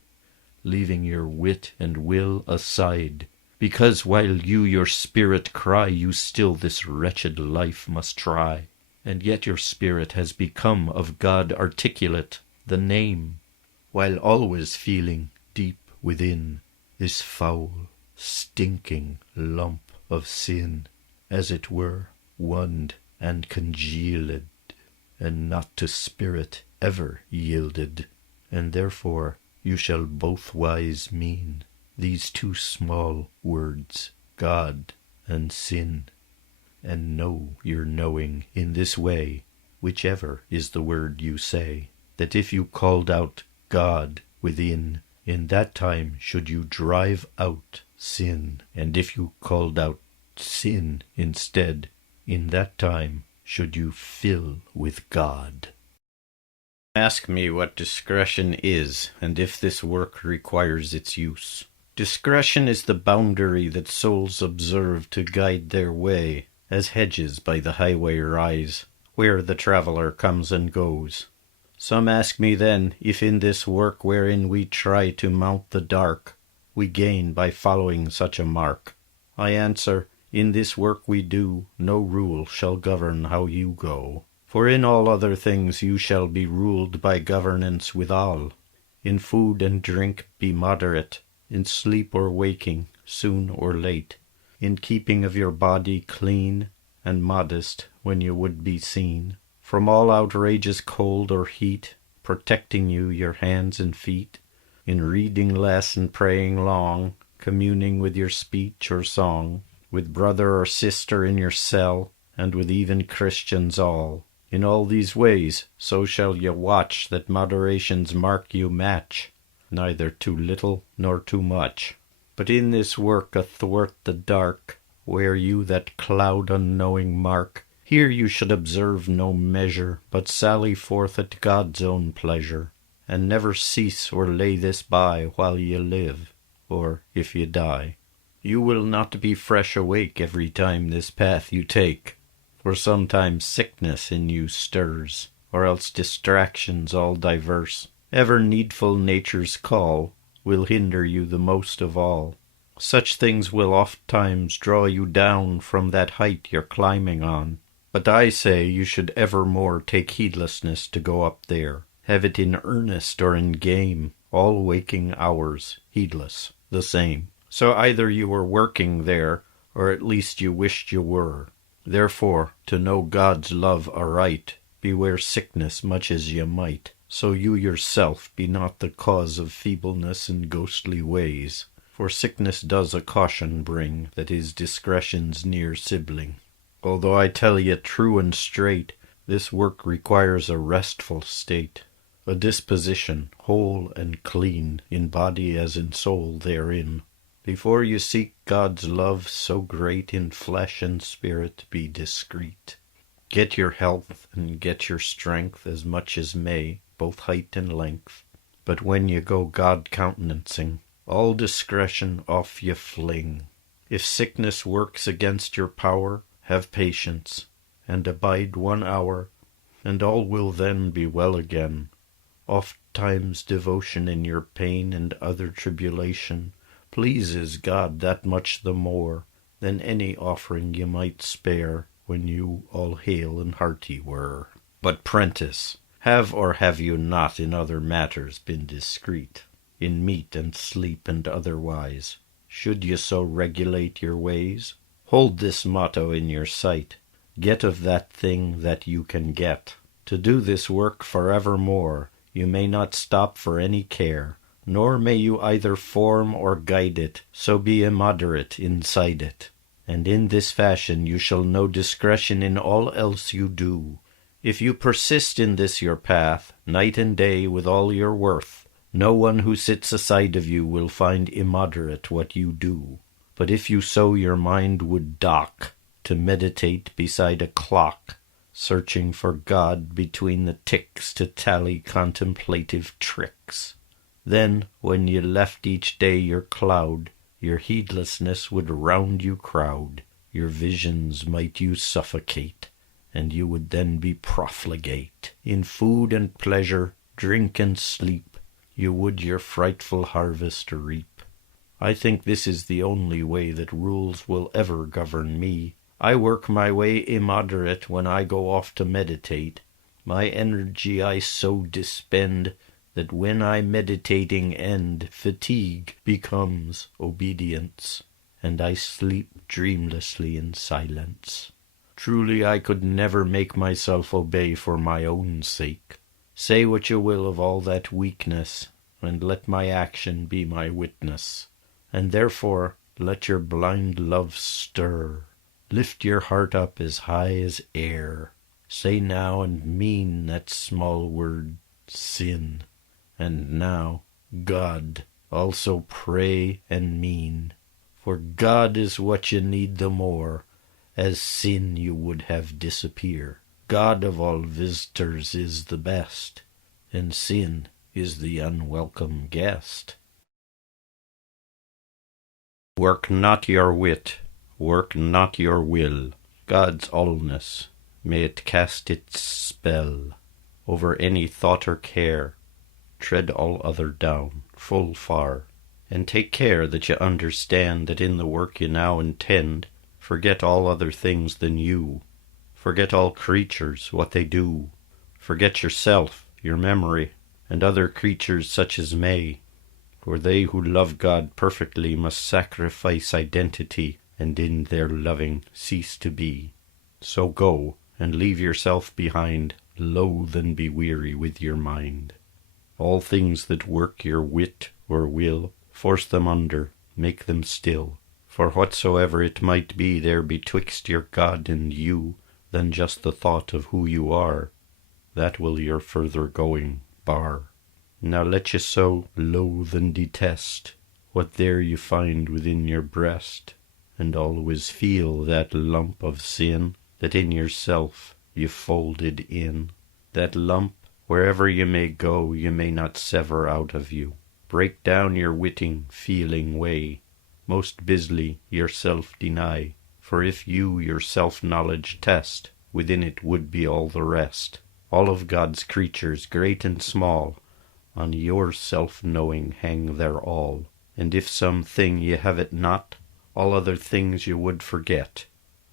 leaving your wit and will aside, because while you your spirit cry, you still this wretched life must try. And yet your spirit has become of God articulate, the name, while always feeling deep within this foul, stinking lump of sin, as it were, wond and congealed, and not to spirit ever yielded. And therefore you shall both wise mean these two small words, God and sin, and know your knowing in this way, whichever is the word you say, that if you called out God within, In that time should you drive out sin, and if you called out sin instead, in that time should you fill with God. Ask me what discretion is, and if this work requires its use. Discretion is the boundary that souls observe to guide their way, as hedges by the highway rise, where the traveller comes and goes. Some ask me then, if in this work wherein we try to mount the dark, we gain by following such a mark. I answer, in this work we do, no rule shall govern how you go. For in all other things you shall be ruled by governance withal. In food and drink be moderate, in sleep or waking, soon or late, in keeping of your body clean, and modest when you would be seen. From all outrageous cold or heat, protecting you your hands and feet, in reading less and praying long, communing with your speech or song, with brother or sister in your cell, and with even Christians all. In all these ways, so shall ye watch that moderation's mark you match, neither too little nor too much. But in this work athwart the dark, where you that cloud unknowing mark, here you should observe no measure, but sally forth at God's own pleasure, and never cease or lay this by while ye live, or if ye die. You will not be fresh awake every time this path you take, for sometimes sickness in you stirs, or else distractions all diverse, ever needful nature's call, will hinder you the most of all. Such things will oft-times draw you down from that height you're climbing on. But I say you should evermore take heedlessness to go up there, have it in earnest or in game, all waking hours, heedless, the same. So either you were working there, or at least you wished you were. Therefore, to know God's love aright, beware sickness much as ye might, so you yourself be not the cause of feebleness and ghostly ways. For sickness does a caution bring, that is discretion's near sibling. Although I tell ye true and straight, this work requires a restful state, a disposition whole and clean, in body as in soul therein. Before you seek God's love so great, in flesh and spirit be discreet. Get your health and get your strength as much as may, both height and length. But when you go God-countenancing, all discretion off ye fling. If sickness works against your power, have patience, and abide 1 hour, and all will then be well again. Oft times devotion in your pain and other tribulation pleases God that much the more, than any offering you might spare, when you all hale and hearty were. But, prentice, have or have you not in other matters been discreet, in meat and sleep and otherwise? Should you so regulate your ways? Hold this motto in your sight, get of that thing that you can get. To do this work forevermore, you may not stop for any care, nor may you either form or guide it, so be immoderate inside it. And in this fashion you shall know discretion in all else you do. If you persist in this your path, night and day with all your worth, no one who sits aside of you will find immoderate what you do. But if you so your mind would dock, to meditate beside a clock, searching for God between the ticks to tally contemplative tricks, then, when you left each day your cloud, your heedlessness would round you crowd, your visions might you suffocate, and you would then be profligate. In food and pleasure, drink and sleep, you would your frightful harvest reap. I think this is the only way that rules will ever govern me. I work my way immoderate when I go off to meditate. My energy I so dispend, that when I meditating end, fatigue becomes obedience, and I sleep dreamlessly in silence. Truly I could never make myself obey for my own sake. Say what you will of all that weakness, and let my action be my witness. And therefore let your blind love stir. Lift your heart up as high as air. Say now and mean that small word, sin. And now, God, also pray and mean, for God is what you need the more, as sin you would have disappear. God of all visitors is the best, and sin is the unwelcome guest. Work not your wit, work not your will, God's allness, may it cast its spell over any thought or care. Tread all other down, full far, and take care that you understand that in the work you now intend, forget all other things than you. Forget all creatures, what they do. Forget yourself, your memory, and other creatures such as may. For they who love God perfectly must sacrifice identity, and in their loving cease to be. So go, and leave yourself behind, loathe and be weary with your mind. All things that work your wit or will, force them under, make them still. For whatsoever it might be there betwixt your God and you, than just the thought of who you are, that will your further going bar. Now let you so loathe and detest what there you find within your breast, and always feel that lump of sin that in yourself you folded in. That lump, wherever you may go, you may not sever out of you. Break down your witting, feeling way, most busily yourself deny. For if you your self-knowledge test, within it would be all the rest. All of God's creatures, great and small, on your self-knowing hang their all. And if some thing ye have it not, all other things you would forget.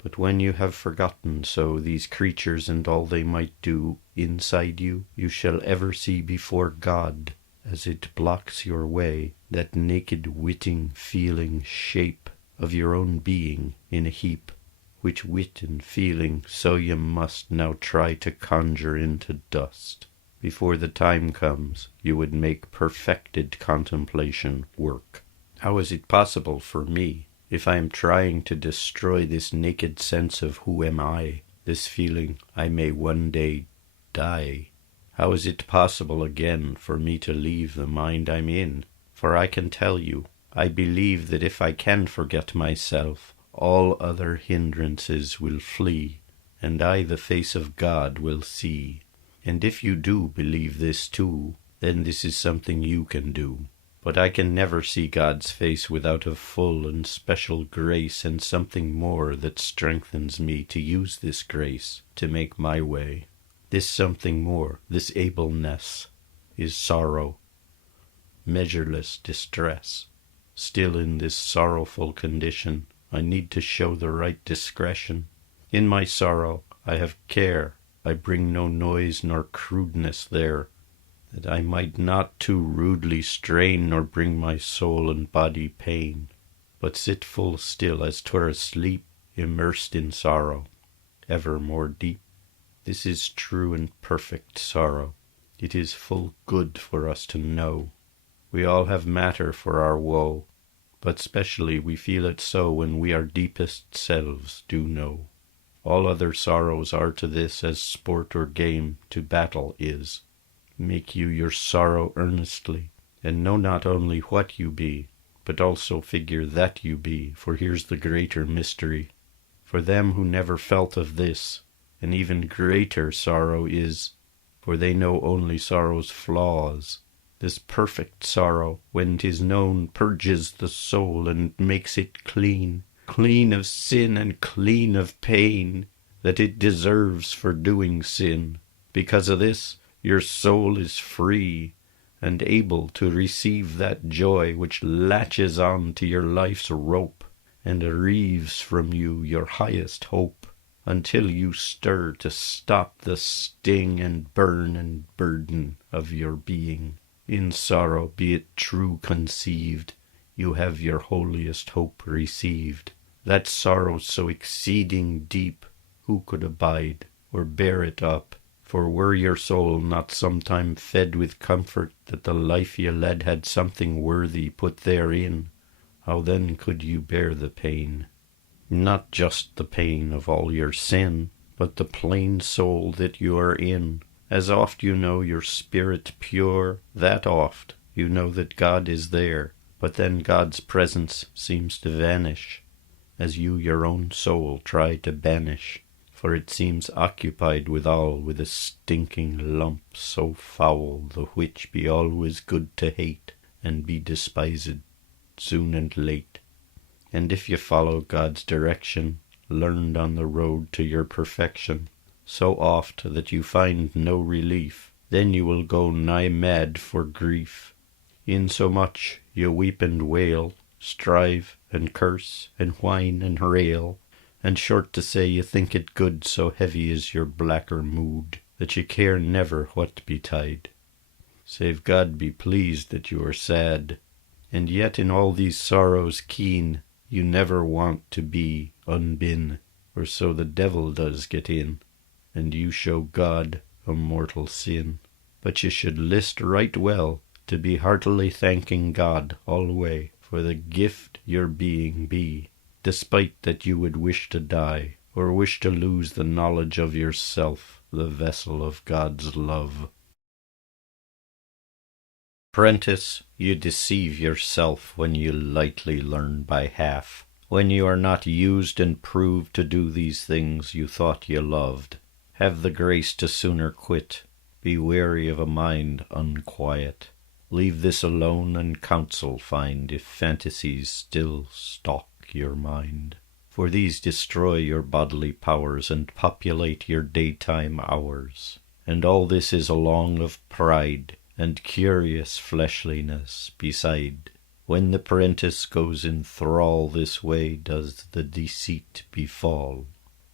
But when you have forgotten so these creatures and all they might do inside you, you shall ever see before God, as it blocks your way, that naked witting feeling shape of your own being in a heap, which wit and feeling so you must now try to conjure into dust. Before the time comes, you would make perfected contemplation work. How is it possible for me, if I am trying to destroy this naked sense of who am I, this feeling I may one day die? How is it possible again for me to leave the mind I'm in? For I can tell you, I believe that if I can forget myself, all other hindrances will flee, and I the face of God will see. And if you do believe this too, then this is something you can do. But I can never see God's face without a full and special grace and something more that strengthens me to use this grace to make my way. This something more, this ableness, is sorrow, measureless distress. Still in this sorrowful condition, I need to show the right discretion. In my sorrow I have care, I bring no noise nor crudeness there, that I might not too rudely strain nor bring my soul and body pain, but sit full still as 'twere asleep, immersed in sorrow, ever more deep. This is true and perfect sorrow. It is full good for us to know. We all have matter for our woe, but specially we feel it so when we our deepest selves do know. All other sorrows are to this as sport or game to battle is. Make you your sorrow earnestly, and know not only what you be, but also figure that you be, for here's the greater mystery. For them who never felt of this, an even greater sorrow is, for they know only sorrow's flaws. This perfect sorrow, when 'tis known, purges the soul and makes it clean, clean of sin and clean of pain that it deserves for doing sin. Because of this, your soul is free and able to receive that joy which latches on to your life's rope and reaves from you your highest hope, until you stir to stop the sting and burn and burden of your being. In sorrow, be it true conceived, you have your holiest hope received. That sorrow so exceeding deep, who could abide or bear it up? For were your soul not sometime fed with comfort that the life ye led had something worthy put therein, how then could you bear the pain? Not just the pain of all your sin, but the plain soul that you are in. As oft you know your spirit pure, that oft You know that God is there, but then God's presence seems to vanish, as you your own soul try to banish, for it seems occupied withal with a stinking lump so foul, the which be always good to hate, and be despised soon and late. And if you follow God's direction, learned on the road to your perfection, so oft that you find no relief, then you will go nigh mad for grief. Insomuch you weep and wail, strive and curse and whine and rail, and short to say you think it good, so heavy is your blacker mood, that you care never what betide, save God be pleased that you are sad. And yet in all these sorrows keen, you never want to be unbin, or so the devil does get in, and you show God a mortal sin. But you should list right well to be heartily thanking God alway for the gift your being be, despite that you would wish to die, or wish to lose the knowledge of yourself, the vessel of God's love. Prentice, you deceive yourself when you lightly learn by half, when you are not used and proved to do these things you thought you loved. Have the grace to sooner quit. Be wary of a mind unquiet. Leave this alone and counsel find, if fantasies still stalk your mind. For these destroy your bodily powers and populate your daytime hours. And all this is along of pride and curious fleshliness beside. When the prentice goes in thrall, this way does the deceit befall.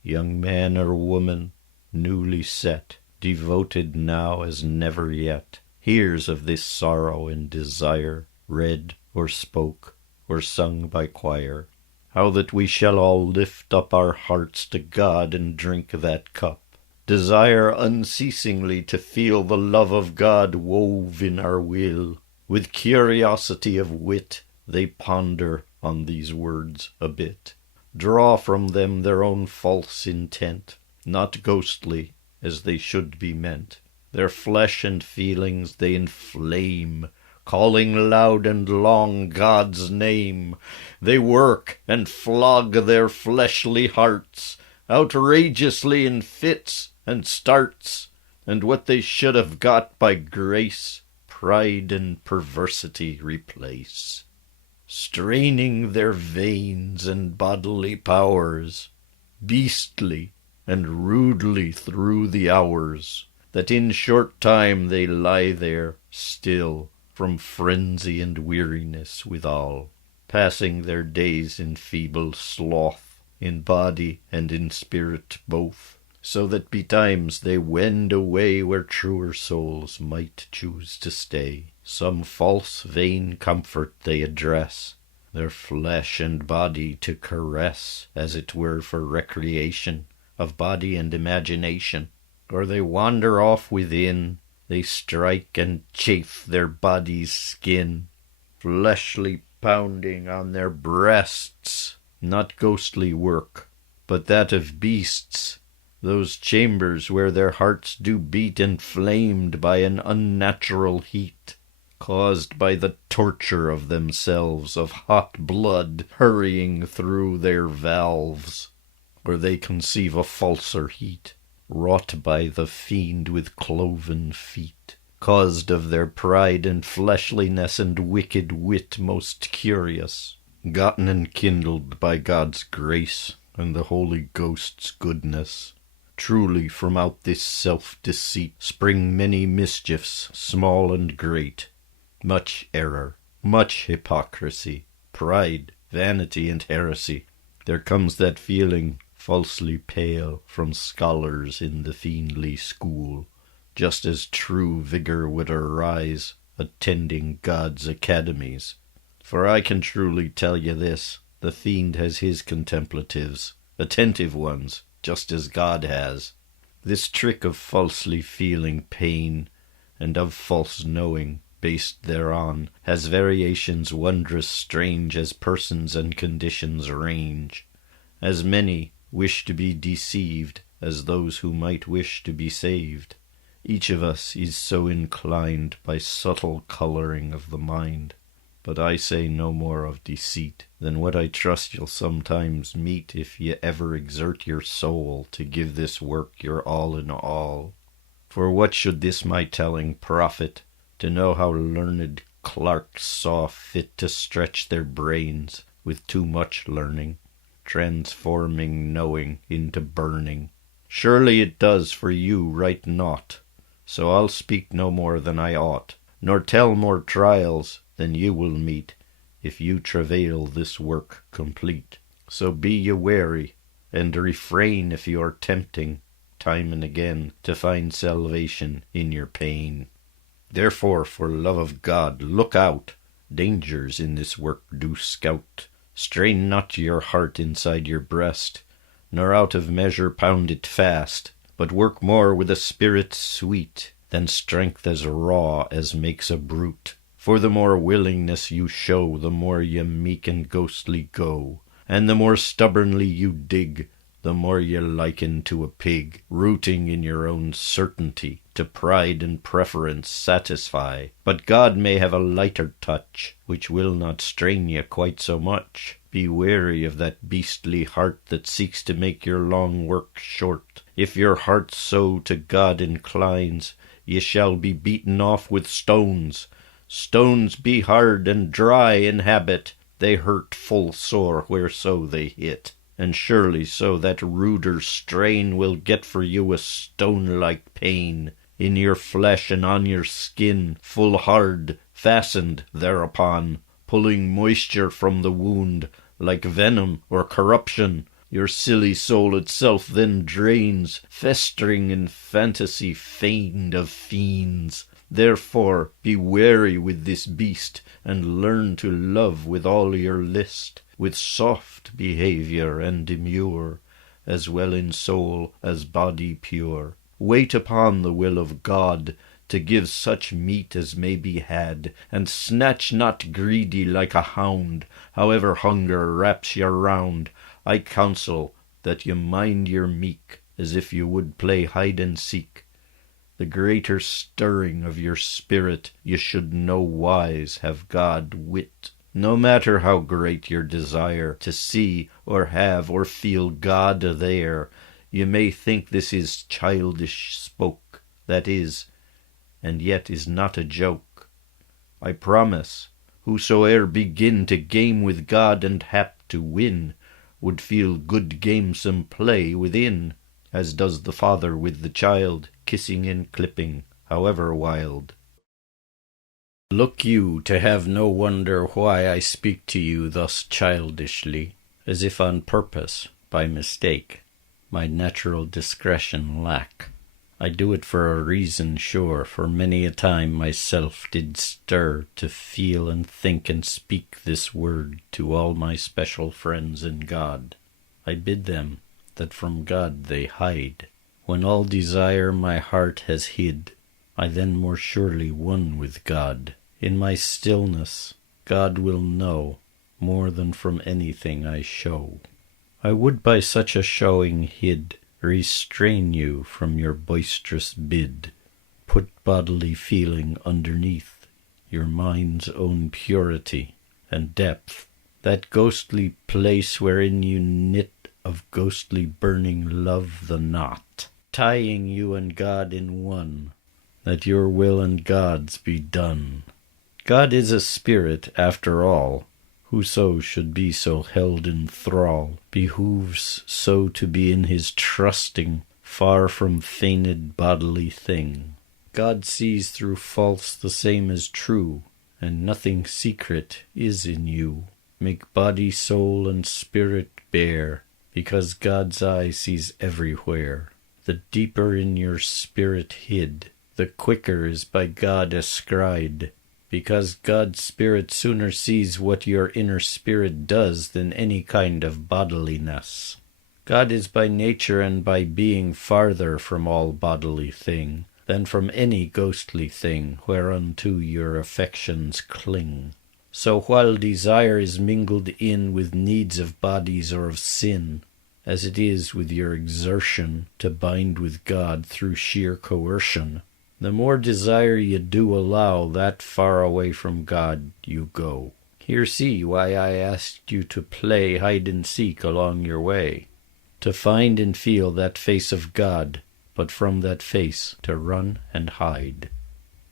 Young man or woman, newly set, devoted now as never yet, hears of this sorrow and desire, read or spoke or sung by choir, how that we shall all lift up our hearts to God and drink that cup, desire unceasingly to feel the love of God wove in our will. With curiosity of wit they ponder on these words a bit, draw from them their own false intent, not ghostly as they should be meant. Their flesh and feelings they inflame, calling loud and long God's name. They work and flog their fleshly hearts, outrageously in fits and starts, and what they should have got by grace, pride and perversity replace. Straining their veins and bodily powers, beastly and rudely through the hours, that in short time they lie there still, from frenzy and weariness withal, passing their days in feeble sloth, in body and in spirit both, so that betimes they wend away where truer souls might choose to stay. Some false vain comfort they address, their flesh and body to caress, as it were for recreation of body and imagination. Or they wander off within, they strike and chafe their body's skin, fleshly pounding on their breasts, not ghostly work, but that of beasts, those chambers where their hearts do beat inflamed by an unnatural heat, caused by the torture of themselves, of hot blood hurrying through their valves. Or they conceive a falser heat, wrought by the fiend with cloven feet, caused of their pride and fleshliness and wicked wit most curious, gotten and kindled by God's grace and the Holy Ghost's goodness. Truly from out this self-deceit spring many mischiefs, small and great, much error, much hypocrisy, pride, vanity, and heresy. There comes that feeling falsely pale from scholars in the fiendly school, just as true vigour would arise attending God's academies. For I can truly tell you this, the fiend has his contemplatives, attentive ones, just as God has. This trick of falsely feeling pain, and of false knowing, based thereon, has variations wondrous strange as persons and conditions range. As many wish to be deceived as those who might wish to be saved. Each of us is so inclined by subtle colouring of the mind. But I say no more of deceit than what I trust you'll sometimes meet if ye ever exert your soul to give this work your all in all. For what should this my telling profit, to know how learned clerks saw fit to stretch their brains with too much learning, transforming knowing into burning? Surely it does for you right naught, so I'll speak no more than I ought, nor tell more trials than you will meet, if you travail this work complete. So be ye wary, and refrain if you are tempting, time and again, to find salvation in your pain. Therefore, for love of God, look out, dangers in this work do scout. Strain not your heart inside your breast, nor out of measure pound it fast, but work more with a spirit sweet, than strength as raw as makes a brute. For the more willingness you show, the more ye meek and ghostly go, and the more stubbornly you dig, the more ye liken to a pig, rooting in your own certainty, to pride and preference satisfy. But God may have a lighter touch, which will not strain ye quite so much. Be wary of that beastly heart that seeks to make your long work short. If your heart so to God inclines, ye shall be beaten off with stones. Stones be hard and dry in habit, they hurt full sore whereso they hit. And surely so that ruder strain will get for you a stone-like pain in your flesh and on your skin, full hard, fastened thereupon, pulling moisture from the wound, like venom or corruption. Your silly soul itself then drains, festering in fantasy feigned of fiends. Therefore be wary with this beast, and learn to love with all your list, with soft behaviour and demure, as well in soul as body pure. Wait upon the will of God, to give such meat as may be had, and snatch not greedy like a hound, however hunger wraps you round. I counsel that you mind your meek, as if you would play hide and seek. The greater stirring of your spirit you should no wise have God wit. No matter how great your desire to see or have or feel God there, you may think this is childish spoke, that is, and yet is not a joke. I promise, whosoe'er begin to game with God and hap to win, would feel good gamesome play within, as does the father with the child, kissing and clipping, however wild. Look you to have no wonder why I speak to you thus childishly, as if on purpose, by mistake, my natural discretion lack. I do it for a reason sure, for many a time myself did stir to feel and think and speak this word to all my special friends in God. I bid them that from God they hide. When all desire my heart has hid, I then more surely one with God. In my stillness God will know more than from anything I show. I would by such a showing hid restrain you from your boisterous bid, put bodily feeling underneath your mind's own purity and depth, that ghostly place wherein you knit of ghostly burning love the knot, tying you and God in one, that your will and God's be done. God is a spirit after all. Whoso should be so held in thrall, behooves so to be in his trusting, far from feigned bodily thing. God sees through false the same as true, and nothing secret is in you. Make body, soul, and spirit bare, because God's eye sees everywhere. The deeper in your spirit hid, the quicker is by God escried, because God's spirit sooner sees what your inner spirit does than any kind of bodiliness. God is by nature and by being farther from all bodily thing than from any ghostly thing whereunto your affections cling. So while desire is mingled in with needs of bodies or of sin, as it is with your exertion to bind with God through sheer coercion, The more desire you do allow, that far away from God you go. Here see why I asked you to play hide-and-seek along your way, to find and feel that face of God, but from that face to run and hide.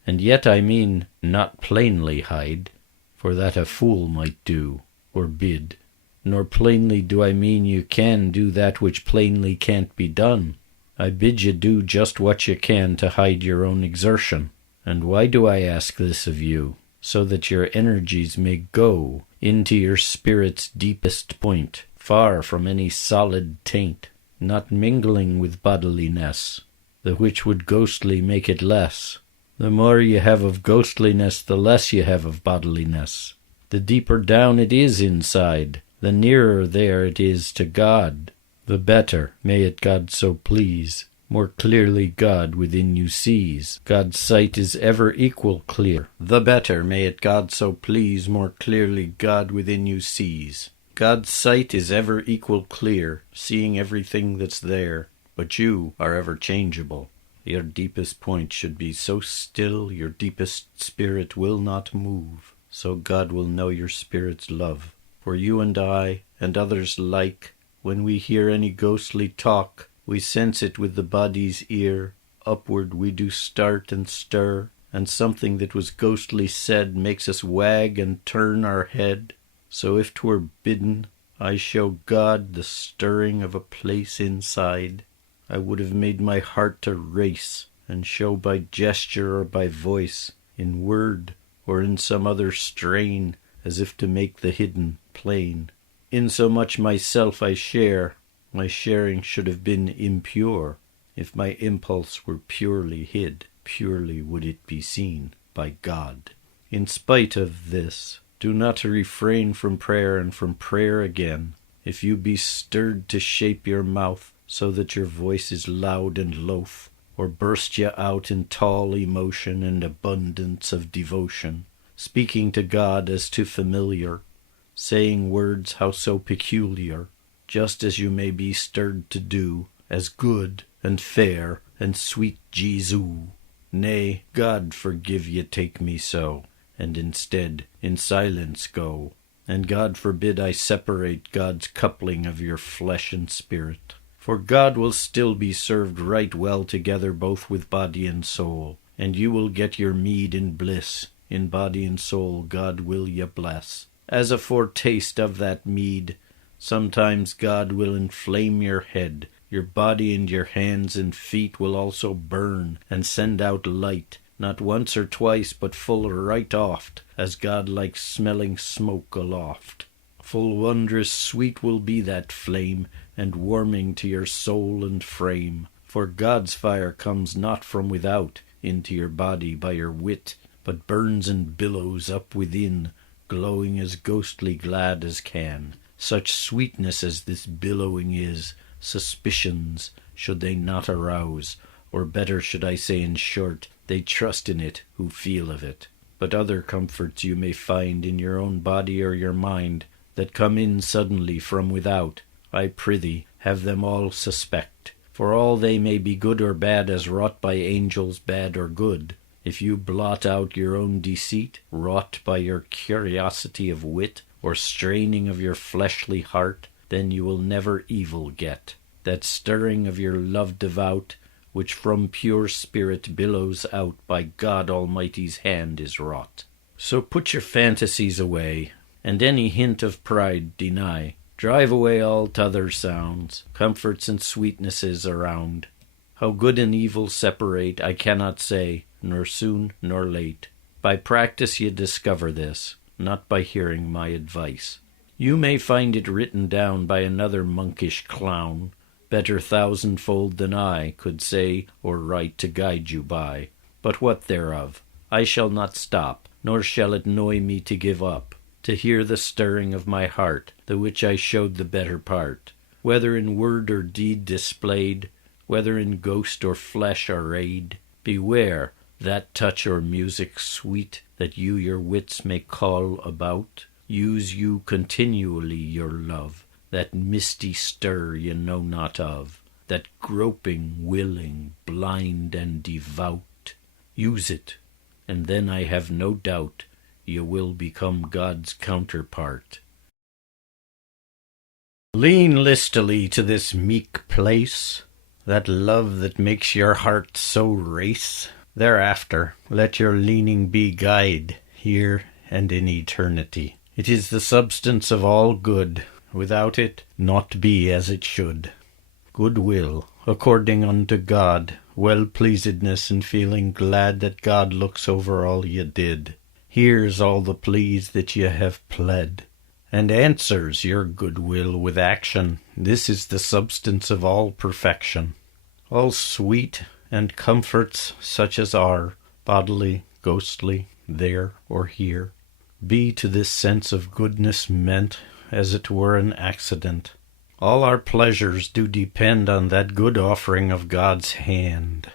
And yet I mean not plainly hide, for that a fool might do, or bid, nor plainly do I mean you can do that which plainly can't be done. I bid you do just what you can to hide your own exertion. And why do I ask this of you? So that your energies may go into your spirit's deepest point, far from any solid taint, not mingling with bodiliness, the which would ghostly make it less. The more you have of ghostliness, the less you have of bodiliness. The deeper down it is inside, the nearer there it is to God, the better, may it God so please. More clearly God within you sees. God's sight is ever equal clear. The better, may it God so please, more clearly God within you sees. God's sight is ever equal clear, seeing everything that's there. But you are ever changeable. Your deepest point should be so still your deepest spirit will not move. So God will know your spirit's love. For you and I, and others like, when we hear any ghostly talk, we sense it with the body's ear. Upward we do start and stir, and something that was ghostly said makes us wag and turn our head. So if 'twere bidden, I show God the stirring of a place inside, I would have made my heart to race, and show by gesture or by voice, in word or in some other strain, as if to make the hidden plain. Insomuch myself I share, my sharing should have been impure. If my impulse were purely hid, purely would it be seen by God. In spite of this, do not refrain from prayer and from prayer again. If you be stirred to shape your mouth so that your voice is loud and loath, or burst you out in tall emotion and abundance of devotion, speaking to God as to familiar, saying words how so peculiar, just as you may be stirred to do, as good and fair and sweet Jesu. Nay, God forgive ye take me so, and instead in silence go. And God forbid I separate God's coupling of your flesh and spirit. For God will still be served right well together both with body and soul, and you will get your meed in bliss. In body and soul God will ye bless. As a foretaste of that meed, sometimes God will inflame your head, your body and your hands and feet will also burn and send out light, not once or twice, but full right oft, as God likes smelling smoke aloft. Full wondrous sweet will be that flame, and warming to your soul and frame. For God's fire comes not from without into your body by your wit, but burns and billows up within, glowing as ghostly glad as can. Such sweetness as this billowing is, suspicions should they not arouse, or better should I say in short, they trust in it who feel of it. But other comforts you may find in your own body or your mind, that come in suddenly from without, I prithee, have them all suspect. For all they may be good or bad as wrought by angels bad or good. If you blot out your own deceit, wrought by your curiosity of wit, or straining of your fleshly heart, then you will never evil get. That stirring of your love devout, which from pure spirit billows out, by God Almighty's hand is wrought. So put your fantasies away, and any hint of pride deny. Drive away all t'other sounds, comforts and sweetnesses around. How good and evil separate, I cannot say, nor soon nor late. By practice ye discover this, not by hearing my advice. You may find it written down by another monkish clown, better thousandfold than I could say or write to guide you by. But what thereof? I shall not stop, nor shall it noy me to give up, to hear the stirring of my heart, the which I showed the better part, whether in word or deed displayed, whether in ghost or flesh arrayed. Beware that touch or music sweet that you your wits may call about. Use you continually your love, that misty stir ye know not of, that groping, willing, blind and devout. Use it, and then I have no doubt you will become God's counterpart. Lean listily to this meek place, that love that makes your heart so race. Thereafter, let your leaning be guide, here and in eternity. It is the substance of all good. Without it, naught be as it should. Goodwill, according unto God, well-pleasedness and feeling glad that God looks over all ye did, hears all the pleas that ye have pled, and answers your goodwill with action. This is the substance of all perfection. All sweet and comforts such as are, bodily, ghostly, there or here, be to this sense of goodness meant, as it were an accident. All our pleasures do depend on that good offering of God's hand.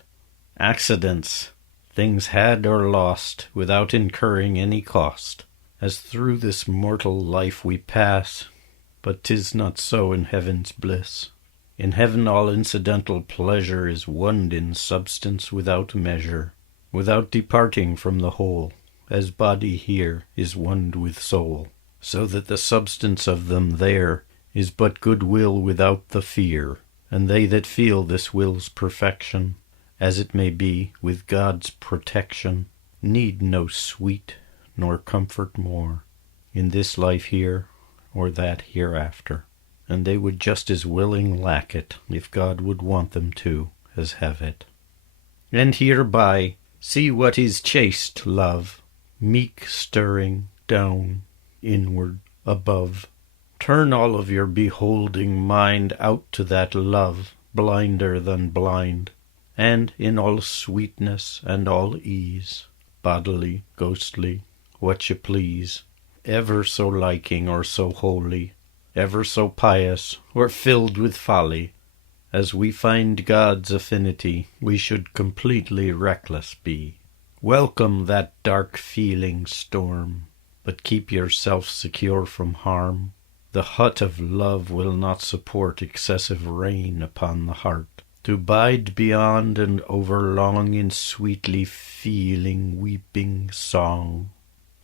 Accidents, things had or lost, without incurring any cost, as through this mortal life we pass, but 'tis not so in heaven's bliss. In heaven all incidental pleasure is wonned in substance without measure, without departing from the whole, as body here is wonned with soul, so that the substance of them there is but goodwill without the fear, and they that feel this will's perfection, as it may be, with God's protection, need no sweet nor comfort more, in this life here or that hereafter, and they would just as willing lack it, if God would want them to, as have it. And hereby see what is chaste love, meek stirring, down, inward, above. Turn all of your beholding mind out to that love, blinder than blind, and in all sweetness and all ease, bodily, ghostly, what you please, ever so liking or so holy, ever so pious or filled with folly, as we find God's affinity, we should completely reckless be. Welcome that dark feeling storm, but keep yourself secure from harm. The hut of love will not support excessive rain upon the heart. To bide beyond and overlong in sweetly feeling, weeping song.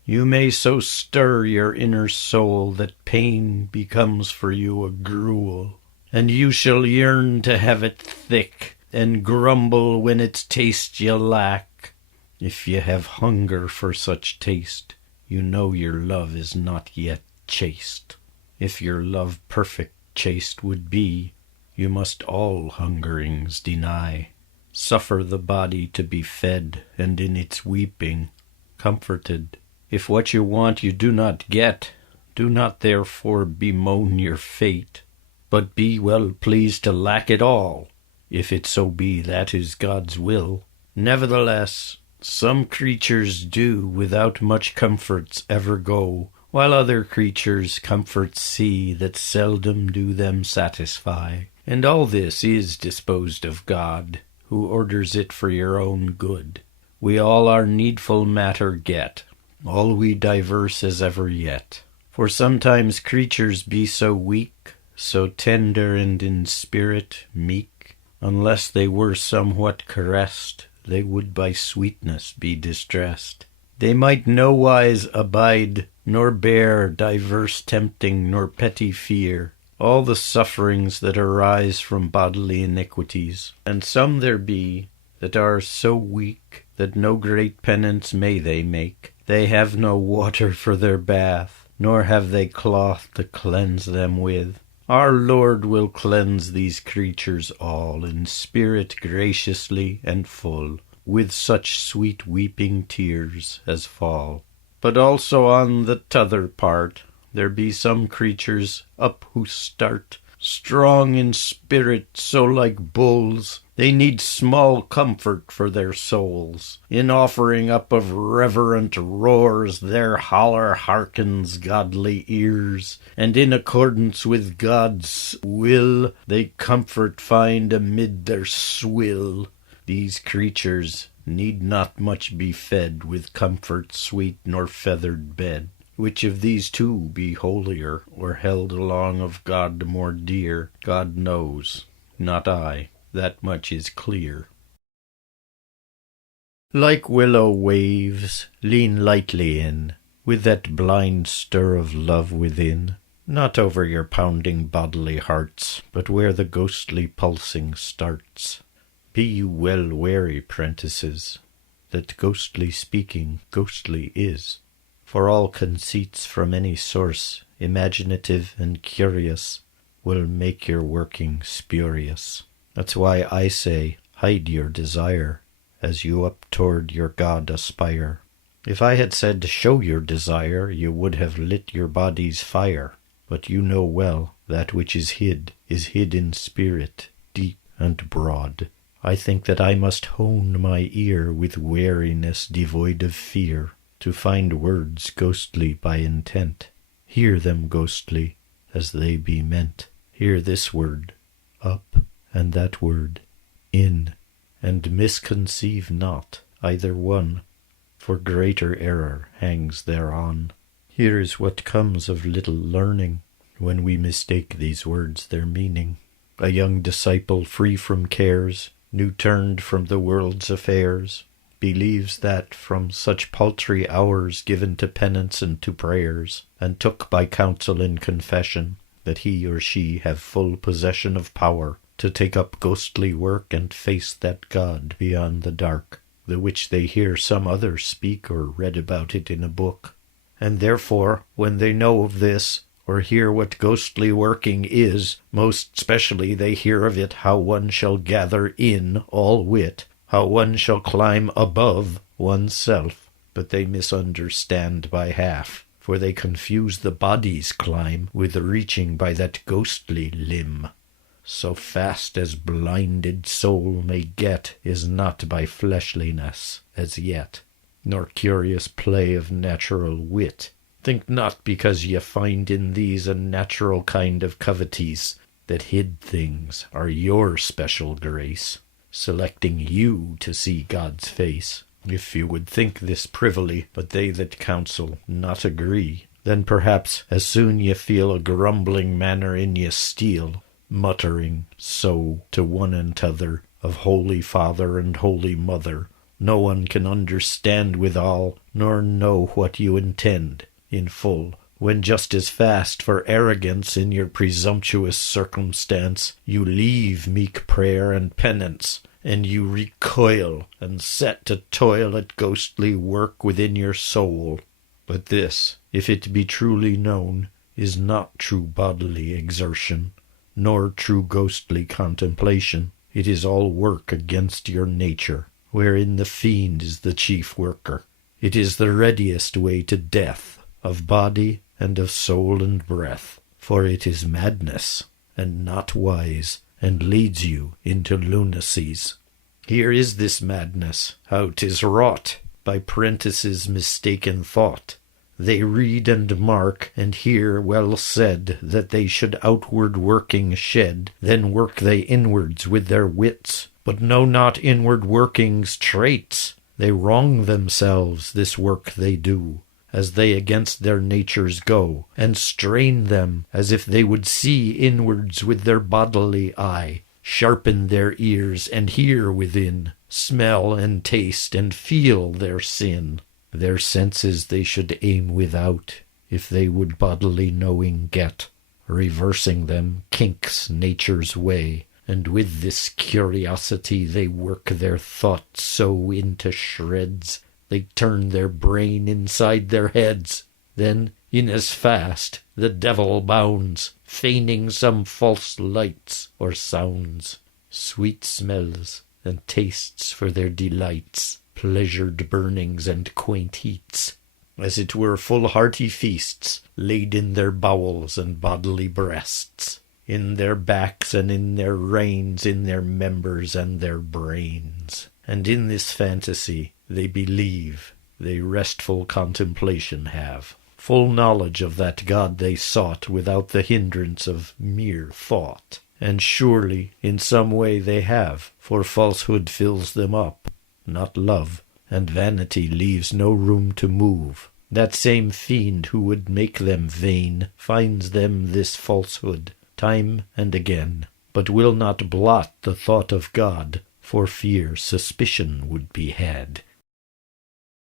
You may so stir your inner soul that pain becomes for you a gruel, and you shall yearn to have it thick, and grumble when its taste you lack. If you have hunger for such taste, you know your love is not yet chaste. If your love perfect, chaste would be, you must all hungerings deny. Suffer the body to be fed, and in its weeping comforted. If what you want you do not get, do not therefore bemoan your fate, but be well pleased to lack it all, if it so be that is God's will. Nevertheless, some creatures do without much comforts ever go, while other creatures comforts see that seldom do them satisfy. And all this is disposed of God, who orders it for your own good. We all our needful matter get, all we diverse as ever yet. For sometimes creatures be so weak, so tender and in spirit meek, unless they were somewhat caressed, they would by sweetness be distressed. They might nowise abide, nor bear diverse tempting nor petty fear, all the sufferings that arise from bodily iniquities. And some there be that are so weak that no great penance may they make. They have no water for their bath, nor have they cloth to cleanse them with. Our Lord will cleanse these creatures all in spirit graciously and full, with such sweet weeping tears as fall. But also on the t'other part there be some creatures up who start, strong in spirit, so like bulls, they need small comfort for their souls. In offering up of reverent roars, their holler hearkens godly ears, and in accordance with God's will, they comfort find amid their swill. These creatures need not much be fed with comfort sweet nor feathered bed. Which of these two be holier, or held along of God more dear, God knows, not I, that much is clear. Like willow waves, lean lightly in, with that blind stir of love within, not over your pounding bodily hearts, but where the ghostly pulsing starts. Be you well wary, prentices, that ghostly speaking ghostly is, for all conceits from any source, imaginative and curious, will make your working spurious. That's why I say, hide your desire, as you up toward your God aspire. If I had said show your desire, you would have lit your body's fire. But you know well that which is hid in spirit, deep and broad. I think that I must hone my ear with wariness devoid of fear, to find words ghostly by intent. Hear them ghostly, as they be meant. Hear this word, up, and that word, in, and misconceive not either one, for greater error hangs thereon. Here is what comes of little learning, when we mistake these words their meaning. A young disciple free from cares, new turned from the world's affairs, believes that from such paltry hours given to penance and to prayers, and took by counsel in confession, that he or she have full possession of power to take up ghostly work and face that God beyond the dark, the which they hear some other speak or read about it in a book. And therefore, when they know of this, or hear what ghostly working is, most specially they hear of it how one shall gather in all wit, how one shall climb above oneself, but they misunderstand by half, for they confuse the body's climb with reaching by that ghostly limb. So fast as blinded soul may get is not by fleshliness as yet, nor curious play of natural wit. Think not because ye find in these a natural kind of covetise, that hid things are your special grace, selecting you to see God's face. If you would think this privily, but they that counsel not agree, then perhaps as soon ye feel a grumbling manner in ye steal, muttering so to one and t'other of Holy Father and Holy Mother, no one can understand withal, nor know what you intend in full, when just as fast for arrogance in your presumptuous circumstance you leave meek prayer and penance, and you recoil and set to toil at ghostly work within your soul. But this, if it be truly known, is not true bodily exertion, nor true ghostly contemplation. It is all work against your nature, wherein the fiend is the chief worker. It is the readiest way to death, of body and of soul and breath, for it is madness, and not wise, and leads you into lunacies. Here is this madness, how 'tis wrought, by prentices' mistaken thought. They read and mark, and hear well said, that they should outward working shed, then work they inwards with their wits, but know not inward working's traits. They wrong themselves, this work they do, as they against their natures go, and strain them, as if they would see inwards with their bodily eye, sharpen their ears, and hear within, smell and taste, and feel their sin. Their senses they should aim without, if they would bodily knowing get, reversing them kinks nature's way, and with this curiosity they work their thought so into shreds, they turn their brain inside their heads. Then, in as fast, the devil bounds, feigning some false lights or sounds, sweet smells and tastes for their delights, pleasured burnings and quaint heats, as it were full hearty feasts, laid in their bowels and bodily breasts, in their backs and in their reins, in their members and their brains. And in this fantasy they believe, they restful contemplation have, full knowledge of that God they sought without the hindrance of mere thought. And surely in some way they have, for falsehood fills them up, not love, and vanity leaves no room to move. That same fiend who would make them vain finds them this falsehood time and again, but will not blot the thought of God, for fear suspicion would be had.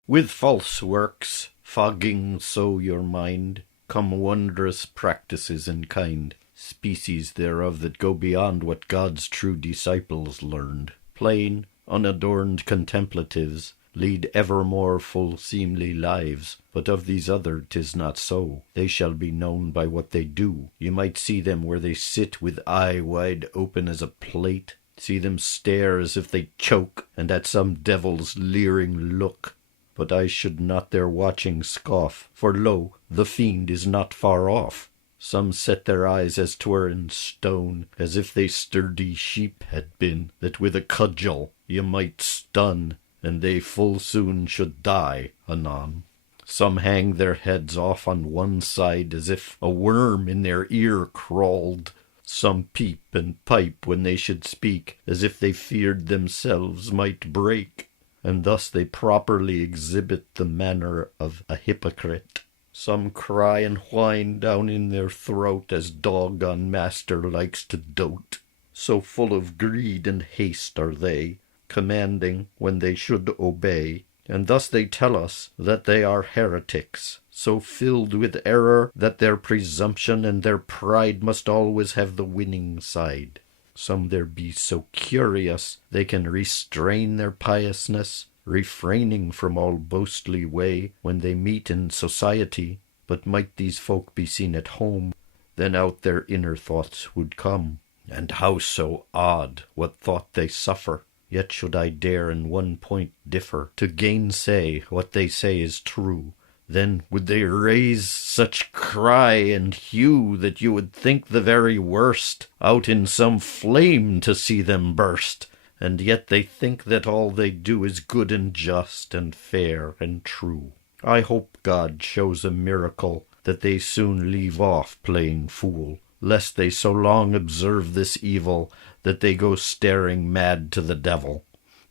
With false works, fogging so your mind, come wondrous practices in kind, species thereof that go beyond what God's true disciples learned. Plain, unadorned contemplatives lead evermore full seemly lives, but of these other 'tis not so. They shall be known by what they do. You might see them where they sit with eye wide open as a plate, see them stare as if they choke, and at some devil's leering look. But I should not their watching scoff, for lo, the fiend is not far off. Some set their eyes as 'twere in stone, as if they sturdy sheep had been, that with a cudgel ye might stun, and they full soon should die anon. Some hang their heads off on one side, as if a worm in their ear crawled. Some peep and pipe when they should speak, as if they feared themselves might break, and thus they properly exhibit the manner of a hypocrite. Some cry and whine down in their throat, as dog on master likes to dote. So full of greed and haste are they, commanding when they should obey. And thus they tell us that they are heretics, so filled with error that their presumption and their pride must always have the winning side. Some there be so curious they can restrain their piousness, refraining from all boastly way when they meet in society. But might these folk be seen at home, then out their inner thoughts would come. And how so odd what thought they suffer? Yet should I dare in one point differ, to gainsay what they say is true, then would they raise such cry and hue that you would think the very worst out in some flame to see them burst. And yet they think that all they do is good and just and fair and true. I hope God shows a miracle that they soon leave off playing fool, lest they so long observe this evil that they go staring mad to the devil.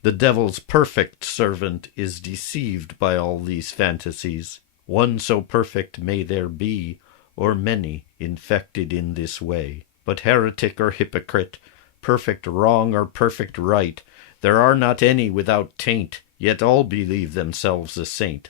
The devil's perfect servant is deceived by all these fantasies. One so perfect may there be, or many infected in this way. But heretic or hypocrite, perfect wrong or perfect right, there are not any without taint, yet all believe themselves a saint.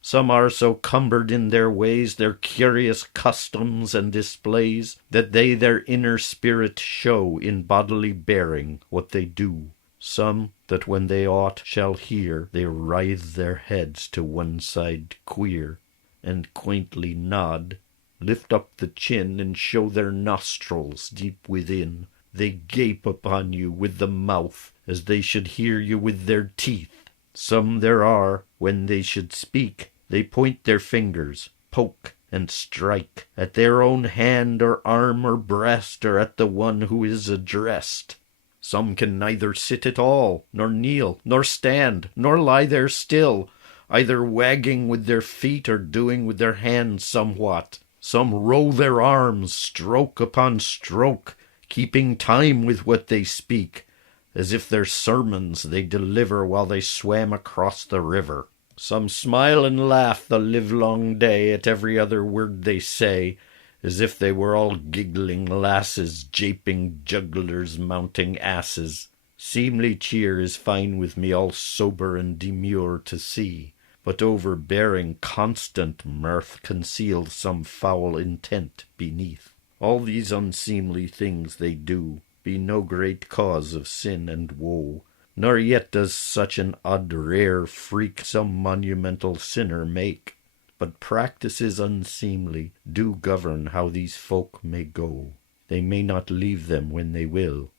Some are so cumbered in their ways, their curious customs and displays, that they their inner spirit show in bodily bearing what they do. Some, that when they ought shall hear, they writhe their heads to one side queer, and quaintly nod, lift up the chin, and show their nostrils deep within. They gape upon you with the mouth, as they should hear you with their teeth. Some there are, when they should speak, they point their fingers, poke and strike, at their own hand or arm or breast, or at the one who is addressed. Some can neither sit at all, nor kneel, nor stand, nor lie there still, either wagging with their feet or doing with their hands somewhat. Some roll their arms, stroke upon stroke, keeping time with what they speak, as if their sermons they deliver while they swam across the river. Some smile and laugh the livelong day at every other word they say, as if they were all giggling lasses, japing jugglers, mounting asses. Seemly cheer is fine with me, all sober and demure to see, but overbearing constant mirth conceals some foul intent beneath. All these unseemly things they do be no great cause of sin and woe, nor yet does such an odd rare freak some monumental sinner make. But practices unseemly do govern how these folk may go. They may not leave them when they will.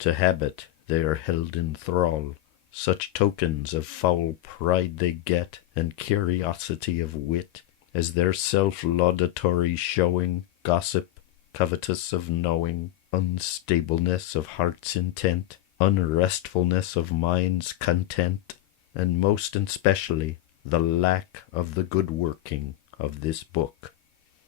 To habit they are held in thrall. Such tokens of foul pride they get, and curiosity of wit, as their self-laudatory showing, gossip, covetous of knowing, unstableness of heart's intent, unrestfulness of mind's content, and most especially the lack of the good working of this book.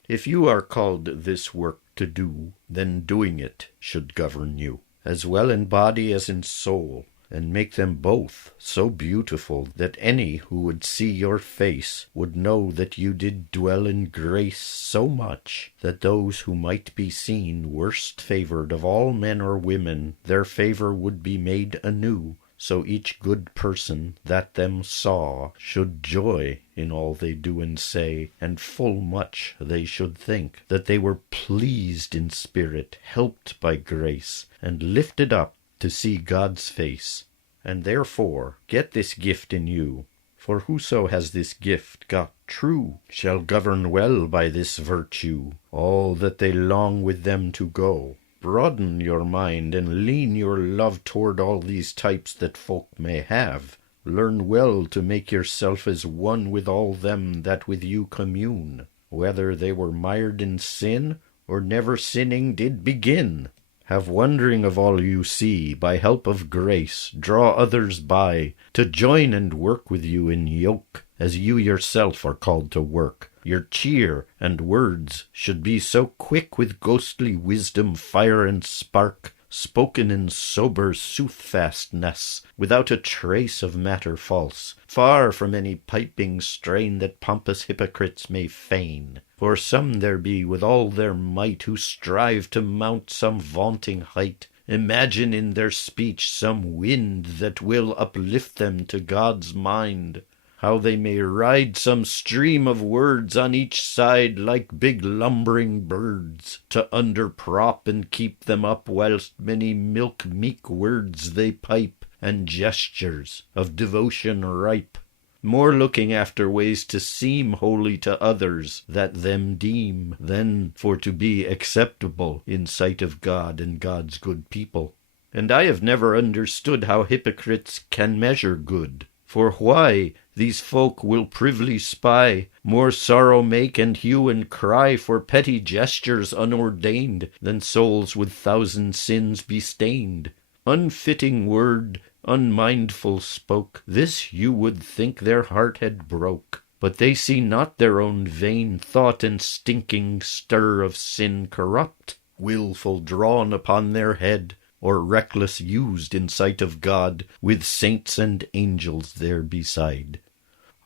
If you are called this work to do, then doing it should govern you, as well in body as in soul, and make them both so beautiful that any who would see your face would know that you did dwell in grace so much that those who might be seen worst favored of all men or women, their favor would be made anew, So each good person that them saw should joy in all they do and say, and full much they should think that they were pleased in spirit, helped by grace, and lifted up to see God's face. And therefore get this gift in you, for whoso has this gift got true shall govern well by this virtue all that they long with them to go. Broaden your mind and lean your love toward all these types that folk may have. Learn well to make yourself as one with all them that with you commune, whether they were mired in sin or never sinning did begin. Have wondering of all you see, by help of grace draw others by, to join and work with you in yoke, as you yourself are called to work. Your cheer and words should be so quick with ghostly wisdom, fire and spark, spoken in sober soothfastness, without a trace of matter false, far from any piping strain that pompous hypocrites may feign. For some there be with all their might who strive to mount some vaunting height, imagine in their speech some wind that will uplift them to God's mind, how they may ride some stream of words on each side like big lumbering birds, to underprop and keep them up whilst many milk-meek words they pipe, and gestures of devotion ripe, more looking after ways to seem holy to others that them deem, than for to be acceptable in sight of God and God's good people. And I have never understood how hypocrites can measure good. For why these folk will privily spy, more sorrow make and hue and cry for petty gestures unordained, than souls with thousand sins be stained. Unfitting word, unmindful spoke, this you would think their heart had broke. But they see not their own vain thought and stinking stir of sin corrupt, wilful drawn upon their head, or reckless used in sight of God, with saints and angels there beside.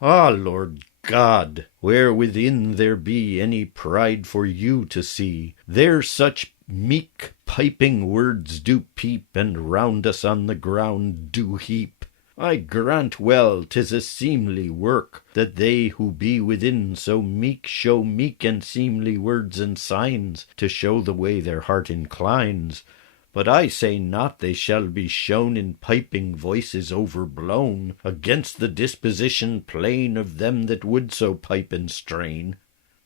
Ah, Lord God, where within there be any pride for you to see, there such meek piping words do peep, and round us on the ground do heap. I grant well 'tis a seemly work, that they who be within so meek show meek and seemly words and signs, to show the way their heart inclines. But I say not they shall be shown in piping voices overblown, against the disposition plain of them that would so pipe and strain.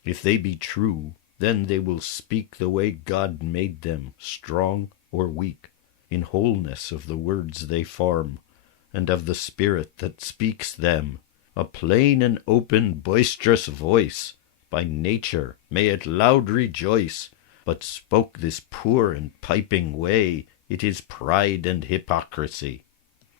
If they be true, then they will speak the way God made them, strong or weak, in wholeness of the words they form, and of the spirit that speaks them. A plain and open boisterous voice, by nature may it loud rejoice, but spoke this poor and piping way, it is pride and hypocrisy.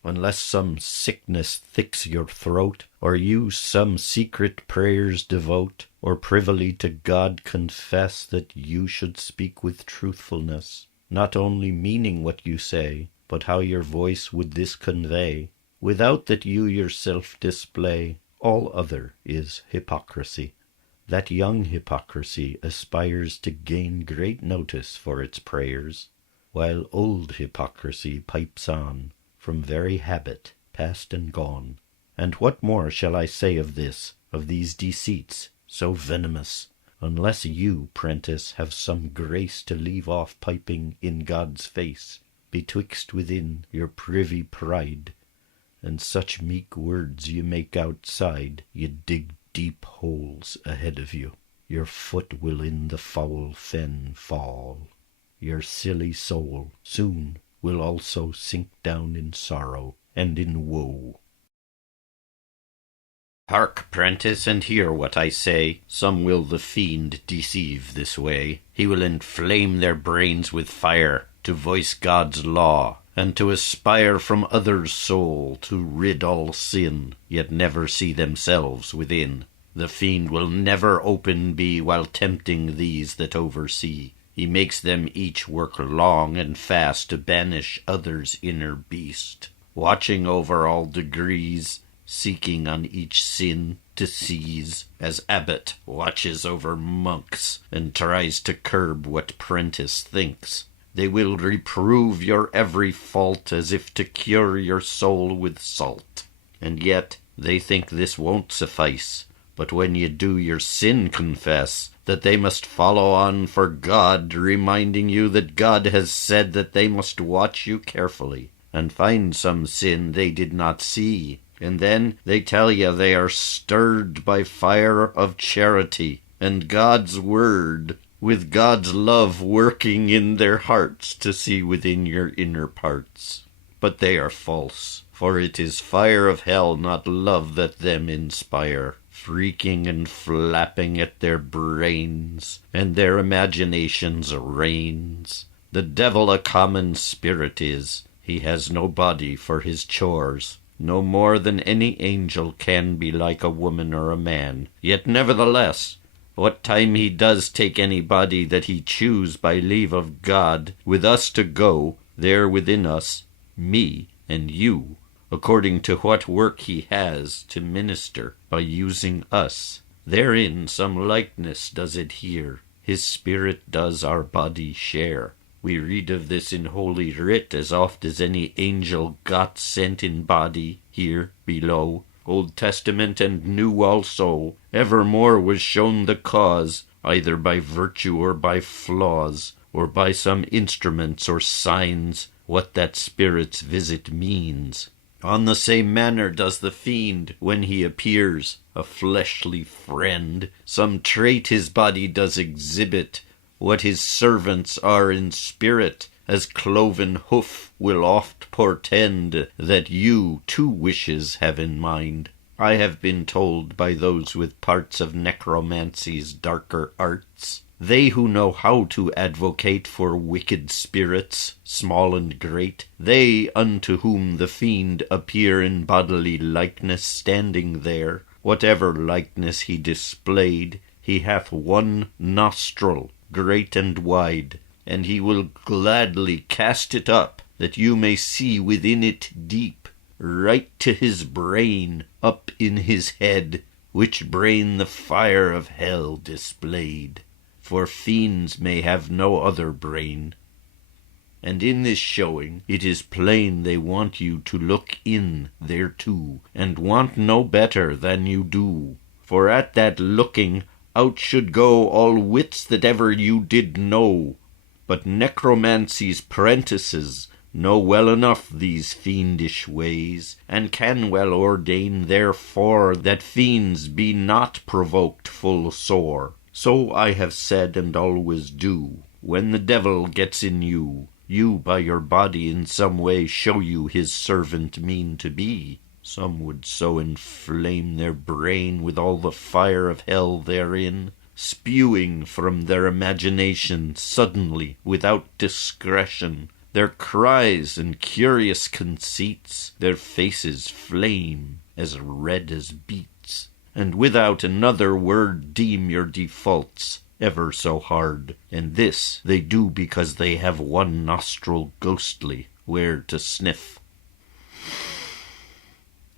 Unless some sickness thicks your throat, or you some secret prayers devote, or privily to God confess that you should speak with truthfulness, not only meaning what you say, but how your voice would this convey, without that you yourself display, all other is hypocrisy. That young hypocrisy aspires to gain great notice for its prayers, while old hypocrisy pipes on, from very habit, past and gone. And what more shall I say of this, of these deceits, so venomous, unless you, prentice, have some grace to leave off piping in God's face, betwixt within your privy pride, and such meek words you make outside, you dig deep holes ahead of you. Your foot will in the foul fen fall. Your silly soul soon will also sink down in sorrow and in woe. Hark, prentice, and hear what I say. Some will the fiend deceive this way. He will inflame their brains with fire, to voice God's law, and to aspire from others' soul to rid all sin, yet never see themselves within. The fiend will never open be while tempting these that oversee. He makes them each work long and fast to banish others' inner beast, watching over all degrees, seeking on each sin to seize, as abbot watches over monks and tries to curb what prentice thinks. They will reprove your every fault as if to cure your soul with salt. And yet they think this won't suffice, but when you do your sin confess, that they must follow on for God, reminding you that God has said that they must watch you carefully and find some sin they did not see. And then they tell you they are stirred by fire of charity and God's word, with God's love working in their hearts to see within your inner parts. But they are false, for it is fire of hell, not love, that them inspire, freaking and flapping at their brains, and their imaginations reins. The devil a common spirit is, he has no body for his chores, no more than any angel can be like a woman or a man. Yet nevertheless, what time he does take any body that he choose by leave of God, with us to go, there within us, me and you, according to what work he has to minister by using us. Therein some likeness does adhere, his spirit does our body share. We read of this in Holy Writ as oft as any angel got sent in body here below. Old Testament and New also, evermore was shown the cause, either by virtue or by flaws, or by some instruments or signs, what that spirit's visit means. On the same manner does the fiend, when he appears, a fleshly friend, some trait his body does exhibit, what his servants are in spirit, as cloven hoof will oft portend that you two wishes have in mind. I have been told by those with parts of necromancy's darker arts, they who know how to advocate for wicked spirits, small and great, they unto whom the fiend appear in bodily likeness standing there, whatever likeness he displayed, he hath one nostril, great and wide, and he will gladly cast it up, that you may see within it deep, right to his brain, up in his head, which brain the fire of hell displayed. For fiends may have no other brain. And in this showing it is plain they want you to look in thereto, and want no better than you do. For at that looking out should go all wits that ever you did know. But necromancy's prentices know well enough these fiendish ways, and can well ordain therefore that fiends be not provoked full sore. So I have said and always do, when the devil gets in you, you by your body in some way show you his servant mean to be. Some would so inflame their brain with all the fire of hell therein, spewing from their imagination suddenly, without discretion, their cries and curious conceits, their faces flame as red as beets, and without another word deem your defaults ever so hard. And this they do because they have one nostril ghostly where to sniff.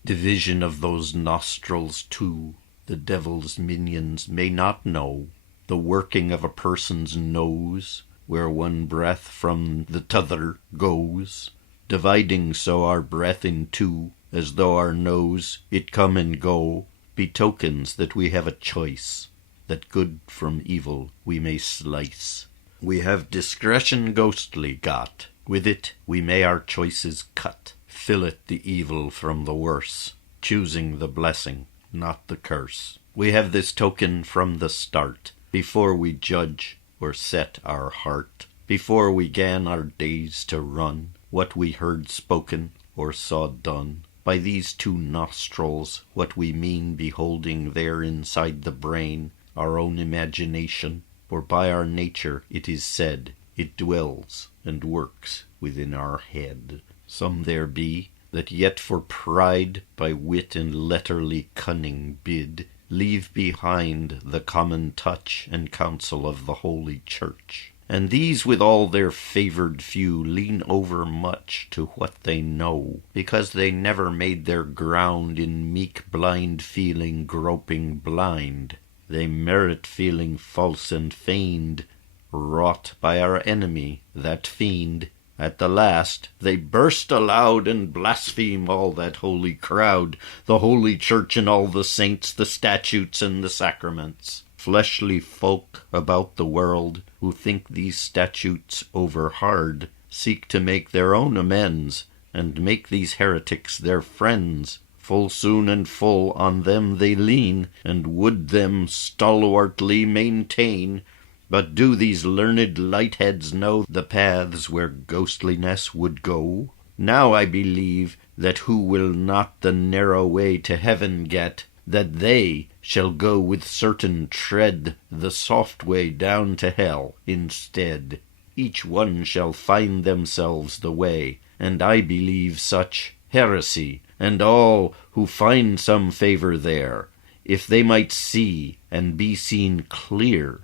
Division of those nostrils too, the devil's minions may not know, the working of a person's nose, where one breath from the t'other goes, dividing so our breath in two, as though our nose, it come and go, betokens that we have a choice, that good from evil we may slice. We have discretion ghostly got, with it we may our choices cut, fillet the evil from the worse, choosing the blessing, not the curse. We have this token from the start, before we judge or set our heart, before we 'gan our days to run, what we heard spoken or saw done. By these two nostrils, what we mean beholding there inside the brain, our own imagination, for by our nature it is said, it dwells and works within our head. Some there be, that yet for pride, by wit and letterly cunning bid, leave behind the common touch and counsel of the Holy Church. And these with all their favoured few lean over much to what they know, because they never made their ground in meek blind feeling groping blind. They merit feeling false and feigned, wrought by our enemy, that fiend. At the last they burst aloud and blaspheme all that holy crowd, the holy church and all the saints, the statutes and the sacraments. Fleshly folk about the world, who think these statutes over hard, seek to make their own amends, and make these heretics their friends. Full soon and full on them they lean, and would them stalwartly maintain. But do these learned lightheads know the paths where ghostliness would go? Now I believe that who will not the narrow way to heaven get, that they shall go with certain tread the soft way down to hell instead. Each one shall find themselves the way, and I believe such heresy, and all who find some favour there, if they might see and be seen clear,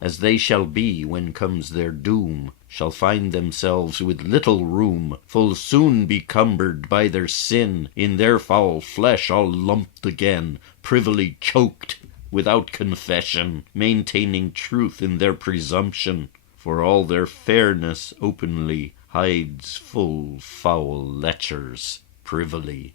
as they shall be when comes their doom, shall find themselves with little room, full soon be cumbered by their sin, in their foul flesh all lumped again, privily choked, without confession, maintaining truth in their presumption, for all their fairness openly hides full foul lecher's privily.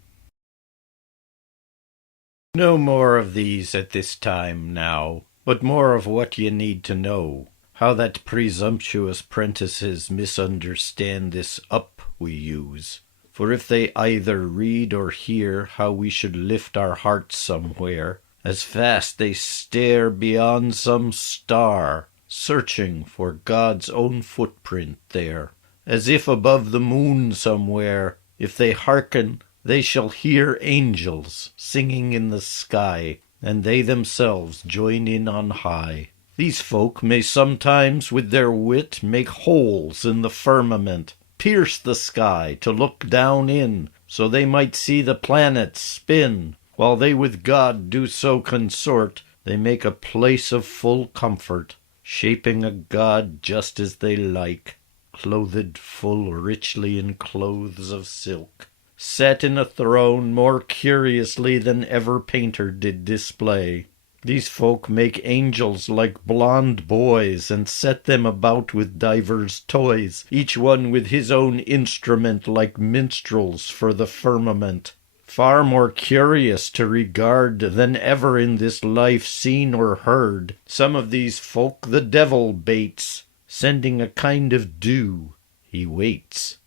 No more of these at this time now, but more of what ye need to know, how that presumptuous prentices misunderstand this up we use. For if they either read or hear how we should lift our hearts somewhere, as fast they stare beyond some star, searching for God's own footprint there, as if above the moon somewhere, if they hearken, they shall hear angels singing in the sky, and they themselves join in on high. These folk may sometimes with their wit make holes in the firmament, pierce the sky to look down in, so they might see the planets spin. While they with God do so consort, they make a place of full comfort, shaping a God just as they like, clothed full richly in clothes of silk, set in a throne more curiously than ever painter did display. These folk make angels like blond boys, and set them about with divers toys, each one with his own instrument like minstrels for the firmament, far more curious to regard than ever in this life seen or heard. Some of these folk the devil baits, sending a kind of dew, he waits.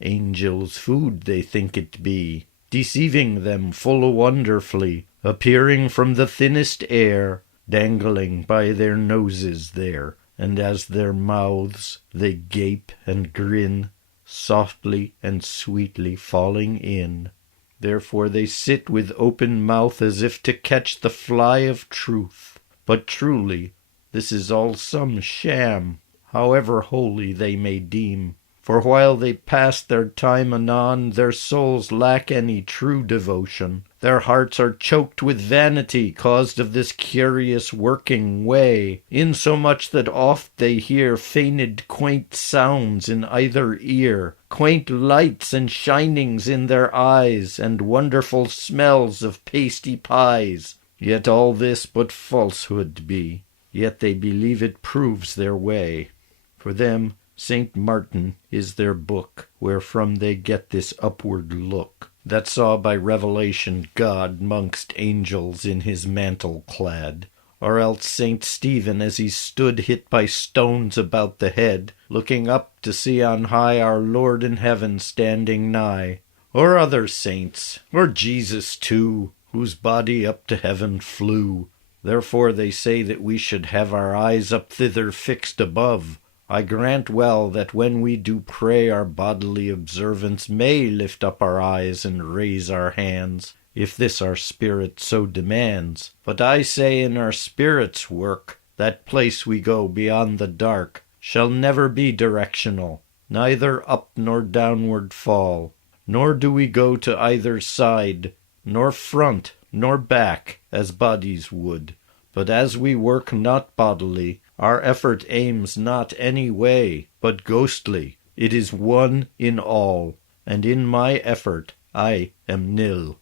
Angels' food they think it be, deceiving them full wonderfully, appearing from the thinnest air, dangling by their noses there, and as their mouths they gape and grin, softly and sweetly falling in. Therefore they sit with open mouth as if to catch the fly of truth. But truly this is all some sham, however holy they may deem. For while they pass their time anon, their souls lack any true devotion. Their hearts are choked with vanity, caused of this curious working way, insomuch that oft they hear feigned quaint sounds in either ear, quaint lights and shinings in their eyes, and wonderful smells of pasty pies. Yet all this but falsehood be, yet they believe it proves their way. For them St. Martin is their book, wherefrom they get this upward look, that saw by revelation God mongst angels in his mantle clad. Or else St. Stephen, as he stood hit by stones about the head, looking up to see on high our Lord in heaven standing nigh. Or other saints, or Jesus too, whose body up to heaven flew. Therefore they say that we should have our eyes up thither fixed above. I grant well that when we do pray our bodily observance may lift up our eyes and raise our hands, if this our spirit so demands. But I say in our spirit's work, that place we go beyond the dark shall never be directional, neither up nor downward fall, nor do we go to either side, nor front nor back, as bodies would. But as we work not bodily, our effort aims not any way, but ghostly. It is one in all, and in my effort I am nil.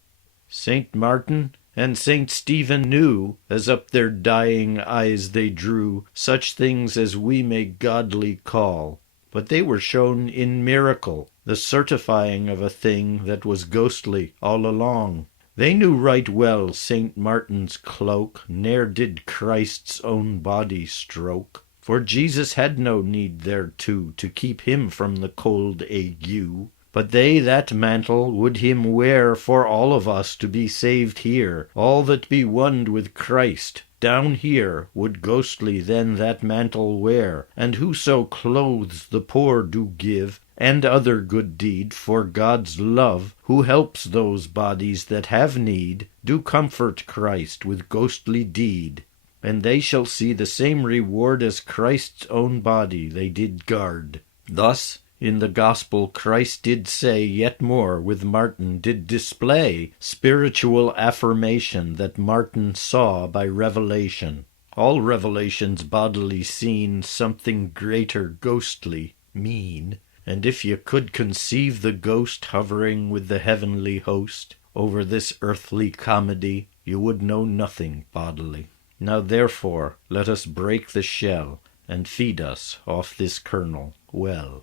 St. Martin, And Saint Stephen knew, as up their dying eyes they drew, such things as we may godly call. But they were shown in miracle, the certifying of a thing that was ghostly all along. They knew right well Saint Martin's cloak ne'er did Christ's own body stroke, for Jesus had no need thereto to keep him from the cold ague. But they that mantle would him wear for all of us to be saved here. All that be woned with Christ down here would ghostly then that mantle wear. And whoso clothes the poor do give, and other good deed for God's love, who helps those bodies that have need, do comfort Christ with ghostly deed. And they shall see the same reward as Christ's own body they did guard. Thus in the gospel Christ did say yet more with Martin did display spiritual affirmation that Martin saw by revelation. All revelations bodily seen something greater ghostly mean. And if you could conceive the ghost hovering with the heavenly host over this earthly comedy, you would know nothing bodily. Now therefore let us break the shell, and feed us off this kernel well.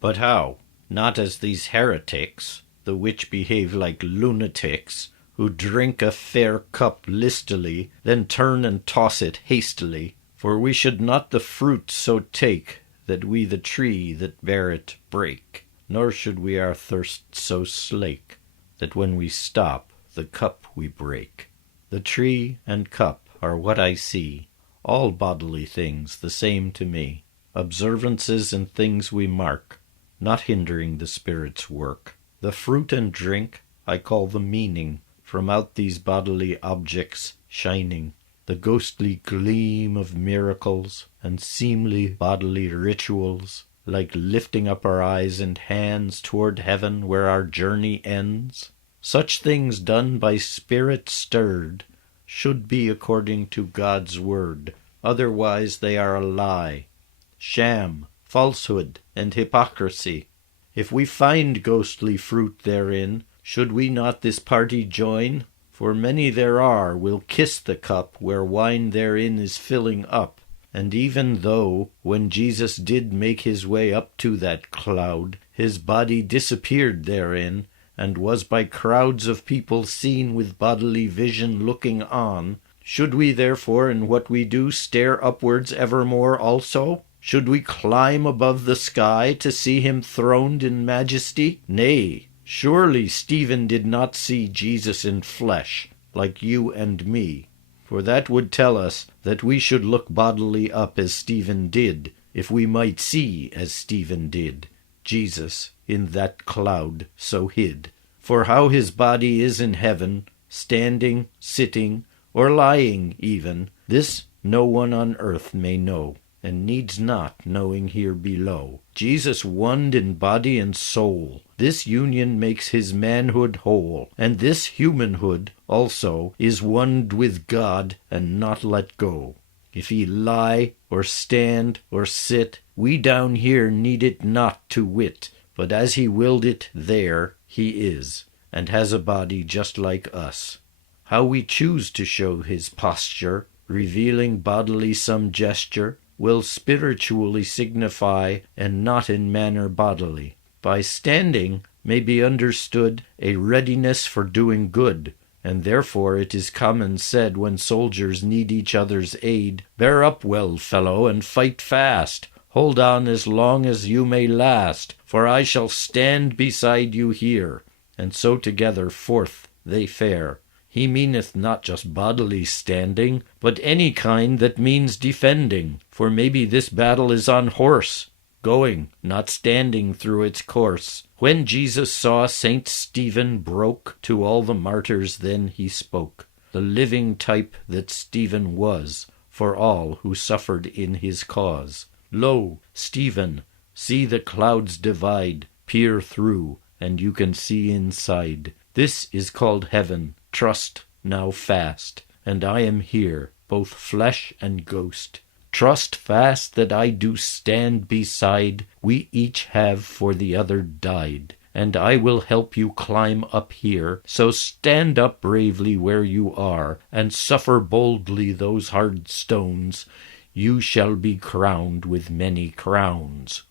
But how? Not as these heretics, the which behave like lunatics, who drink a fair cup listily, then turn and toss it hastily. For we should not the fruit so take, that we the tree that bear it break, nor should we our thirst so slake, that when we stop the cup we break. The tree and cup are what I see, all bodily things the same to me, observances and things we mark, not hindering the Spirit's work. The fruit and drink I call the meaning, from out these bodily objects shining, the ghostly gleam of miracles and seemly bodily rituals, like lifting up our eyes and hands toward heaven where our journey ends. Such things done by Spirit stirred should be according to God's word, otherwise they are a lie, sham, falsehood, and hypocrisy. If we find ghostly fruit therein, should we not this party join? For many there are will kiss the cup where wine therein is filling up. And even though, when Jesus did make his way up to that cloud, his body disappeared therein, and was by crowds of people seen with bodily vision looking on, should we therefore in what we do stare upwards evermore also? Should we climb above the sky to see him throned in majesty? Nay, surely Stephen did not see Jesus in flesh, like you and me, for that would tell us that we should look bodily up as Stephen did, if we might see as Stephen did, Jesus in that cloud so hid. For how his body is in heaven, standing, sitting, or lying even, this no one on earth may know, and needs not knowing here below. Jesus one in body and soul, this union makes his manhood whole, and this humanhood also is one with God and not let go. If he lie, or stand, or sit, we down here need it not to wit, but as he willed it there, he is, and has a body just like us. How we choose to show his posture, revealing bodily some gesture, will spiritually signify, and not in manner bodily. By standing may be understood a readiness for doing good, and therefore it is common said when soldiers need each other's aid, "Bear up well, fellow, and fight fast. Hold on as long as you may last, for I shall stand beside you here." And so together forth they fare. He meaneth not just bodily standing, but any kind that means defending. For maybe this battle is on horse, going, not standing through its course. When Jesus saw Saint Stephen broke, to all the martyrs then he spoke, the living type that Stephen was, for all who suffered in his cause. Lo, Stephen, see the clouds divide, peer through, and you can see inside. This is called heaven. Trust now fast, and I am here, both flesh and ghost. Trust fast that I do stand beside, we each have for the other died, and I will help you climb up here. So stand up bravely where you are, and suffer boldly those hard stones. You shall be crowned with many crowns.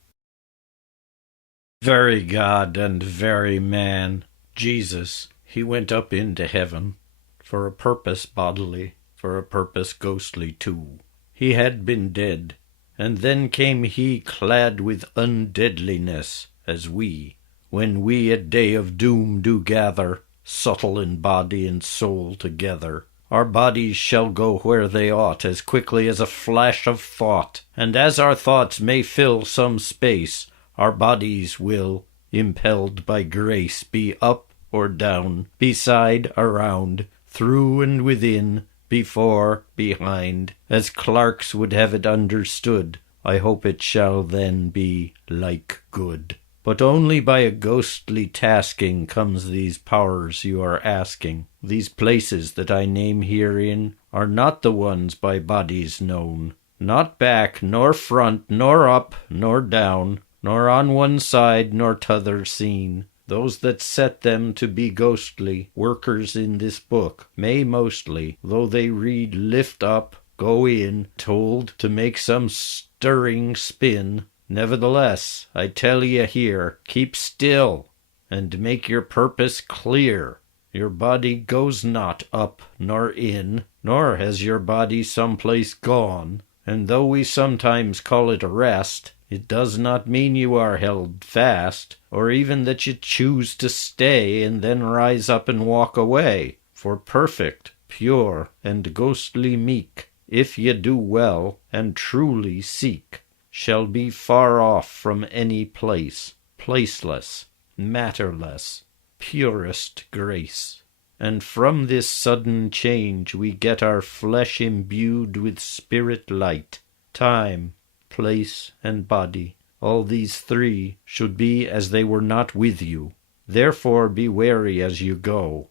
Very God and very man, Jesus, he went up into heaven, for a purpose bodily, for a purpose ghostly too. He had been dead, and then came he clad with undeadliness, as we, when we at day of doom do gather, subtle in body and soul together. Our bodies shall go where they ought, as quickly as a flash of thought, and as our thoughts may fill some space, our bodies will, impelled by grace, be up or down, beside, around, through and within, before, behind, as clerks would have it understood. I hope it shall then be like good. But only by a ghostly tasking comes these powers you are asking. These places that I name herein are not the ones by bodies known, not back, nor front, nor up, nor down, nor on one side, nor t'other seen. Those that set them to be ghostly workers in this book may mostly, though they read lift up, go in, told to make some stirring spin. Nevertheless, I tell ye here, keep still, and make your purpose clear. Your body goes not up nor in, nor has your body someplace gone, and though we sometimes call it rest, it does not mean you are held fast, or even that you choose to stay and then rise up and walk away. For perfect, pure, and ghostly meek, if ye do well and truly seek, shall be far off from any place, placeless, matterless, purest grace. And from this sudden change we get our flesh imbued with spirit light. Time, place, and body, all these three, should be as they were not with you. Therefore be wary as you go,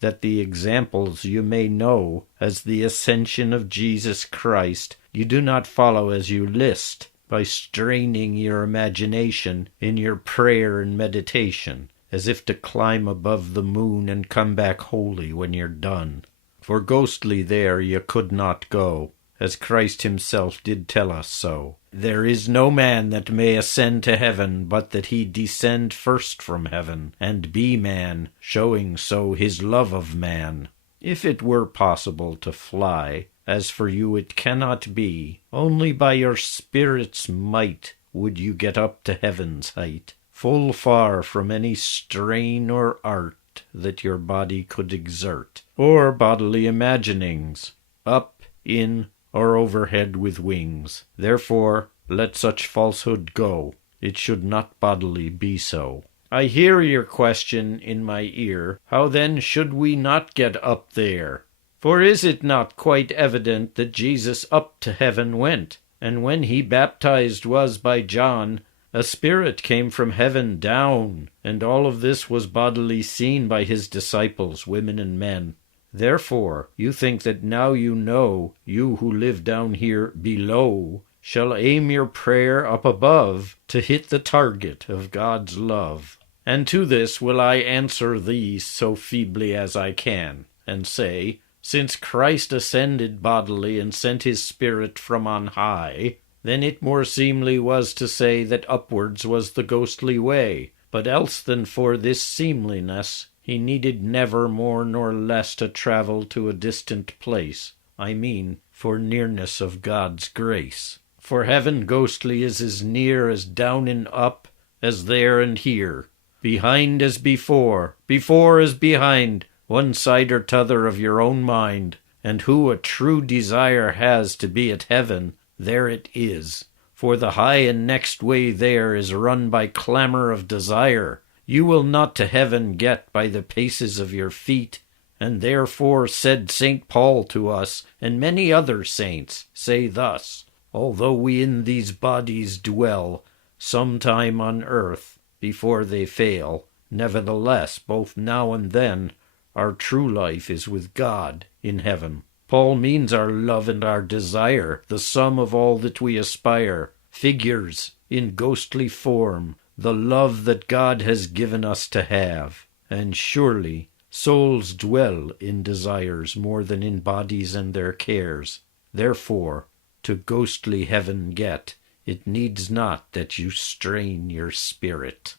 that the examples you may know as the ascension of Jesus Christ you do not follow as you list, by straining your imagination in your prayer and meditation, as if to climb above the moon and come back holy when you're done. For ghostly there you could not go, as Christ himself did tell us so. There is no man that may ascend to heaven, but that he descend first from heaven, and be man, showing so his love of man. If it were possible to fly, as for you it cannot be, only by your spirit's might would you get up to heaven's height, full far from any strain or art that your body could exert, or bodily imaginings, up, in, or overhead with wings. Therefore let such falsehood go. It should not bodily be so. I hear your question in my ear, how then should we not get up there? For is it not quite evident that Jesus up to heaven went, and when he baptized was by John, a spirit came from heaven down, and all of this was bodily seen by his disciples, women and men. Therefore, you think that now you know, you who live down here below, shall aim your prayer up above to hit the target of God's love. And to this will I answer thee so feebly as I can, and say, since Christ ascended bodily and sent his Spirit from on high, then it more seemly was to say that upwards was the ghostly way. But else than for this seemliness, he needed never more nor less to travel to a distant place. I mean, for nearness of God's grace. For heaven ghostly is as near as down and up, as there and here, behind as before as behind, one side or t'other of your own mind, and who a true desire has to be at heaven, there it is. For the high and next way there is run by clamour of desire. You will not to heaven get by the paces of your feet, and therefore said St. Paul to us, and many other saints, say thus, although we in these bodies dwell, sometime on earth, before they fail, nevertheless, both now and then, our true life is with God in heaven. Paul means our love and our desire, the sum of all that we aspire, figures in ghostly form, the love that God has given us to have. And surely souls dwell in desires more than in bodies and their cares. Therefore, to ghostly heaven get, it needs not that you strain your spirit.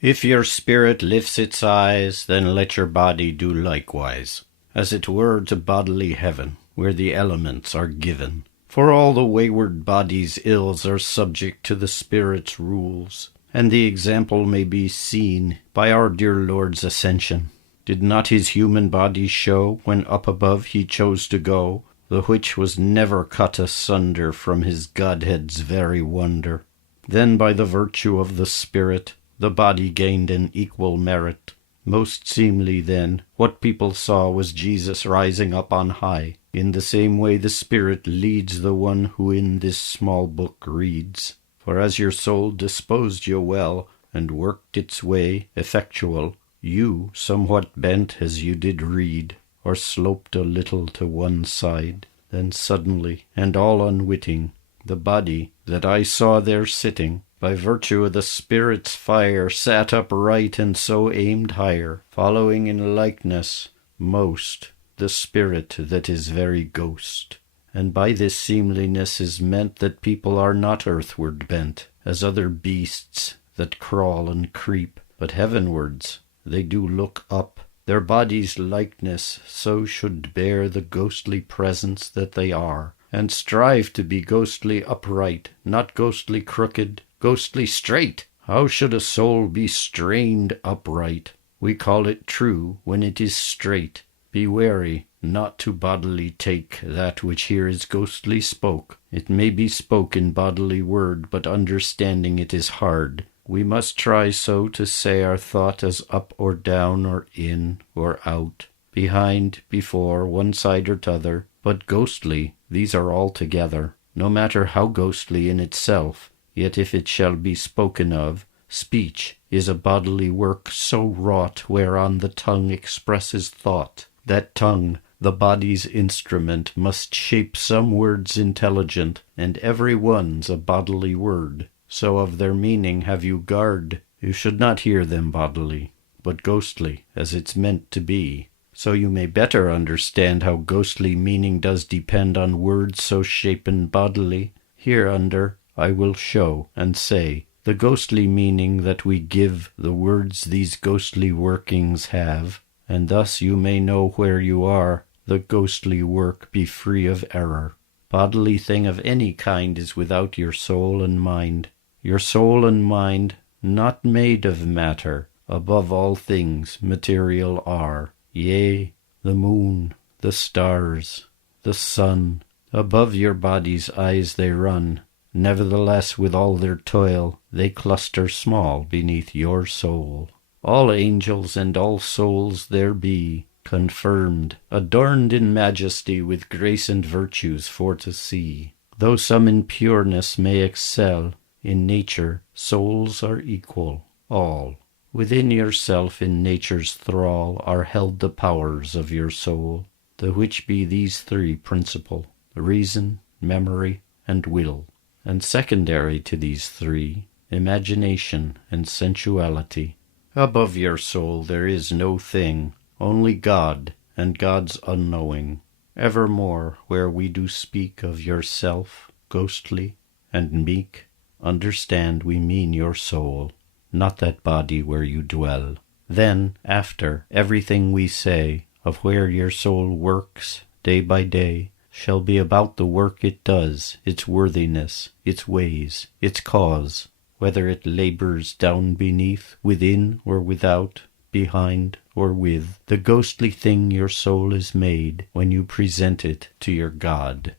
If your spirit lifts its eyes, then let your body do likewise, as it were to bodily heaven, where the elements are given. For all the wayward body's ills are subject to the spirit's rules, and the example may be seen by our dear Lord's ascension. Did not his human body show, when up above he chose to go, the which was never cut asunder from his Godhead's very wonder? Then by the virtue of the Spirit, the body gained an equal merit. Most seemly then, what people saw was Jesus rising up on high. In the same way the Spirit leads the one who in this small book reads. For as your soul disposed you well, and worked its way effectual, you somewhat bent as you did read, or sloped a little to one side. Then suddenly, and all unwitting, the body that I saw there sitting, by virtue of the Spirit's fire, sat upright and so aimed higher, following in likeness most the Spirit that is very ghost. And by this seemliness is meant that people are not earthward bent, as other beasts that crawl and creep, but heavenwards they do look up. Their body's likeness so should bear the ghostly presence that they are, and strive to be ghostly upright, not ghostly crooked, ghostly straight. How should a soul be strained upright? We call it true when it is straight. Be wary not to bodily take that which here is ghostly spoke. It may be spoke in bodily word, but understanding it is hard. We must try so to say our thought as up or down or in or out, behind, before, one side or t'other, but ghostly, these are all together. No matter how ghostly in itself, yet if it shall be spoken of, speech is a bodily work so wrought whereon the tongue expresses thought. That tongue, the body's instrument, must shape some words intelligent, and every one's a bodily word. So of their meaning have you guard. You should not hear them bodily, but ghostly, as it's meant to be. So you may better understand how ghostly meaning does depend on words so shapen bodily. Hereunder I will show and say the ghostly meaning that we give the words these ghostly workings have, and thus you may know where you are, the ghostly work be free of error. Bodily thing of any kind is without your soul and mind. Your soul and mind, not made of matter, above all things material are. Yea, the moon, the stars, the sun, above your body's eyes they run. Nevertheless, with all their toil, they cluster small beneath your soul. All angels and all souls there be, confirmed, adorned in majesty, with grace and virtues for to see. Though some in pureness may excel, in nature souls are equal, all. Within yourself in nature's thrall are held the powers of your soul, the which be these three principal, reason, memory, and will. And secondary to these three, imagination and sensuality. Above your soul there is no thing, only God, and God's unknowing. Evermore where we do speak of yourself, ghostly and meek, understand we mean your soul, not that body where you dwell. Then, after, everything we say of where your soul works day by day shall be about the work it does, its worthiness, its ways, its cause, whether it labors down beneath, within or without, behind or with, the ghostly thing your soul is made when you present it to your God.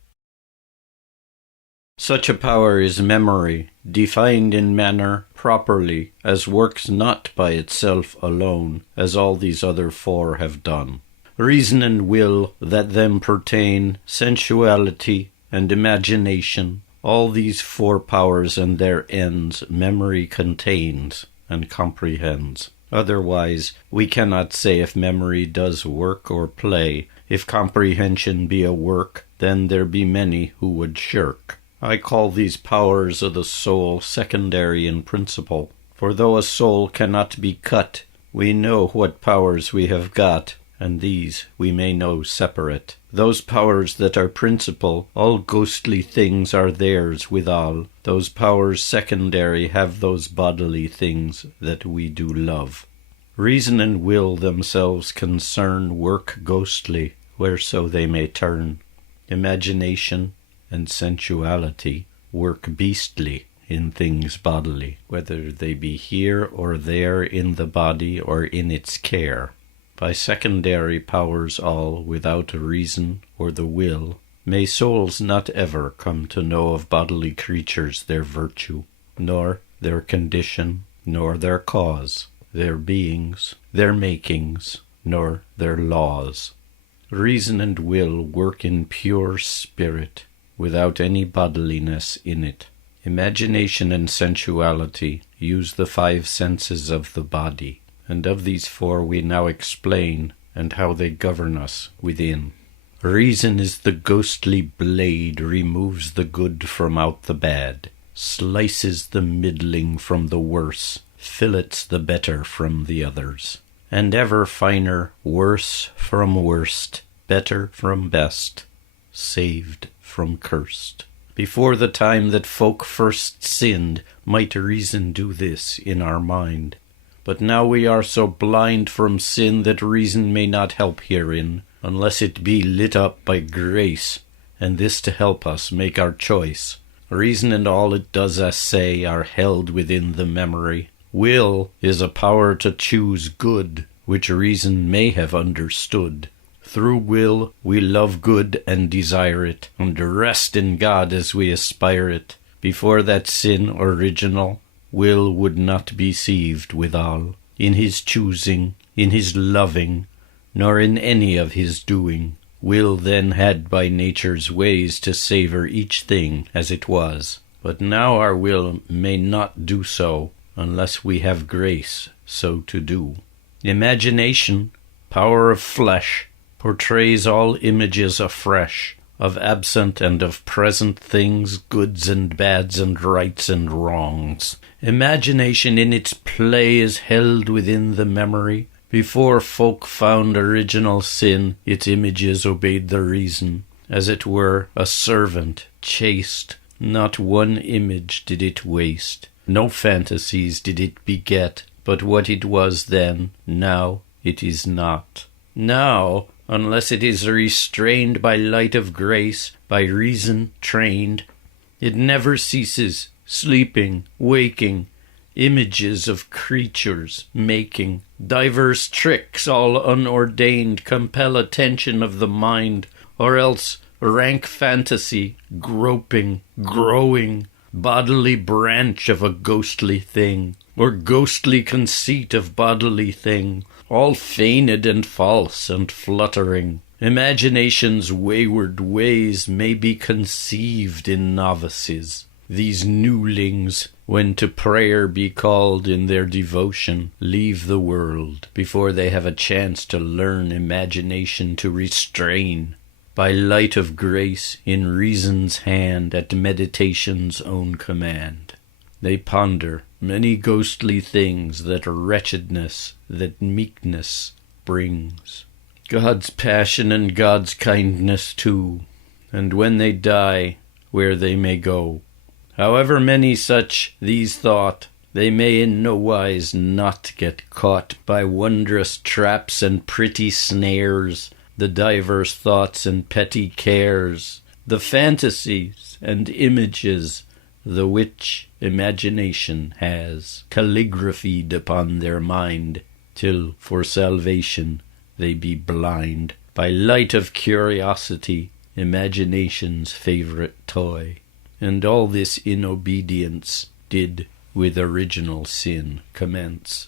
Such a power is memory, defined in manner properly, as works not by itself alone, as all these other four have done. Reason and will that them pertain, sensuality and imagination, all these four powers and their ends memory contains and comprehends. Otherwise, we cannot say if memory does work or play. If comprehension be a work, then there be many who would shirk. I call these powers of the soul secondary in principle, for though a soul cannot be cut, we know what powers we have got, and these we may know separate. Those powers that are principal, all ghostly things are theirs withal. Those powers secondary have those bodily things that we do love. Reason and will themselves concern work ghostly, whereso they may turn. Imagination and sensuality work beastly in things bodily, whether they be here or there in the body or in its care. By secondary powers all, without reason or the will, may souls not ever come to know of bodily creatures their virtue, nor their condition, nor their cause, their beings, their makings, nor their laws. Reason and will work in pure spirit, without any bodiliness in it. Imagination and sensuality use the five senses of the body, and of these four we now explain, and how they govern us within. Reason is the ghostly blade, removes the good from out the bad, slices the middling from the worse, fillets the better from the others, and ever finer, worse from worst, better from best, saved from cursed. Before the time that folk first sinned, might reason do this in our mind. But now we are so blind from sin that reason may not help herein, unless it be lit up by grace, and this to help us make our choice. Reason and all it does assay are held within the memory. Will is a power to choose good, which reason may have understood. Through will we love good and desire it, and rest in God as we aspire it. Before that sin original, will would not be sieved withal, in his choosing, in his loving, nor in any of his doing. Will then had by nature's ways to savour each thing as it was. But now our will may not do so, unless we have grace so to do. Imagination, power of flesh, portrays all images afresh, of absent and of present things, goods and bads and rights and wrongs. Imagination in its play is held within the memory. Before folk found original sin, its images obeyed the reason, as it were a servant, chaste. Not one image did it waste, no fantasies did it beget, but what it was then, now it is not. Now, unless it is restrained by light of grace, by reason trained, it never ceases, sleeping, waking, images of creatures making. Diverse tricks, all unordained, compel attention of the mind, or else rank fantasy, groping, growing, bodily branch of a ghostly thing, or ghostly conceit of bodily thing, all feigned and false and fluttering. Imagination's wayward ways may be conceived in novices. These newlings, when to prayer be called in their devotion, leave the world before they have a chance to learn imagination to restrain. By light of grace, in reason's hand, at meditation's own command, they ponder many ghostly things that wretchedness, that meekness brings. God's passion and God's kindness too, and when they die, where they may go. However many such these thought, they may in no wise not get caught by wondrous traps and pretty snares, the divers thoughts and petty cares, the fantasies and images, the which imagination has calligraphied upon their mind, till for salvation they be blind. By light of curiosity, imagination's favourite toy. And all this in obedience did with original sin commence.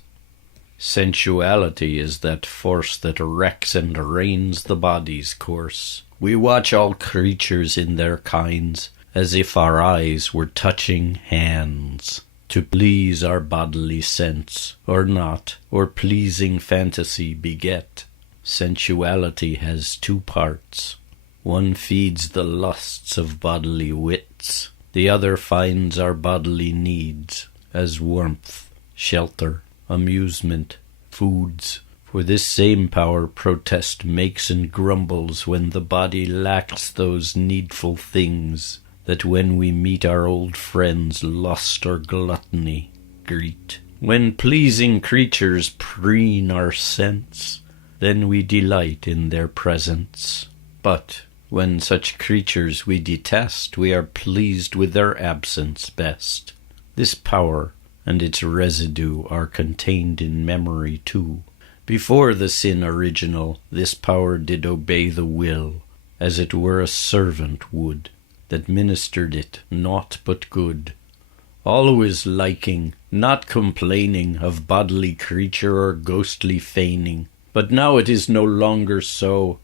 Sensuality is that force that wrecks and reins the body's course. We watch all creatures in their kinds, as if our eyes were touching hands, to please our bodily sense, or not, or pleasing fantasy beget. Sensuality has two parts. One feeds the lusts of bodily wits, The other finds our bodily needs, as warmth, shelter, amusement, foods. For this same power protest makes and grumbles when the body lacks those needful things that when we meet our old friends lust or gluttony greet. When pleasing creatures preen our sense, then we delight in their presence. But when such creatures we detest, we are pleased with their absence best. This power and its residue are contained in memory too. Before the sin original, this power did obey the will, as it were a servant would, that ministered it naught but good, always liking, not complaining of bodily creature or ghostly feigning. But now it is no longer so,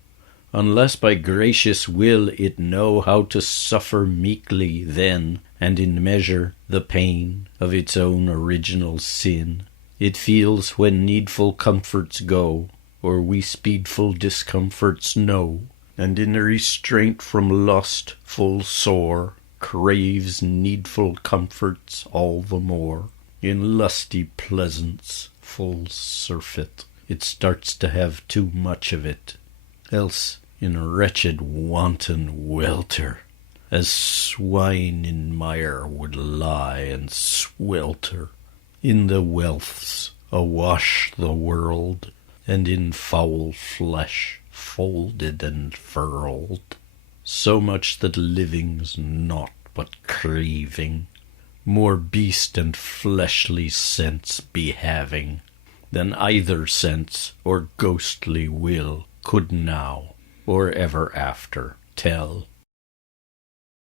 unless by gracious will it know how to suffer meekly then, and in measure, the pain of its own original sin. It feels when needful comforts go, or we speedful discomforts know, and in restraint from lust full sore, craves needful comforts all the more. In lusty pleasance full surfeit, it starts to have too much of it, else in wretched wanton welter, as swine in mire would lie and swelter, in the wealths awash the world, and in foul flesh folded and furled, so much that living's naught but craving, more beast and fleshly sense be having, than either sense or ghostly will could now or ever after tell.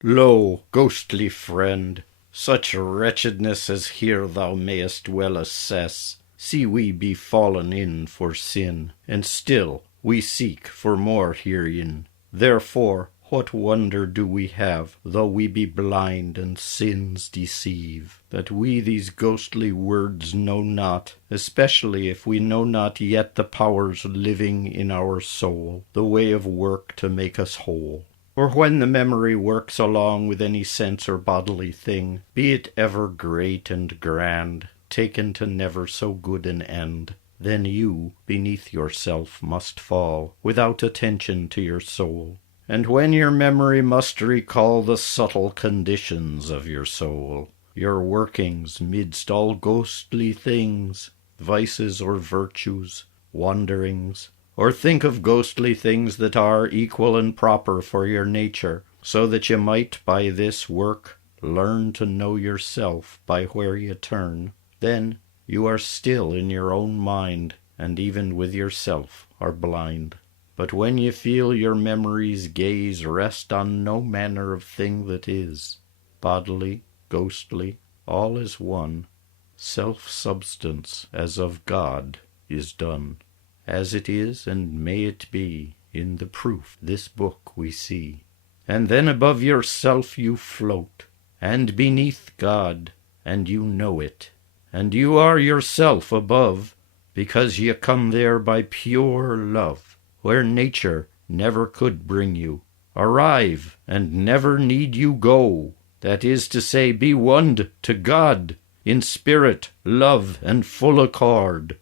Lo, ghostly friend, such wretchedness as here thou mayest well assess. See, we be fallen in for sin, and still we seek for more herein. Therefore, what wonder do we have, though we be blind and sins deceive, that we these ghostly words know not, especially if we know not yet the powers living in our soul, the way of work to make us whole. For when the memory works along with any sense or bodily thing, be it ever great and grand, taken to never so good an end, then you beneath yourself must fall, without attention to your soul. And when your memory must recall the subtle conditions of your soul, your workings midst all ghostly things, vices or virtues, wanderings, or think of ghostly things that are equal and proper for your nature, so that you might by this work learn to know yourself by where you turn, then you are still in your own mind, and even with yourself are blind. But when you feel your memory's gaze rest on no manner of thing that is, bodily, ghostly, all is one, self-substance as of God is done. As it is, and may it be, in the proof this book we see. And then above yourself you float, and beneath God, and you know it. And you are yourself above, because ye come there by pure love, where nature never could bring you. Arrive, and never need you go. That is to say, be one to God, in spirit, love, and full accord.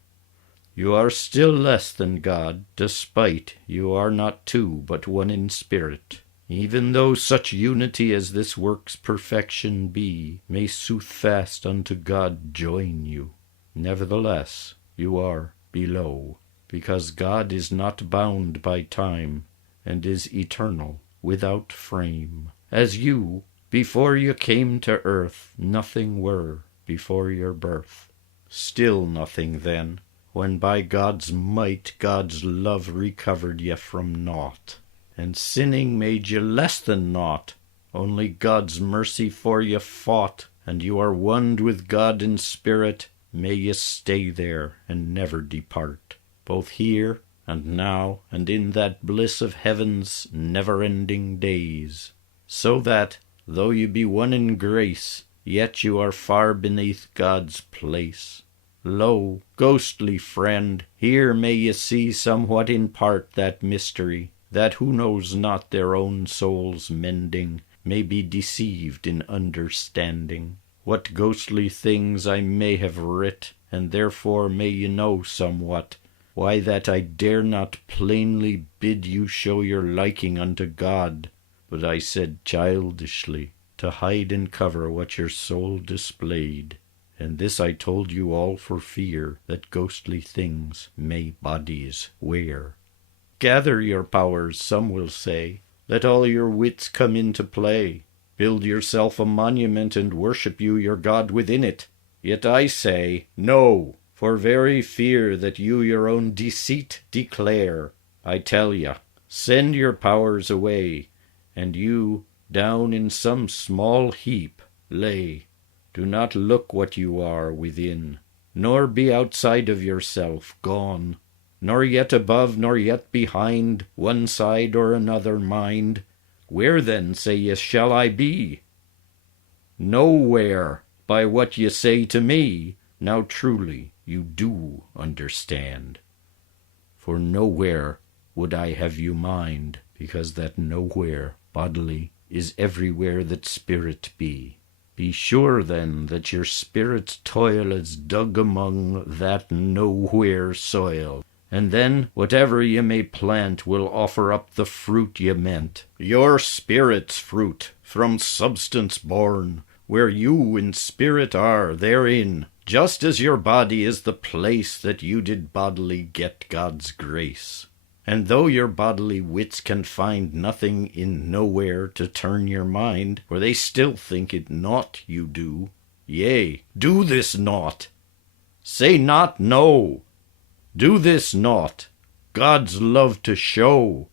You are still less than God, despite you are not two, but one in spirit. Even though such unity as this work's perfection be, may soothfast unto God join you. Nevertheless, you are below, because God is not bound by time, and is eternal, without frame. As you, before you came to earth, nothing were before your birth. Still nothing then, when by God's might God's love recovered ye from naught, and sinning made ye less than naught, only God's mercy for ye fought, and you are one with God in spirit, may ye stay there and never depart, both here and now and in that bliss of heaven's never-ending days, so that, though you be one in grace, yet you are far beneath God's place. Lo, ghostly friend, here may ye see somewhat in part that mystery, that who knows not their own souls mending, may be deceived in understanding what ghostly things I may have writ, and therefore may you know somewhat why that I dare not plainly bid you show your liking unto God, but I said childishly, to hide and cover what your soul displayed. And this I told you all for fear that ghostly things may bodies wear. Gather your powers, some will say, let all your wits come into play. Build yourself a monument and worship you your God within it. Yet I say, no, for very fear that you your own deceit declare. I tell ya, send your powers away, and you down in some small heap lay. Do not look what you are within, nor be outside of yourself gone, nor yet above, nor yet behind, one side or another mind. Where then, say ye, shall I be? Nowhere, by what ye say to me. Now truly you do understand. For nowhere would I have you mind, because that nowhere bodily is everywhere that spirit be. Be sure then that your spirit's toil is dug among that nowhere soil, and then whatever ye may plant will offer up the fruit ye meant, your spirit's fruit, from substance born, where you in spirit are therein, just as your body is the place that you did bodily get God's grace. And though your bodily wits can find nothing in nowhere to turn your mind, for they still think it naught you do, yea, do this naught. Say not no. Do this naught, God's love to show.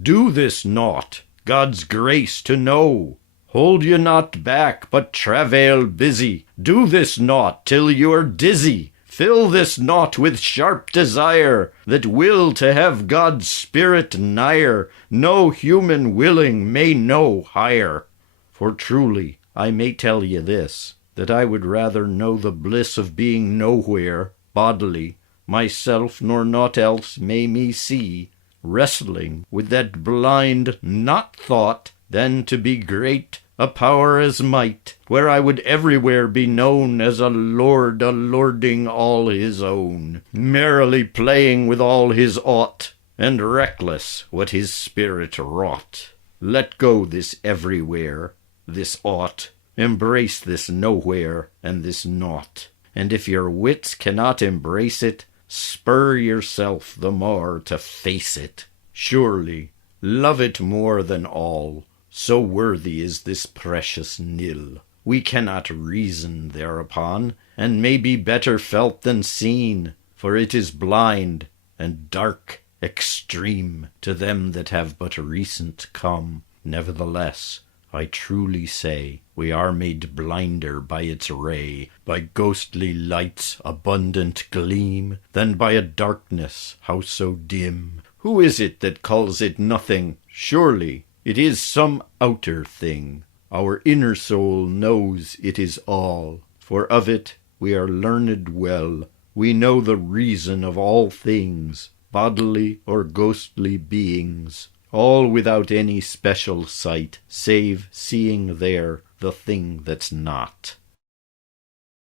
Do this naught, God's grace to know. Hold you not back, but travail busy. Do this naught till you are dizzy. Fill this naught with sharp desire, that will to have God's Spirit nigher, no human willing may know higher. For truly I may tell ye this, that I would rather know the bliss of being nowhere, bodily, myself nor naught else may me see, wrestling with that blind not thought, than to be great, a power as might, where I would everywhere be known as a lord a-lording all his own, merrily playing with all his ought, and reckless what his spirit wrought. Let go this everywhere, this ought, embrace this nowhere, and this naught, and if your wits cannot embrace it, spur yourself the more to face it. Surely, love it more than all, so worthy is this precious nil. We cannot reason thereupon, and may be better felt than seen, for it is blind, and dark, extreme, to them that have but recent come. Nevertheless, I truly say, we are made blinder by its ray, by ghostly light's abundant gleam, than by a darkness, how so dim. Who is it that calls it nothing? Surely it is some outer thing. Our inner soul knows it is all, for of it we are learned well. We know the reason of all things, bodily or ghostly beings, all without any special sight, save seeing there the thing that's not.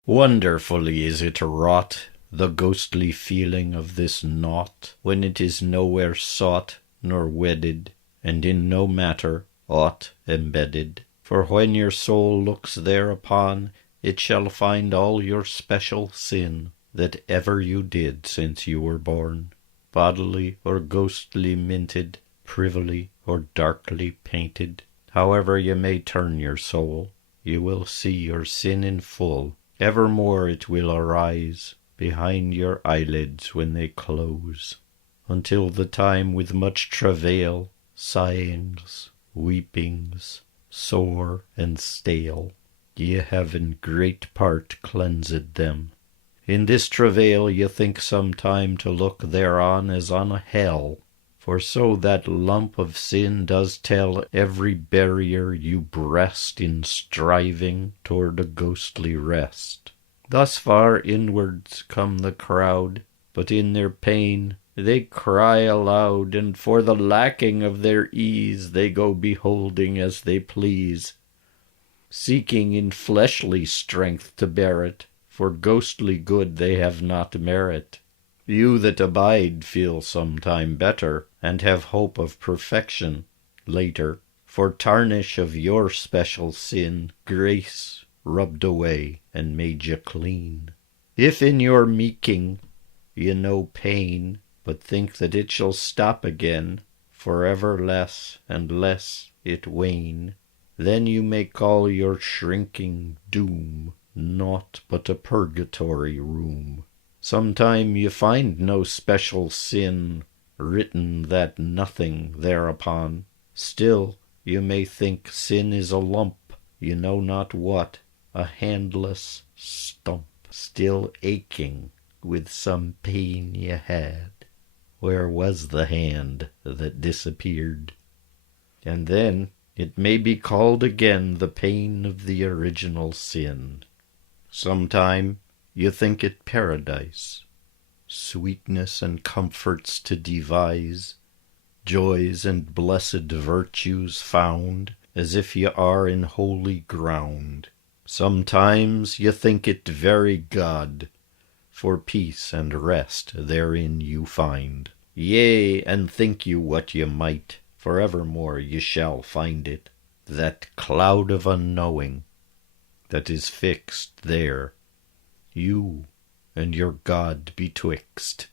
Wonderfully is it wrought, the ghostly feeling of this naught, when it is nowhere sought nor wedded, and in no matter aught embedded. For when your soul looks thereupon, it shall find all your special sin that ever you did since you were born, bodily or ghostly minted, privily or darkly painted. However you may turn your soul, you will see your sin in full. Evermore it will arise behind your eyelids when they close, until the time with much travail, sighings, weepings, sore and stale, ye have in great part cleansed them. In this travail ye think some time to look thereon as on a hell, for so that lump of sin does tell every barrier you breast in striving toward a ghostly rest. Thus far inwards come the crowd, but in their pain They cry aloud, and for the lacking of their ease they go beholding as they please, seeking in fleshly strength to bear it, for ghostly good they have not merit. You that abide feel sometime better, and have hope of perfection later, for tarnish of your special sin grace rubbed away and made you clean. If in your meeking you know pain, but think that it shall stop again, forever less and less it wane, then you may call your shrinking doom naught but a purgatory room. Sometime you find no special sin written that nothing thereupon. Still you may think sin is a lump, you know not what, a handless stump, still aching with some pain you had. Where was the hand that disappeared? And then it may be called again the pain of the original sin. Sometime you think it paradise, sweetness and comforts to devise, joys and blessed virtues found, as if ye are in holy ground. Sometimes ye think it very God, for peace and rest therein you find. Yea, and think you what ye might, forevermore ye shall find it, that cloud of unknowing that is fixed there, you and your God betwixt.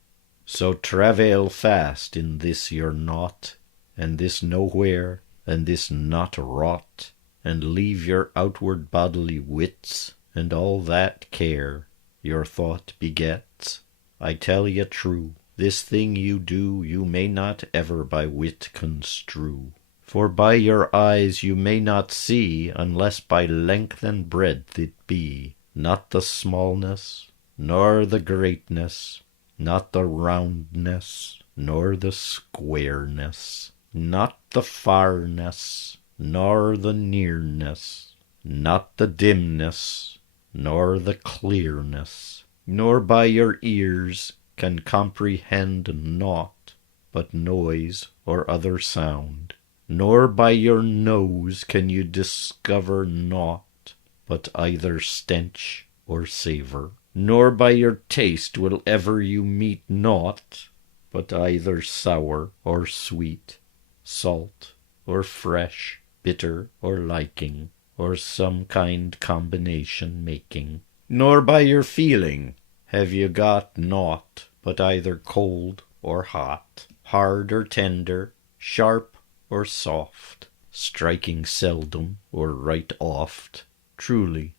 So travail fast in this your naught, and this nowhere, and this not wrought, and leave your outward bodily wits, and all that care your thought begets. I tell ye true, this thing you do you may not ever by wit construe. For by your eyes you may not see, unless by length and breadth it be, not the smallness, nor the greatness, not the roundness, nor the squareness, not the farness, nor the nearness, not the dimness, nor the clearness, nor by your ears can comprehend naught but noise or other sound, nor by your nose can you discover naught but either stench or savour, nor by your taste will ever you meet naught but either sour or sweet, salt or fresh, bitter or liking, or some kind combination making. Nor by your feeling have you got naught but either cold or hot, hard or tender, sharp or soft, striking seldom or right oft. Truly,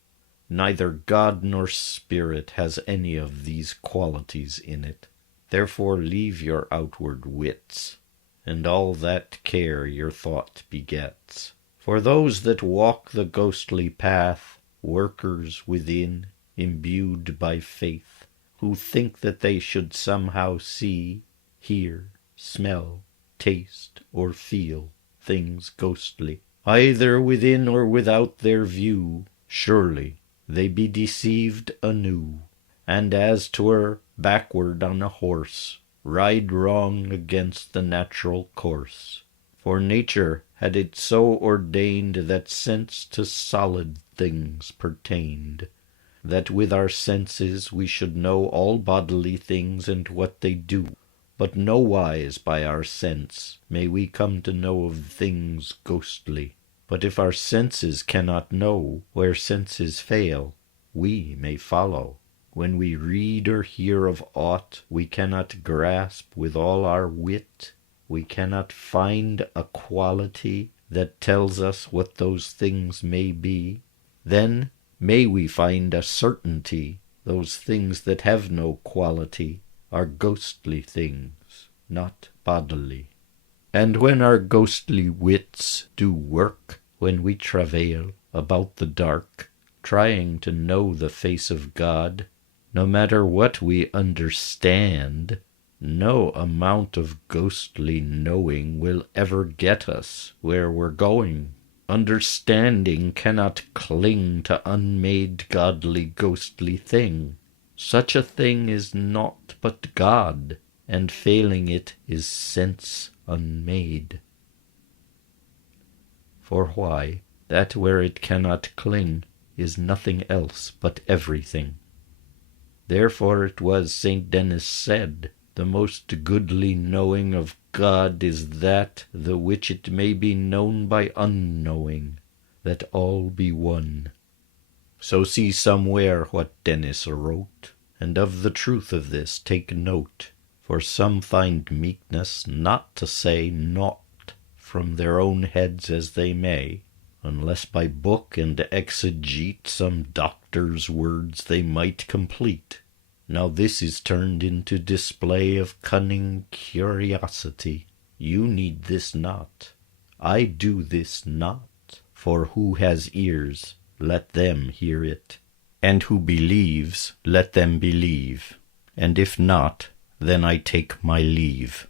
neither God nor spirit has any of these qualities in it. Therefore leave your outward wits, and all that care your thought begets. For those that walk the ghostly path, workers within, imbued by faith, who think that they should somehow see, hear, smell, taste, or feel things ghostly, either within or without their view, surely they be deceived anew, and as 'twere backward on a horse, ride wrong against the natural course. For nature had it so ordained that sense to solid things pertained, that with our senses we should know all bodily things and what they do, but nowise by our sense may we come to know of things ghostly. But if our senses cannot know, where senses fail, we may follow. When we read or hear of aught we cannot grasp with all our wit, we cannot find a quality that tells us what those things may be, then may we find a certainty those things that have no quality are ghostly things, not bodily. And when our ghostly wits do work, when we travail about the dark, trying to know the face of God, no matter what we understand, no amount of ghostly knowing will ever get us where we're going. Understanding cannot cling to unmade godly ghostly thing. Such a thing is naught but God, and failing it is sense unmade. For why, that where it cannot cling is nothing else but everything. Therefore it was St. Denis said, the most goodly knowing of God is that the which it may be known by unknowing, that all be one. So see somewhere what Denis wrote, and of the truth of this take note, for some find meekness not to say naught from their own heads as they may, unless by book and exegete some doctor's words they might complete. Now this is turned into display of cunning curiosity. You need this not. I do this not. For who has ears, let them hear it. And who believes, let them believe. And if not, then I take my leave.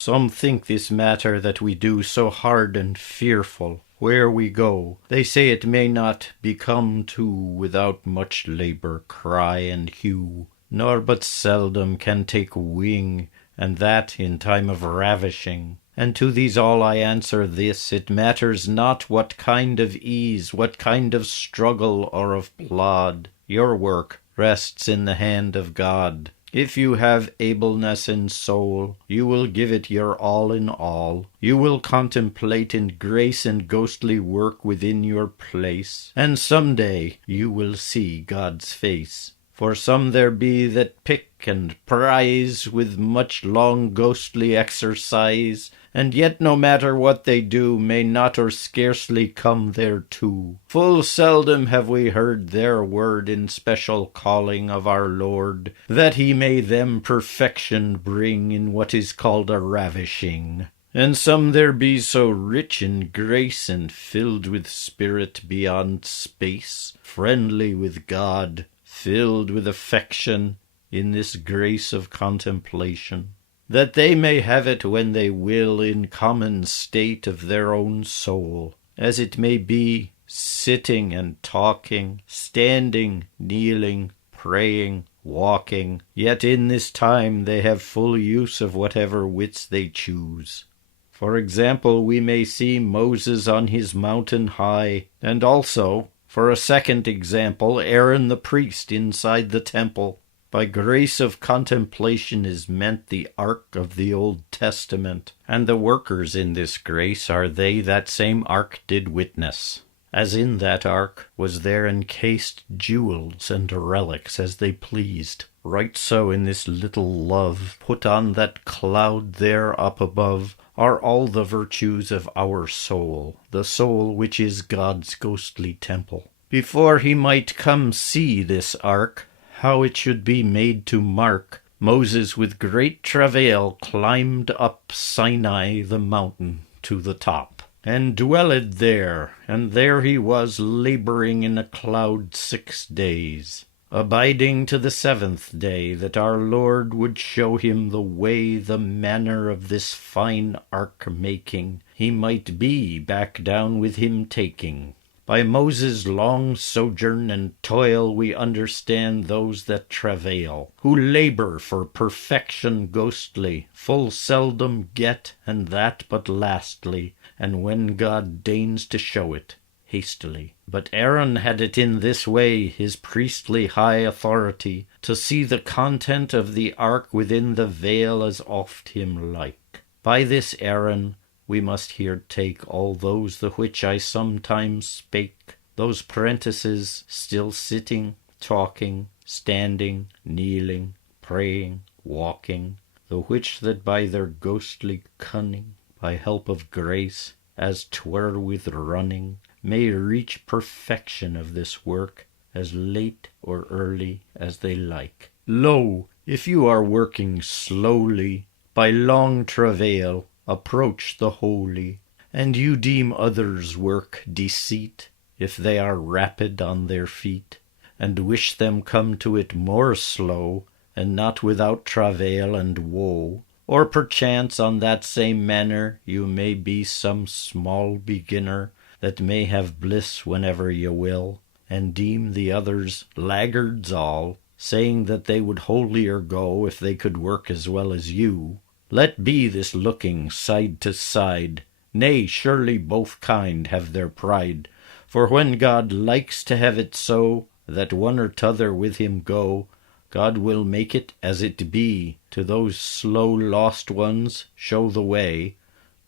Some think this matter that we do so hard and fearful, where we go. They say it may not become to without much labour, cry and hew, nor but seldom can take wing, and that in time of ravishing. And to these all I answer this, it matters not what kind of ease, what kind of struggle or of plod. Your work rests in the hand of God. If you have ableness in soul, you will give it your all in all. You will contemplate in grace and ghostly work within your place, and some day you will see God's face. For some there be that pick and prize with much long ghostly exercise, and yet no matter what they do, may not or scarcely come thereto. Full seldom have we heard their word in special calling of our Lord, that he may them perfection bring in what is called a ravishing. And some there be so rich in grace and filled with spirit beyond space, friendly with God, filled with affection in this grace of contemplation, that they may have it when they will in common state of their own soul, as it may be, sitting and talking, standing, kneeling, praying, walking, yet in this time they have full use of whatever wits they choose. For example, we may see Moses on his mountain high, and also, for a second example, Aaron the priest inside the temple. By grace of contemplation is meant the ark of the Old Testament, and the workers in this grace are they that same ark did witness. As in that ark was there encased jewels and relics as they pleased, right so in this little love put on that cloud there up above are all the virtues of our soul, the soul which is God's ghostly temple. Before he might come see this ark, how it should be made to mark, Moses with great travail climbed up Sinai the mountain to the top, and dwelled there, and there he was labouring in a cloud 6 days, abiding to the 7th day, that our Lord would show him the way, the manner of this fine ark making, he might be back down with him taking. By Moses' long sojourn and toil we understand those that travail, who labour for perfection ghostly, full seldom get, and that but lastly, and when God deigns to show it, hastily. But Aaron had it in this way, his priestly high authority, to see the content of the ark within the veil as oft him like. By this Aaron we must here take all those the which I sometimes spake, those prentices still sitting, talking, standing, kneeling, praying, walking, the which that by their ghostly cunning, by help of grace, as 'twere with running, may reach perfection of this work, as late or early as they like. Lo, if you are working slowly, by long travail, approach the holy, and you deem others' work deceit, if they are rapid on their feet, and wish them come to it more slow, and not without travail and woe. Or perchance on that same manner you may be some small beginner, that may have bliss whenever you will, and deem the others laggards all, saying that they would holier go if they could work as well as you. Let be this looking side to side, nay, surely both kind have their pride, for when God likes to have it so, that one or t'other with him go, God will make it as it be, to those slow lost ones show the way,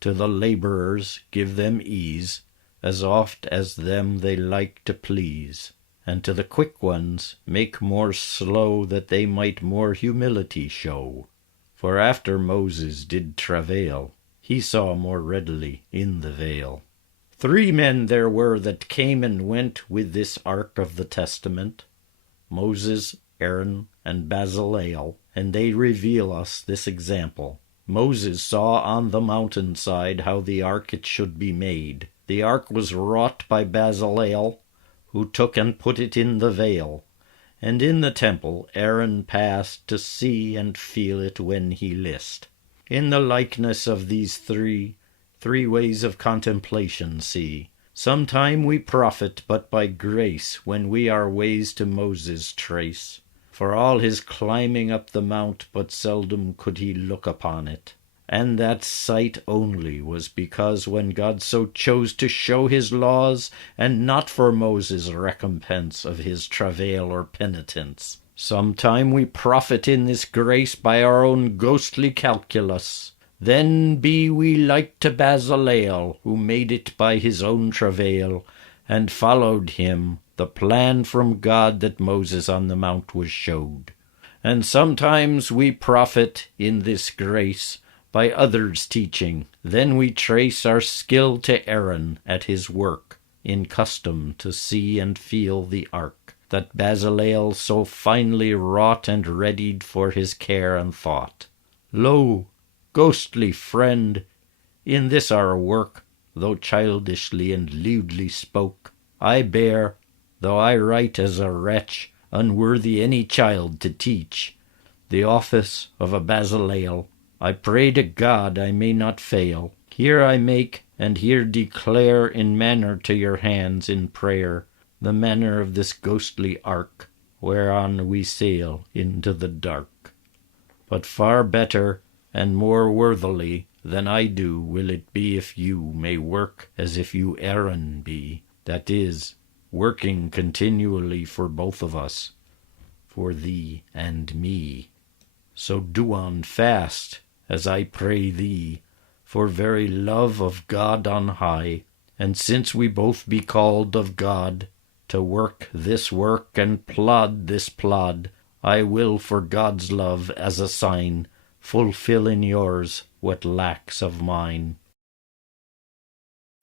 to the labourers give them ease, as oft as them they like to please, and to the quick ones make more slow, that they might more humility show. For after Moses did travail, he saw more readily in the veil. 3 men there were that came and went with this ark of the testament, Moses, Aaron, and Bezalel, and they reveal us this example. Moses saw on the mountainside how the ark it should be made. The ark was wrought by Bezalel, who took and put it in the veil. And in the temple Aaron passed to see and feel it when he list. In the likeness of these three ways of contemplation see. Sometime we profit but by grace, when we our ways to Moses trace. For all his climbing up the mount, but seldom could he look upon it. And that sight only was because when God so chose to show his laws, and not for Moses' recompense of his travail or penitence. Sometime we profit in this grace by our own ghostly calculus. Then be we like to Bezalel, who made it by his own travail, and followed him, the plan from God that Moses on the mount was showed. And sometimes we profit in this grace by others' teaching. Then we trace our skill to Aaron at his work, in custom to see and feel the ark, that Bezalel so finely wrought and readied for his care and thought. Lo, ghostly friend, in this our work, though childishly and lewdly spoke, I bear, though I write as a wretch, unworthy any child to teach, the office of a Bezalel. I pray to God I may not fail. Here I make, and here declare in manner to your hands in prayer, the manner of this ghostly ark, whereon we sail into the dark. But far better and more worthily than I do will it be if you may work as if you Aaron be, that is, working continually for both of us, for thee and me. So do on fast, as I pray thee, for very love of God on high, and since we both be called of God, to work this work and plod this plod, I will for God's love as a sign fulfill in yours what lacks of mine.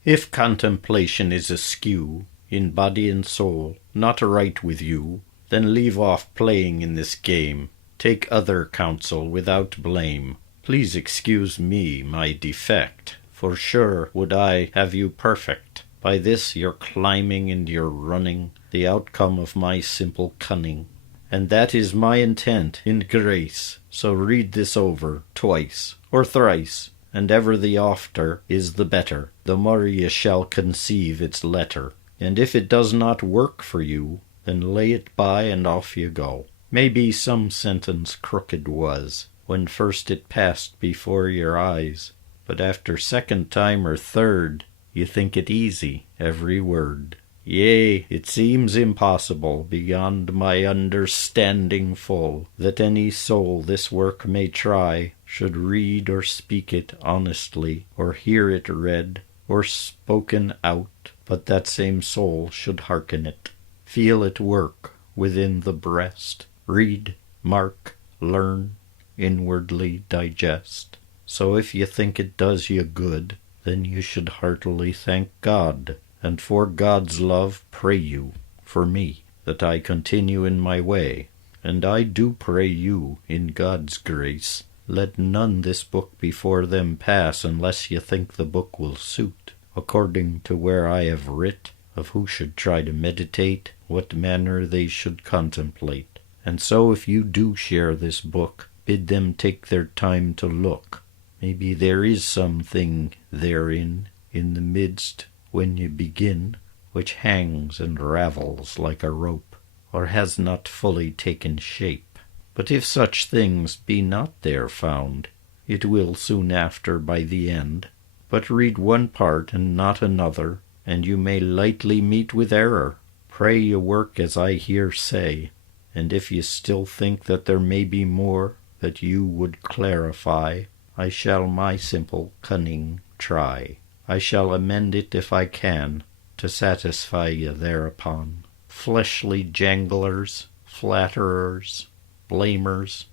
If contemplation is askew, in body and soul, not right with you, then leave off playing in this game. Take other counsel without blame. Please excuse me my defect, for sure would I have you perfect. By this your climbing and your running, the outcome of my simple cunning. And that is my intent in grace, so read this over twice or thrice, and ever the ofter is the better, the more ye shall conceive its letter. And if it does not work for you, then lay it by and off you go. Maybe some sentence crooked was, when first it passed before your eyes, but after second time or third, you think it easy, every word. Yea, it seems impossible, beyond my understanding full, that any soul this work may try, should read or speak it honestly, or hear it read, or spoken out, but that same soul should hearken it, feel it work within the breast, read, mark, learn, inwardly digest. So if you think it does you good, then you should heartily thank God, and for God's love pray you for me, that I continue in my way. And I do pray you, in God's grace, let none this book before them pass, unless you think the book will suit, according to where I have writ, of who should try to meditate, what manner they should contemplate. And so if you do share this book, bid them take their time to look. Maybe there is something therein, in the midst, when you begin, which hangs and ravels like a rope, or has not fully taken shape. But if such things be not there found, it will soon after by the end. But read one part and not another, and you may lightly meet with error. Pray ye work as I here say, and if ye still think that there may be more that you would clarify, I shall my simple cunning try. I shall amend it if I can, to satisfy ye thereupon. Fleshly janglers, flatterers, blamers,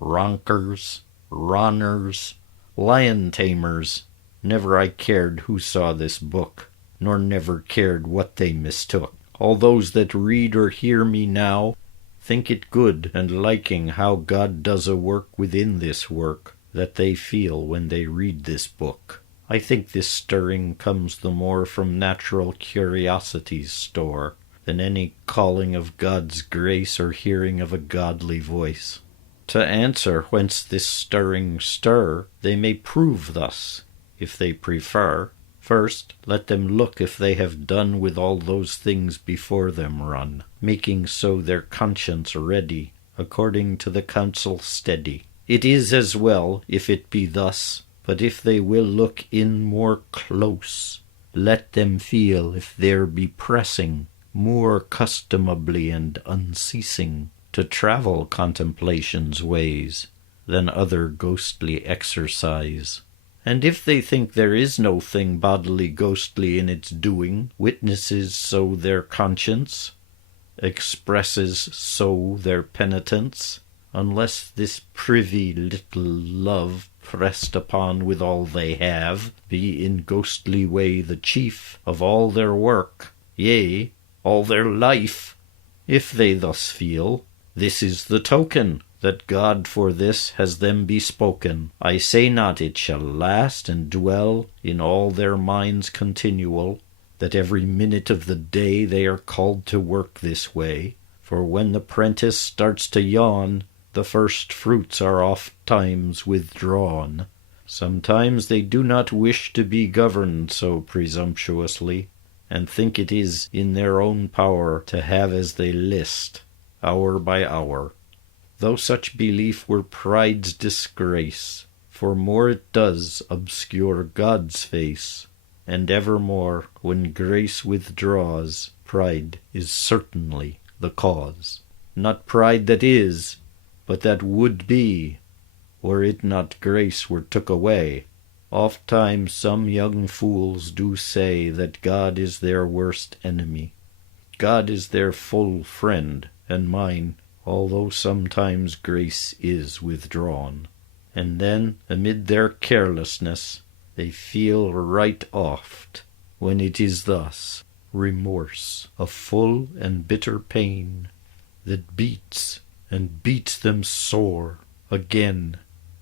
ronkers, runners, lion-tamers, never I cared who saw this book, nor never cared what they mistook. All those that read or hear me now think it good and liking how God does a work within this work that they feel when they read this book. I think this stirring comes the more from natural curiosity's store than any calling of God's grace or hearing of a godly voice. To answer whence this stirring stir, they may prove thus, if they prefer. First, let them look if they have done with all those things before them run, making so their conscience ready, according to the counsel steady. It is as well if it be thus, but if they will look in more close, let them feel if there be pressing, more customably and unceasing, to travel contemplation's ways, than other ghostly exercise. And if they think there is no thing bodily ghostly in its doing, witnesses so their conscience, expresses so their penitence, unless this privy little love pressed upon with all they have, be in ghostly way the chief of all their work, yea, all their life. If they thus feel, this is the token that God for this has them bespoken. I say not it shall last and dwell in all their minds continual, that every minute of the day they are called to work this way. For when the prentice starts to yawn, the first fruits are oft times withdrawn. Sometimes they do not wish to be governed so presumptuously, and think it is in their own power to have as they list, hour by hour. Though such belief were pride's disgrace, for more it does obscure God's face, and evermore, when grace withdraws, pride is certainly the cause. Not pride that is, but that would be, were it not grace were took away. Oft times some young fools do say that God is their worst enemy. God is their full friend, and mine, although sometimes grace is withdrawn. And then, amid their carelessness, they feel right oft, when it is thus, remorse, a full and bitter pain, that beats and beats them sore again.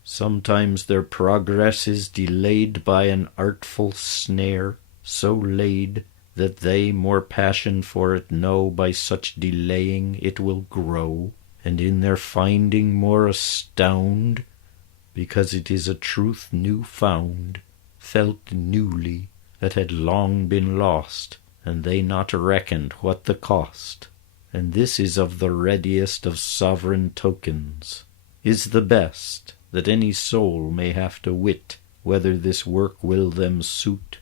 Sometimes their progress is delayed by an artful snare, so laid that they more passion for it know by such delaying it will grow, and in their finding more astound, because it is a truth new found, felt newly, that had long been lost, and they not reckoned what the cost. And this is of the readiest of sovereign tokens, is the best, that any soul may have to wit whether this work will them suit,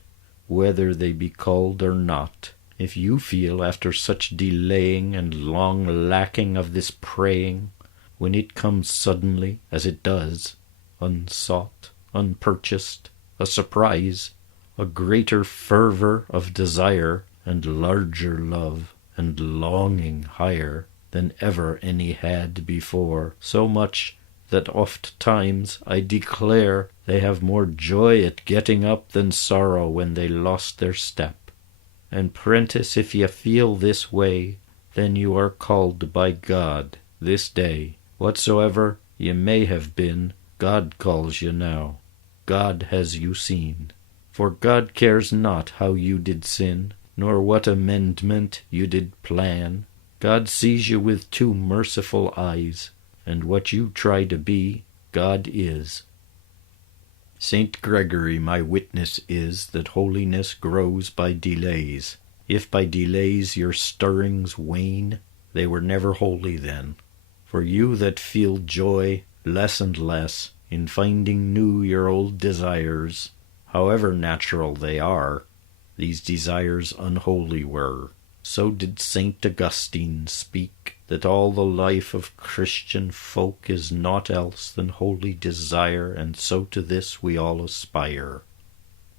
whether they be called or not. If you feel after such delaying and long lacking of this praying, when it comes suddenly, as it does, unsought, unpurchased, a surprise, a greater fervor of desire, and larger love, and longing higher than ever any had before, so much that oft times, I declare, they have more joy at getting up than sorrow when they lost their step. And prentice, if ye feel this way, then you are called by God this day. Whatsoever ye may have been, God calls you now. God has you seen. For God cares not how you did sin, nor what amendment you did plan. God sees you with two merciful eyes, and what you try to be, God is. Saint Gregory my witness is that holiness grows by delays. If by delays your stirrings wane, they were never holy then. For you that feel joy less and less in finding new your old desires, however natural they are, these desires unholy were. So did Saint Augustine speak, that all the life of Christian folk is naught else than holy desire, and so to this we all aspire.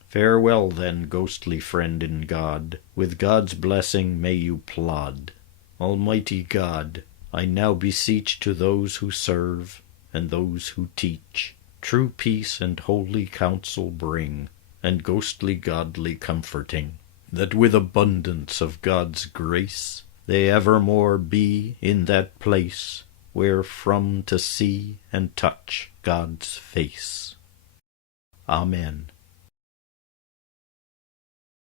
Farewell then, ghostly friend in God, with God's blessing may you plod. Almighty God, I now beseech to those who serve, and those who teach, true peace and holy counsel bring, and ghostly godly comforting, that with abundance of God's grace they evermore be in that place, where from to see and touch God's face. Amen.